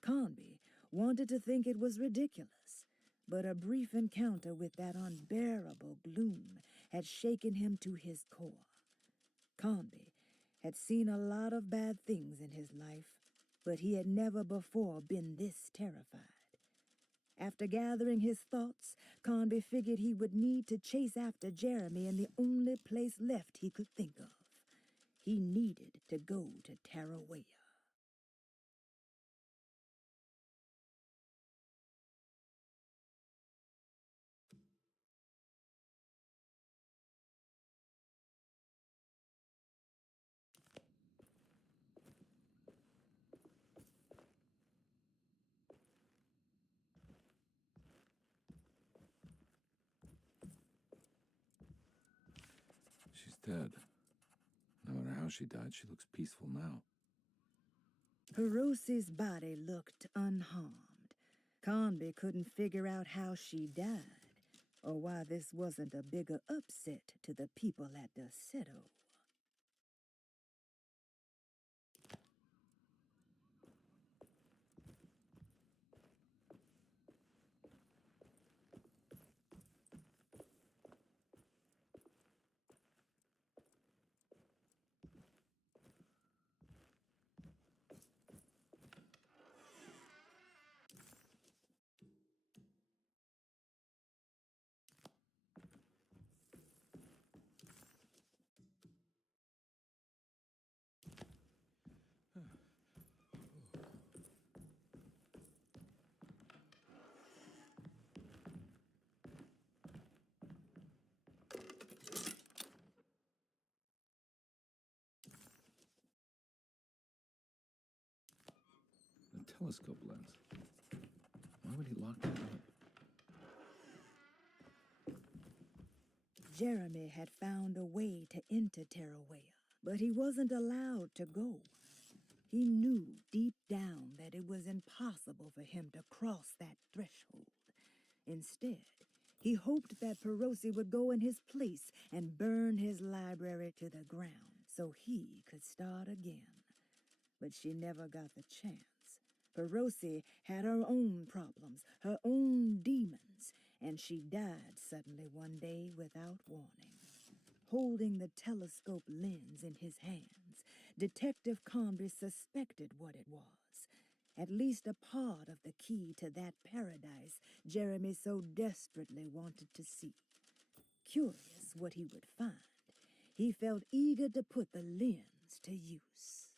Conby wanted to think it was ridiculous, but a brief encounter with that unbearable gloom had shaken him to his core. Conby had seen a lot of bad things in his life, but he had never before been this terrified. After gathering his thoughts, Conby figured he would need to chase after Jeremy in the only place left he could think of. He needed to go to Teruea. She's dead. No matter how she died, she looks peaceful now. Hirosi's body looked unharmed. Conby couldn't figure out how she died, or why this wasn't a bigger upset to the people at Deseto. telescope lens. Why would he lock that up? Jeremy had found a way to enter Terrawea, but he wasn't allowed to go. He knew deep down that it was impossible for him to cross that threshold. Instead, he hoped that Perosi would go in his place and burn his library to the ground so he could start again. But she never got the chance. Perosi had her own problems, her own demons, and she died suddenly one day without warning. Holding the telescope lens in his hands, Detective Comby suspected what it was. At least a part of the key to that paradise Jeremy so desperately wanted to see. Curious what he would find, he felt eager to put the lens to use.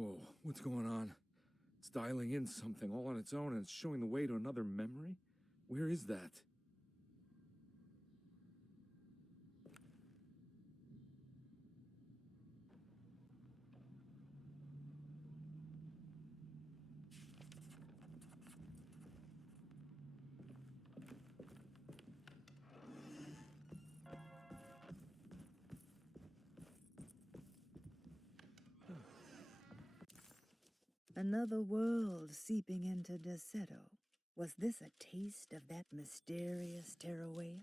Whoa, what's going on? It's dialing in something all on its own and it's showing the way to another memory? Where is that? Another world seeping into Deseto. Was this a taste of that mysterious Terawea?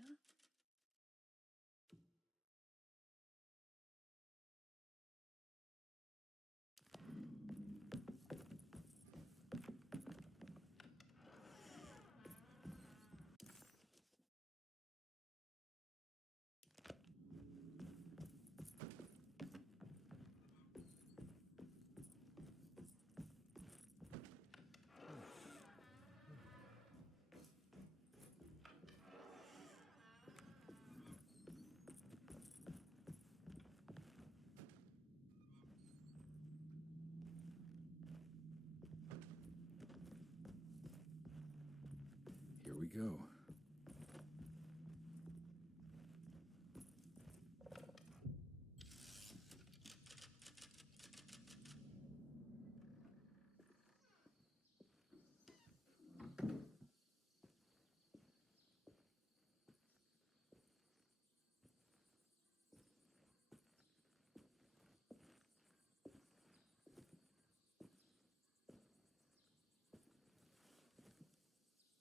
Here we go.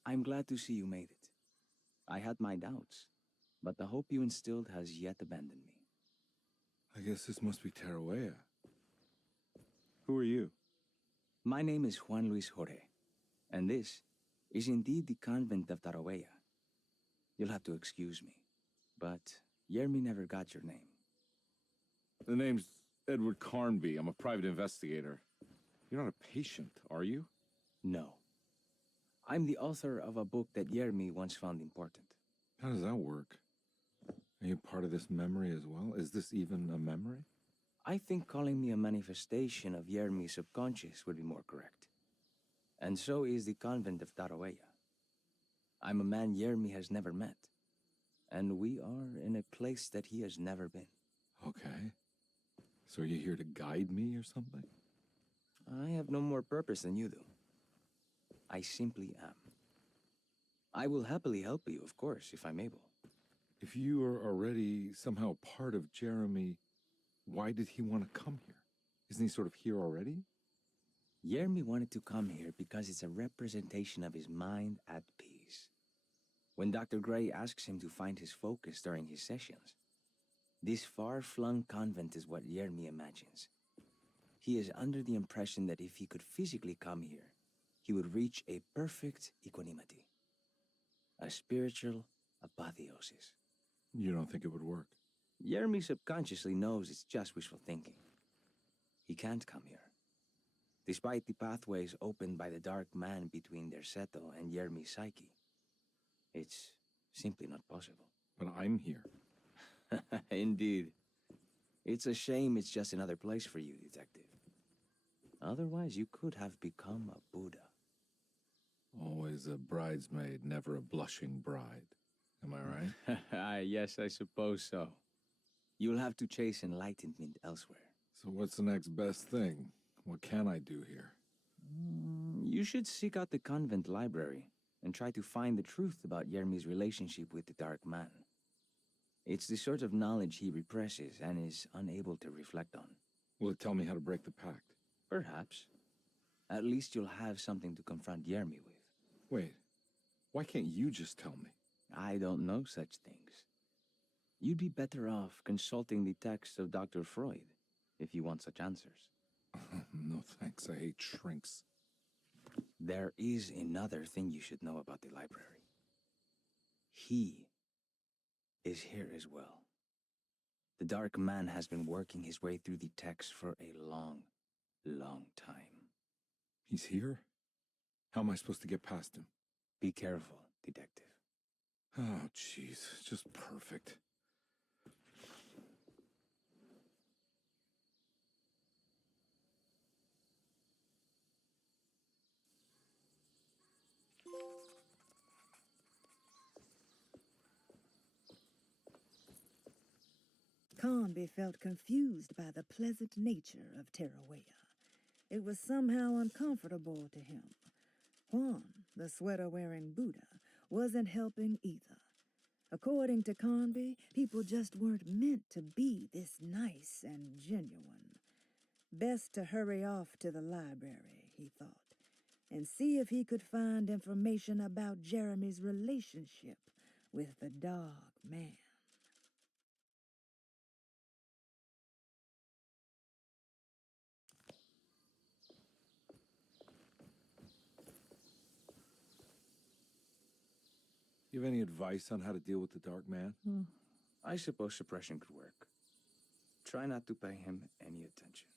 I'm glad to see you made it. I had my doubts, but the hope you instilled has yet abandoned me. I guess this must be Terawea. Who are you? My name is Juan Luis Jorge, and this is indeed the convent of Tarawea. You'll have to excuse me, but Yermi never got your name. The name's Edward Carnby. I'm a private investigator. You're not a patient, are you? No. I'm the author of a book that Yermi once found important. How does that work? Are you part of this memory as well? Is this even a memory? I think calling me a manifestation of Yermi's subconscious would be more correct. And so is the convent of Tarawea. I'm a man Yermi has never met, and we are in a place that he has never been. Okay. So are you here to guide me or something? I have no more purpose than you do. I simply am. I will happily help you, of course, if I'm able. If you are already somehow part of Jeremy, why did he want to come here? Isn't he sort of here already? Yermi wanted to come here because it's a representation of his mind at peace. When Dr. Gray asks him to find his focus during his sessions, this far-flung convent is what Yermi imagines. He is under the impression that if he could physically come here, he would reach a perfect equanimity. A spiritual apotheosis. You don't think it would work? Yermi subconsciously knows it's just wishful thinking. He can't come here. Despite the pathways opened by the dark man between Derceto and Yermi's psyche, it's simply not possible. But I'm here. Indeed. It's a shame it's just another place for you, Detective. Otherwise, you could have become a Buddha. Always a bridesmaid, never a blushing bride. Am I right? Yes, I suppose so. You'll have to chase enlightenment elsewhere. So what's the next best thing? What can I do here? You should seek out the convent library and try to find the truth about Yermi's relationship with the Dark Man. It's the sort of knowledge he represses and is unable to reflect on. Will it tell me how to break the pact? Perhaps. At least you'll have something to confront Yermi with. Wait, why can't you just tell me? I don't know such things. You'd be better off consulting the text of Dr. Freud if you want such answers. No thanks, I hate shrinks. There is another thing you should know about the library. He is here as well. The Dark Man has been working his way through the text for a long, long time. He's here? How am I supposed to get past him? Be careful, Detective. Oh, jeez, just perfect. Conby felt confused by the pleasant nature of Terawea. It was somehow uncomfortable to him. Juan, the sweater-wearing Buddha, wasn't helping either. According to Conby, people just weren't meant to be this nice and genuine. Best to hurry off to the library, he thought, and see if he could find information about Jeremy's relationship with the dog man. You have any advice on how to deal with the Dark Man? I suppose suppression could work. Try not to pay him any attention.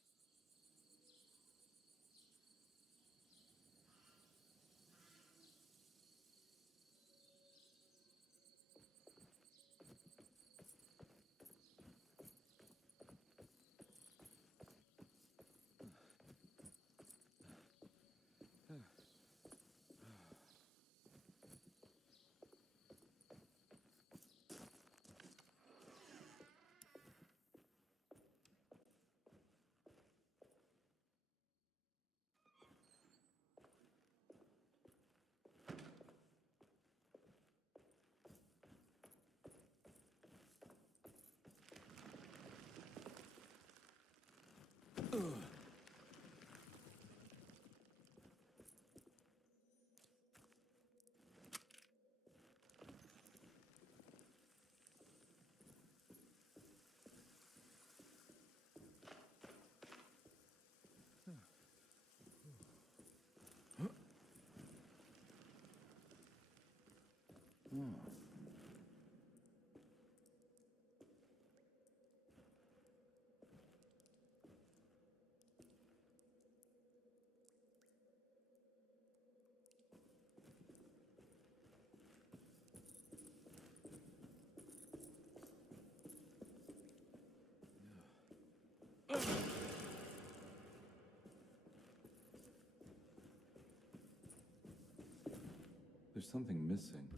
There's something missing.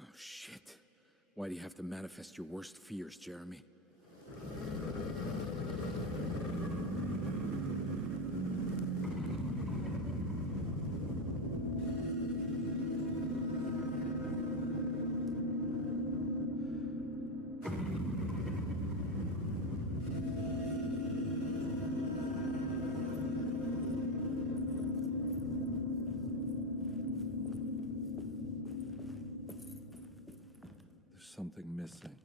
Oh, shit. Why do you have to manifest your worst fears, Jeremy? There's something missing.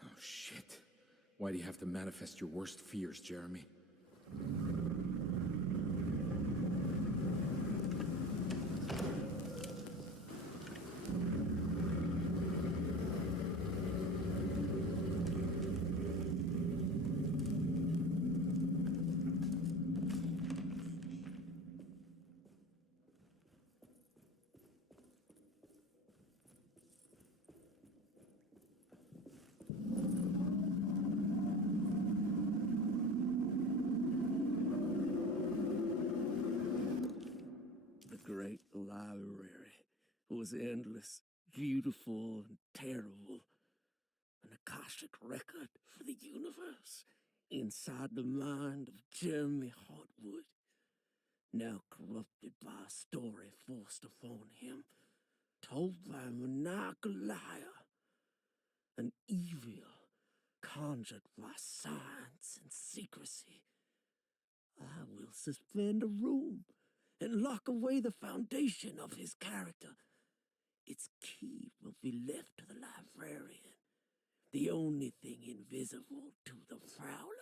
Oh, shit. Why do you have to manifest your worst fears, Jeremy? great library was endless, beautiful, and terrible. An Akashic record for the universe inside the mind of Jeremy Hartwood, now corrupted by a story forced upon him, told by a maniacal liar, an evil conjured by science and secrecy. I will suspend a room and lock away the foundation of his character. Its key will be left to the librarian, the only thing invisible to the prowler.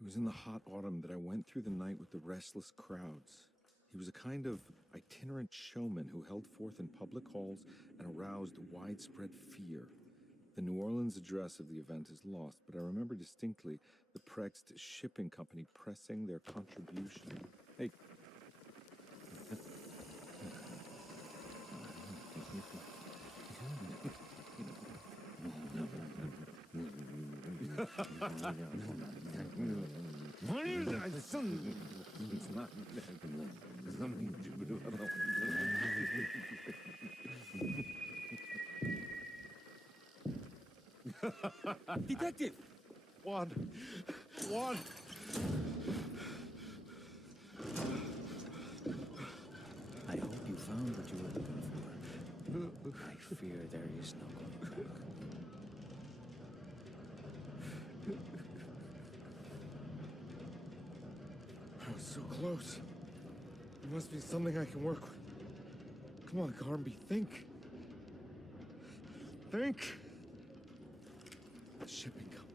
It was in the hot autumn that I went through the night with the restless crowds. He was a kind of itinerant showman who held forth in public halls and aroused widespread fear. The New Orleans address of the event is lost, but I remember distinctly the Prext Shipping Company pressing their contribution. Hey. What is that? It's not. Detective! Juan! Juan! I hope you found what you were looking for. I fear there is no going back. I was so close. There must be something I can work with. Come on, Garmby, think. think. The shipping company.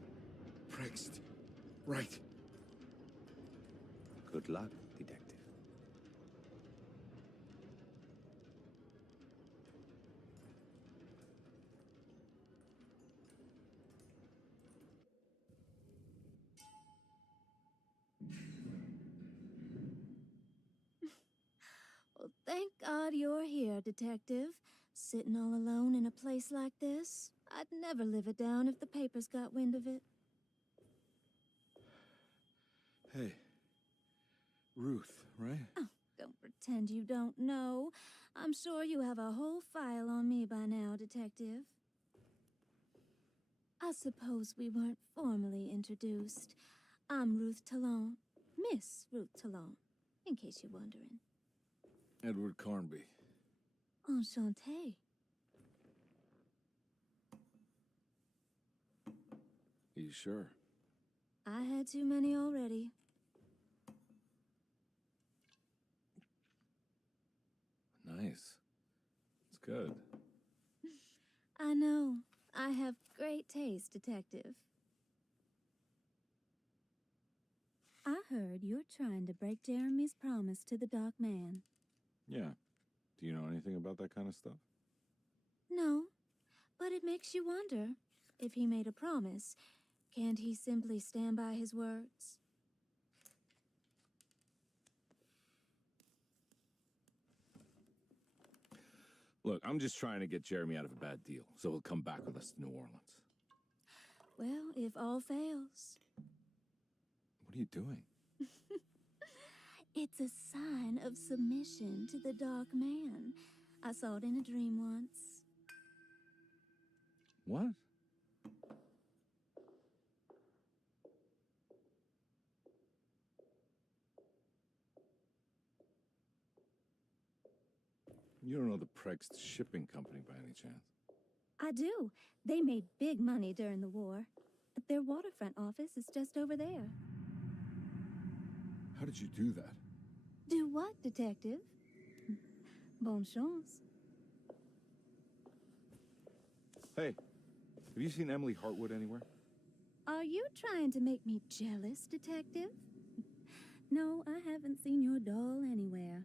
Prext. Right. Good luck, detective. Well, thank God you're here, Detective. Sitting all alone in a place like this, I'd never live it down if the papers got wind of it. Hey. Ruth, right? Oh, don't pretend you don't know. I'm sure you have a whole file on me by now, Detective. I suppose we weren't formally introduced. I'm Ruth Talon. Miss Ruth Talon, in case you're wondering. Edward Carnby. Enchanté. Are you sure? I had too many already. Nice. It's good. I know. I have great taste, Detective. I heard you're trying to break Jeremy's promise to the Dark Man. Yeah. Do you know anything about that kind of stuff? No, but it makes you wonder. If he made a promise, can't he simply stand by his words? Look, I'm just trying to get Jeremy out of a bad deal, so he'll come back with us to New Orleans. Well, if all fails. What are you doing? It's a sign of submission to the Dark Man. I saw it in a dream once. What? You don't know the Prext Shipping Company by any chance? I do. They made big money during the war. Their waterfront office is just over there. How did you do that? Do what, Detective? Bonne chance. Hey, have you seen Emily Hartwood anywhere? Are you trying to make me jealous, Detective? No, I haven't seen your doll anywhere.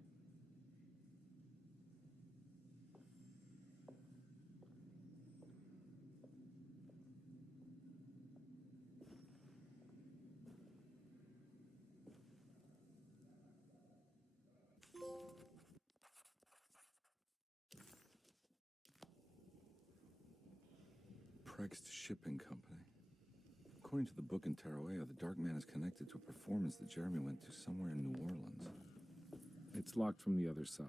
Prext Shipping Company. According to the book in Tarawea, the Dark Man is connected to a performance that Jeremy went to somewhere in New Orleans. It's locked from the other side.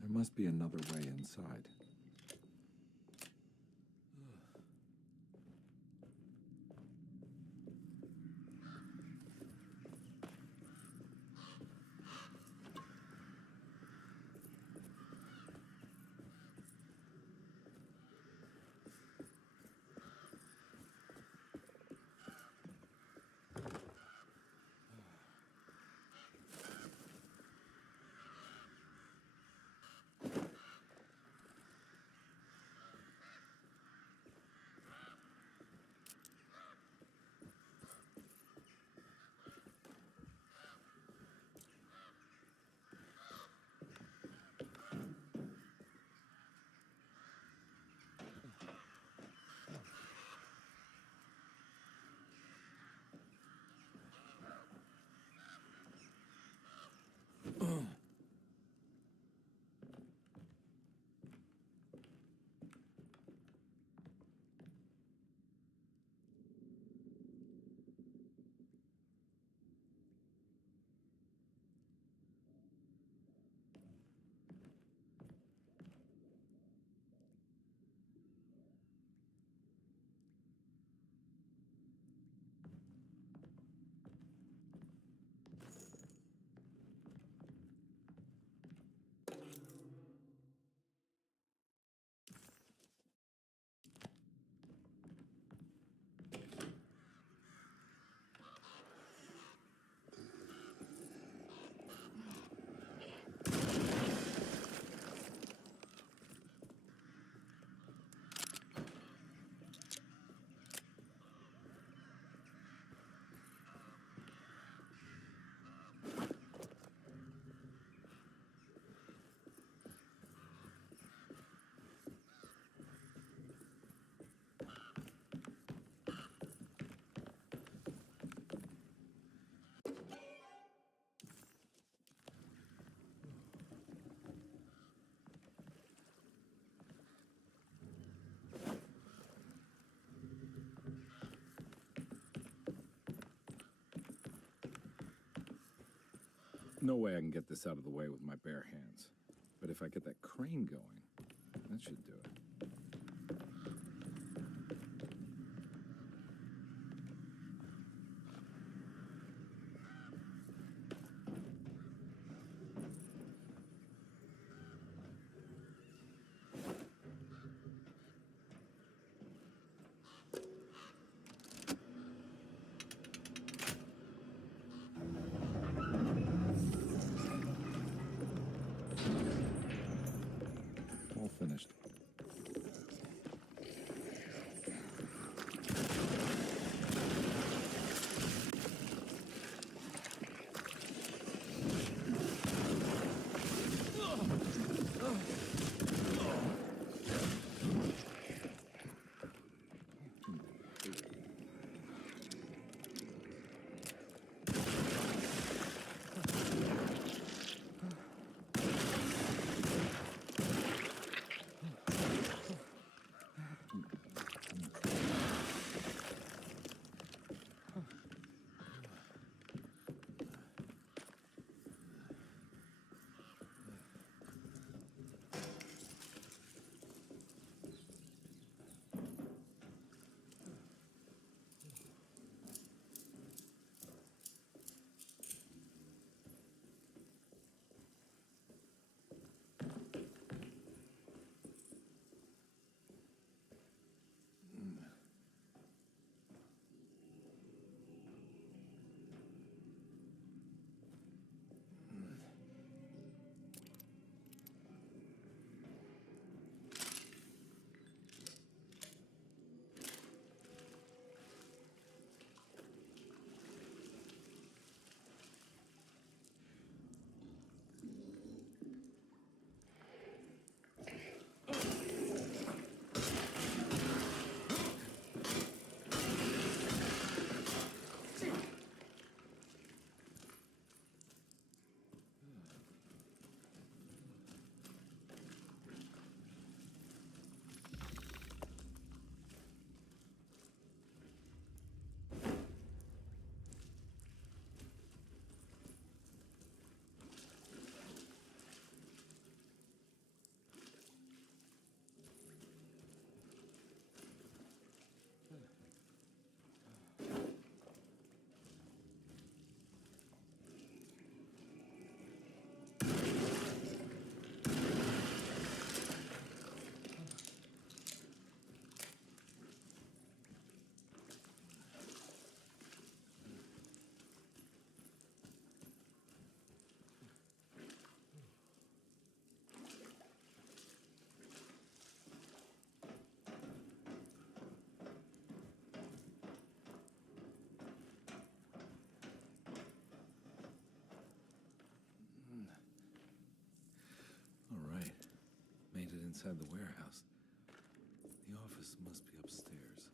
There must be another way inside. No way I can get this out of the way with my bare hands. But if I get that crane going, that should do it. All finished. All right. Made it inside the warehouse. The office must be upstairs.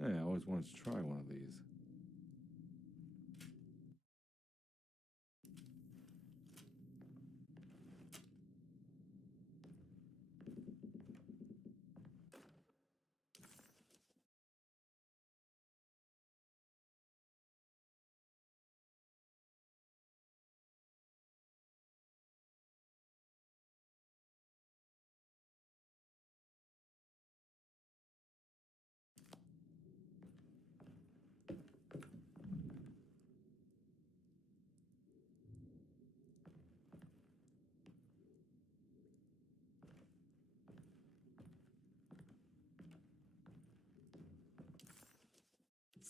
Hey, I always wanted to try one of these.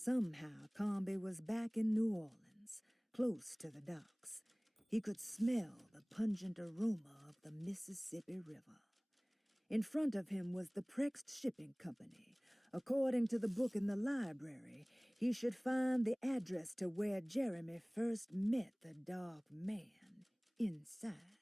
Somehow, Comby was back in New Orleans, close to the docks. He could smell the pungent aroma of the Mississippi River. In front of him was the Prext Shipping Company. According to the book in the library, he should find the address to where Jeremy first met the dark man inside.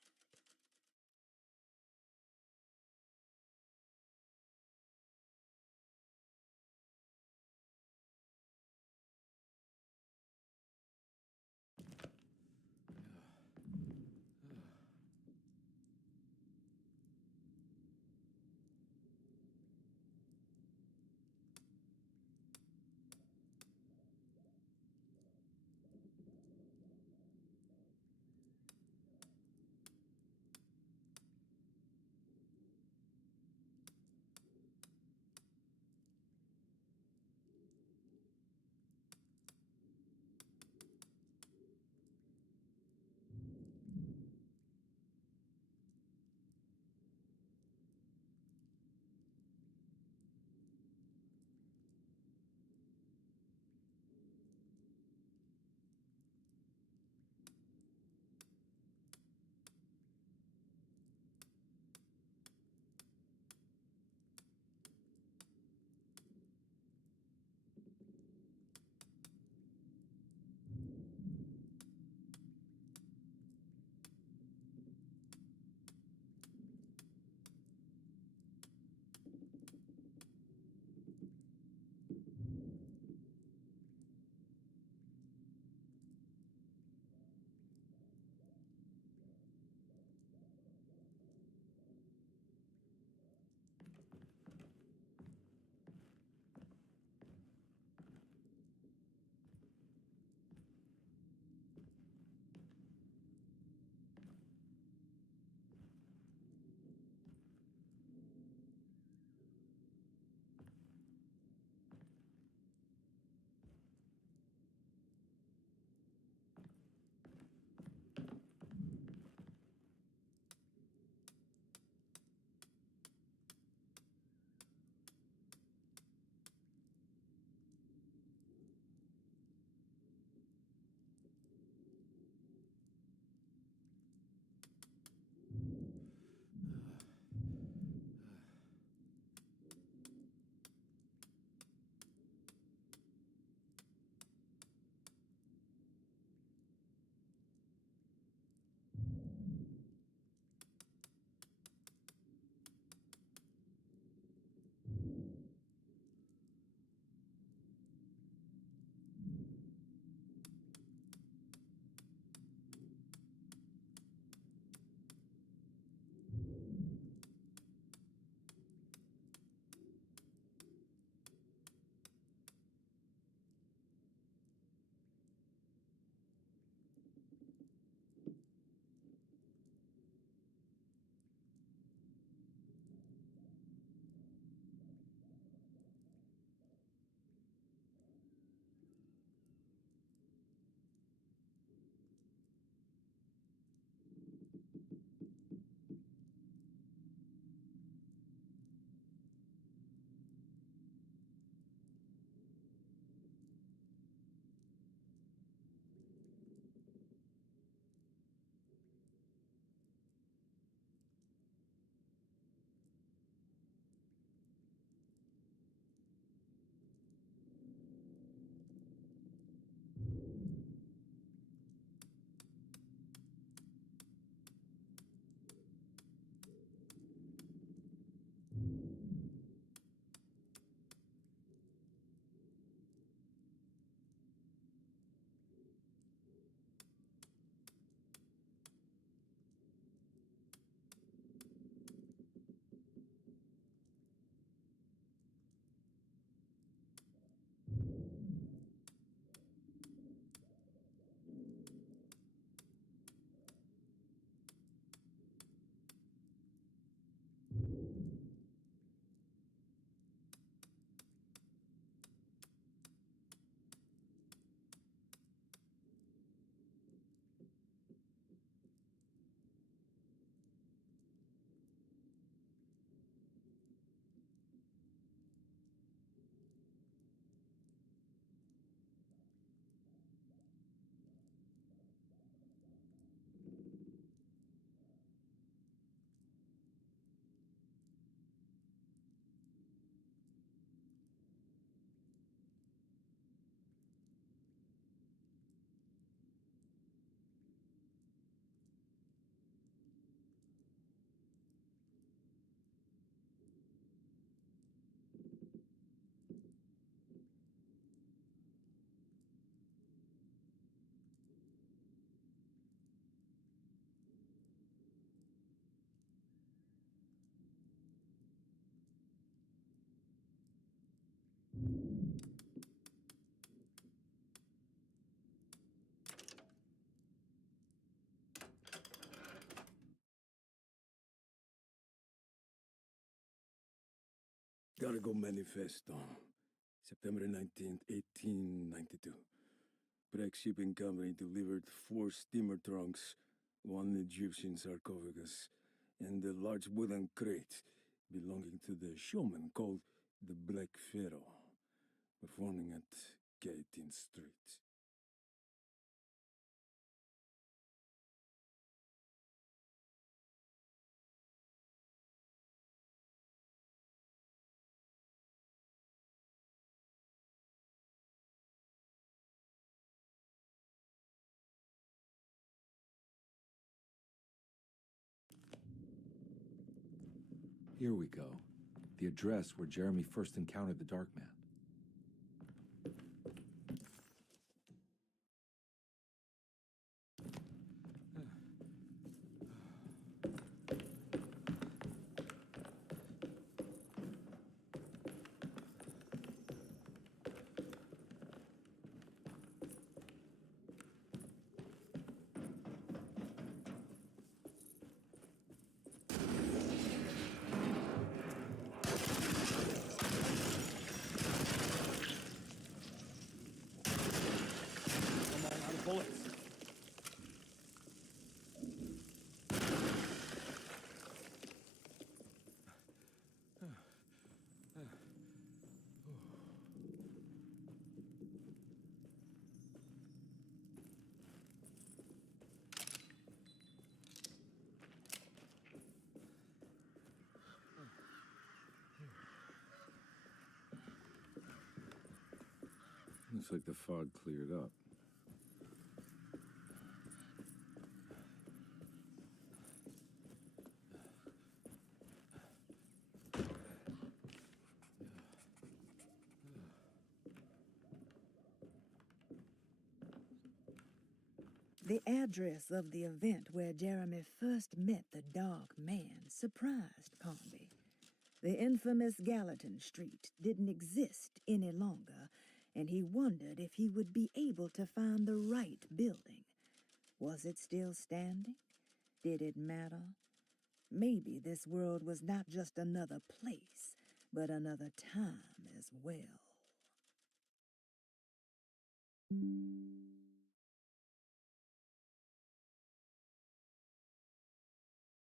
Hidalgo Manifesto, September 19th, 1892. Breck Shipping Company delivered 4 steamer trunks, 1 Egyptian sarcophagus, and a large wooden crate belonging to the showman called the Black Pharaoh, performing at Gallatin Street. Here we go. The address where Jeremy first encountered the Dark Man. Bullets. Looks like the fog cleared up. The address of the event where Jeremy first met the Dark Man surprised Conby. The infamous Gallatin Street didn't exist any longer, and he wondered if he would be able to find the right building. Was it still standing? Did it matter? Maybe this world was not just another place, but another time as well.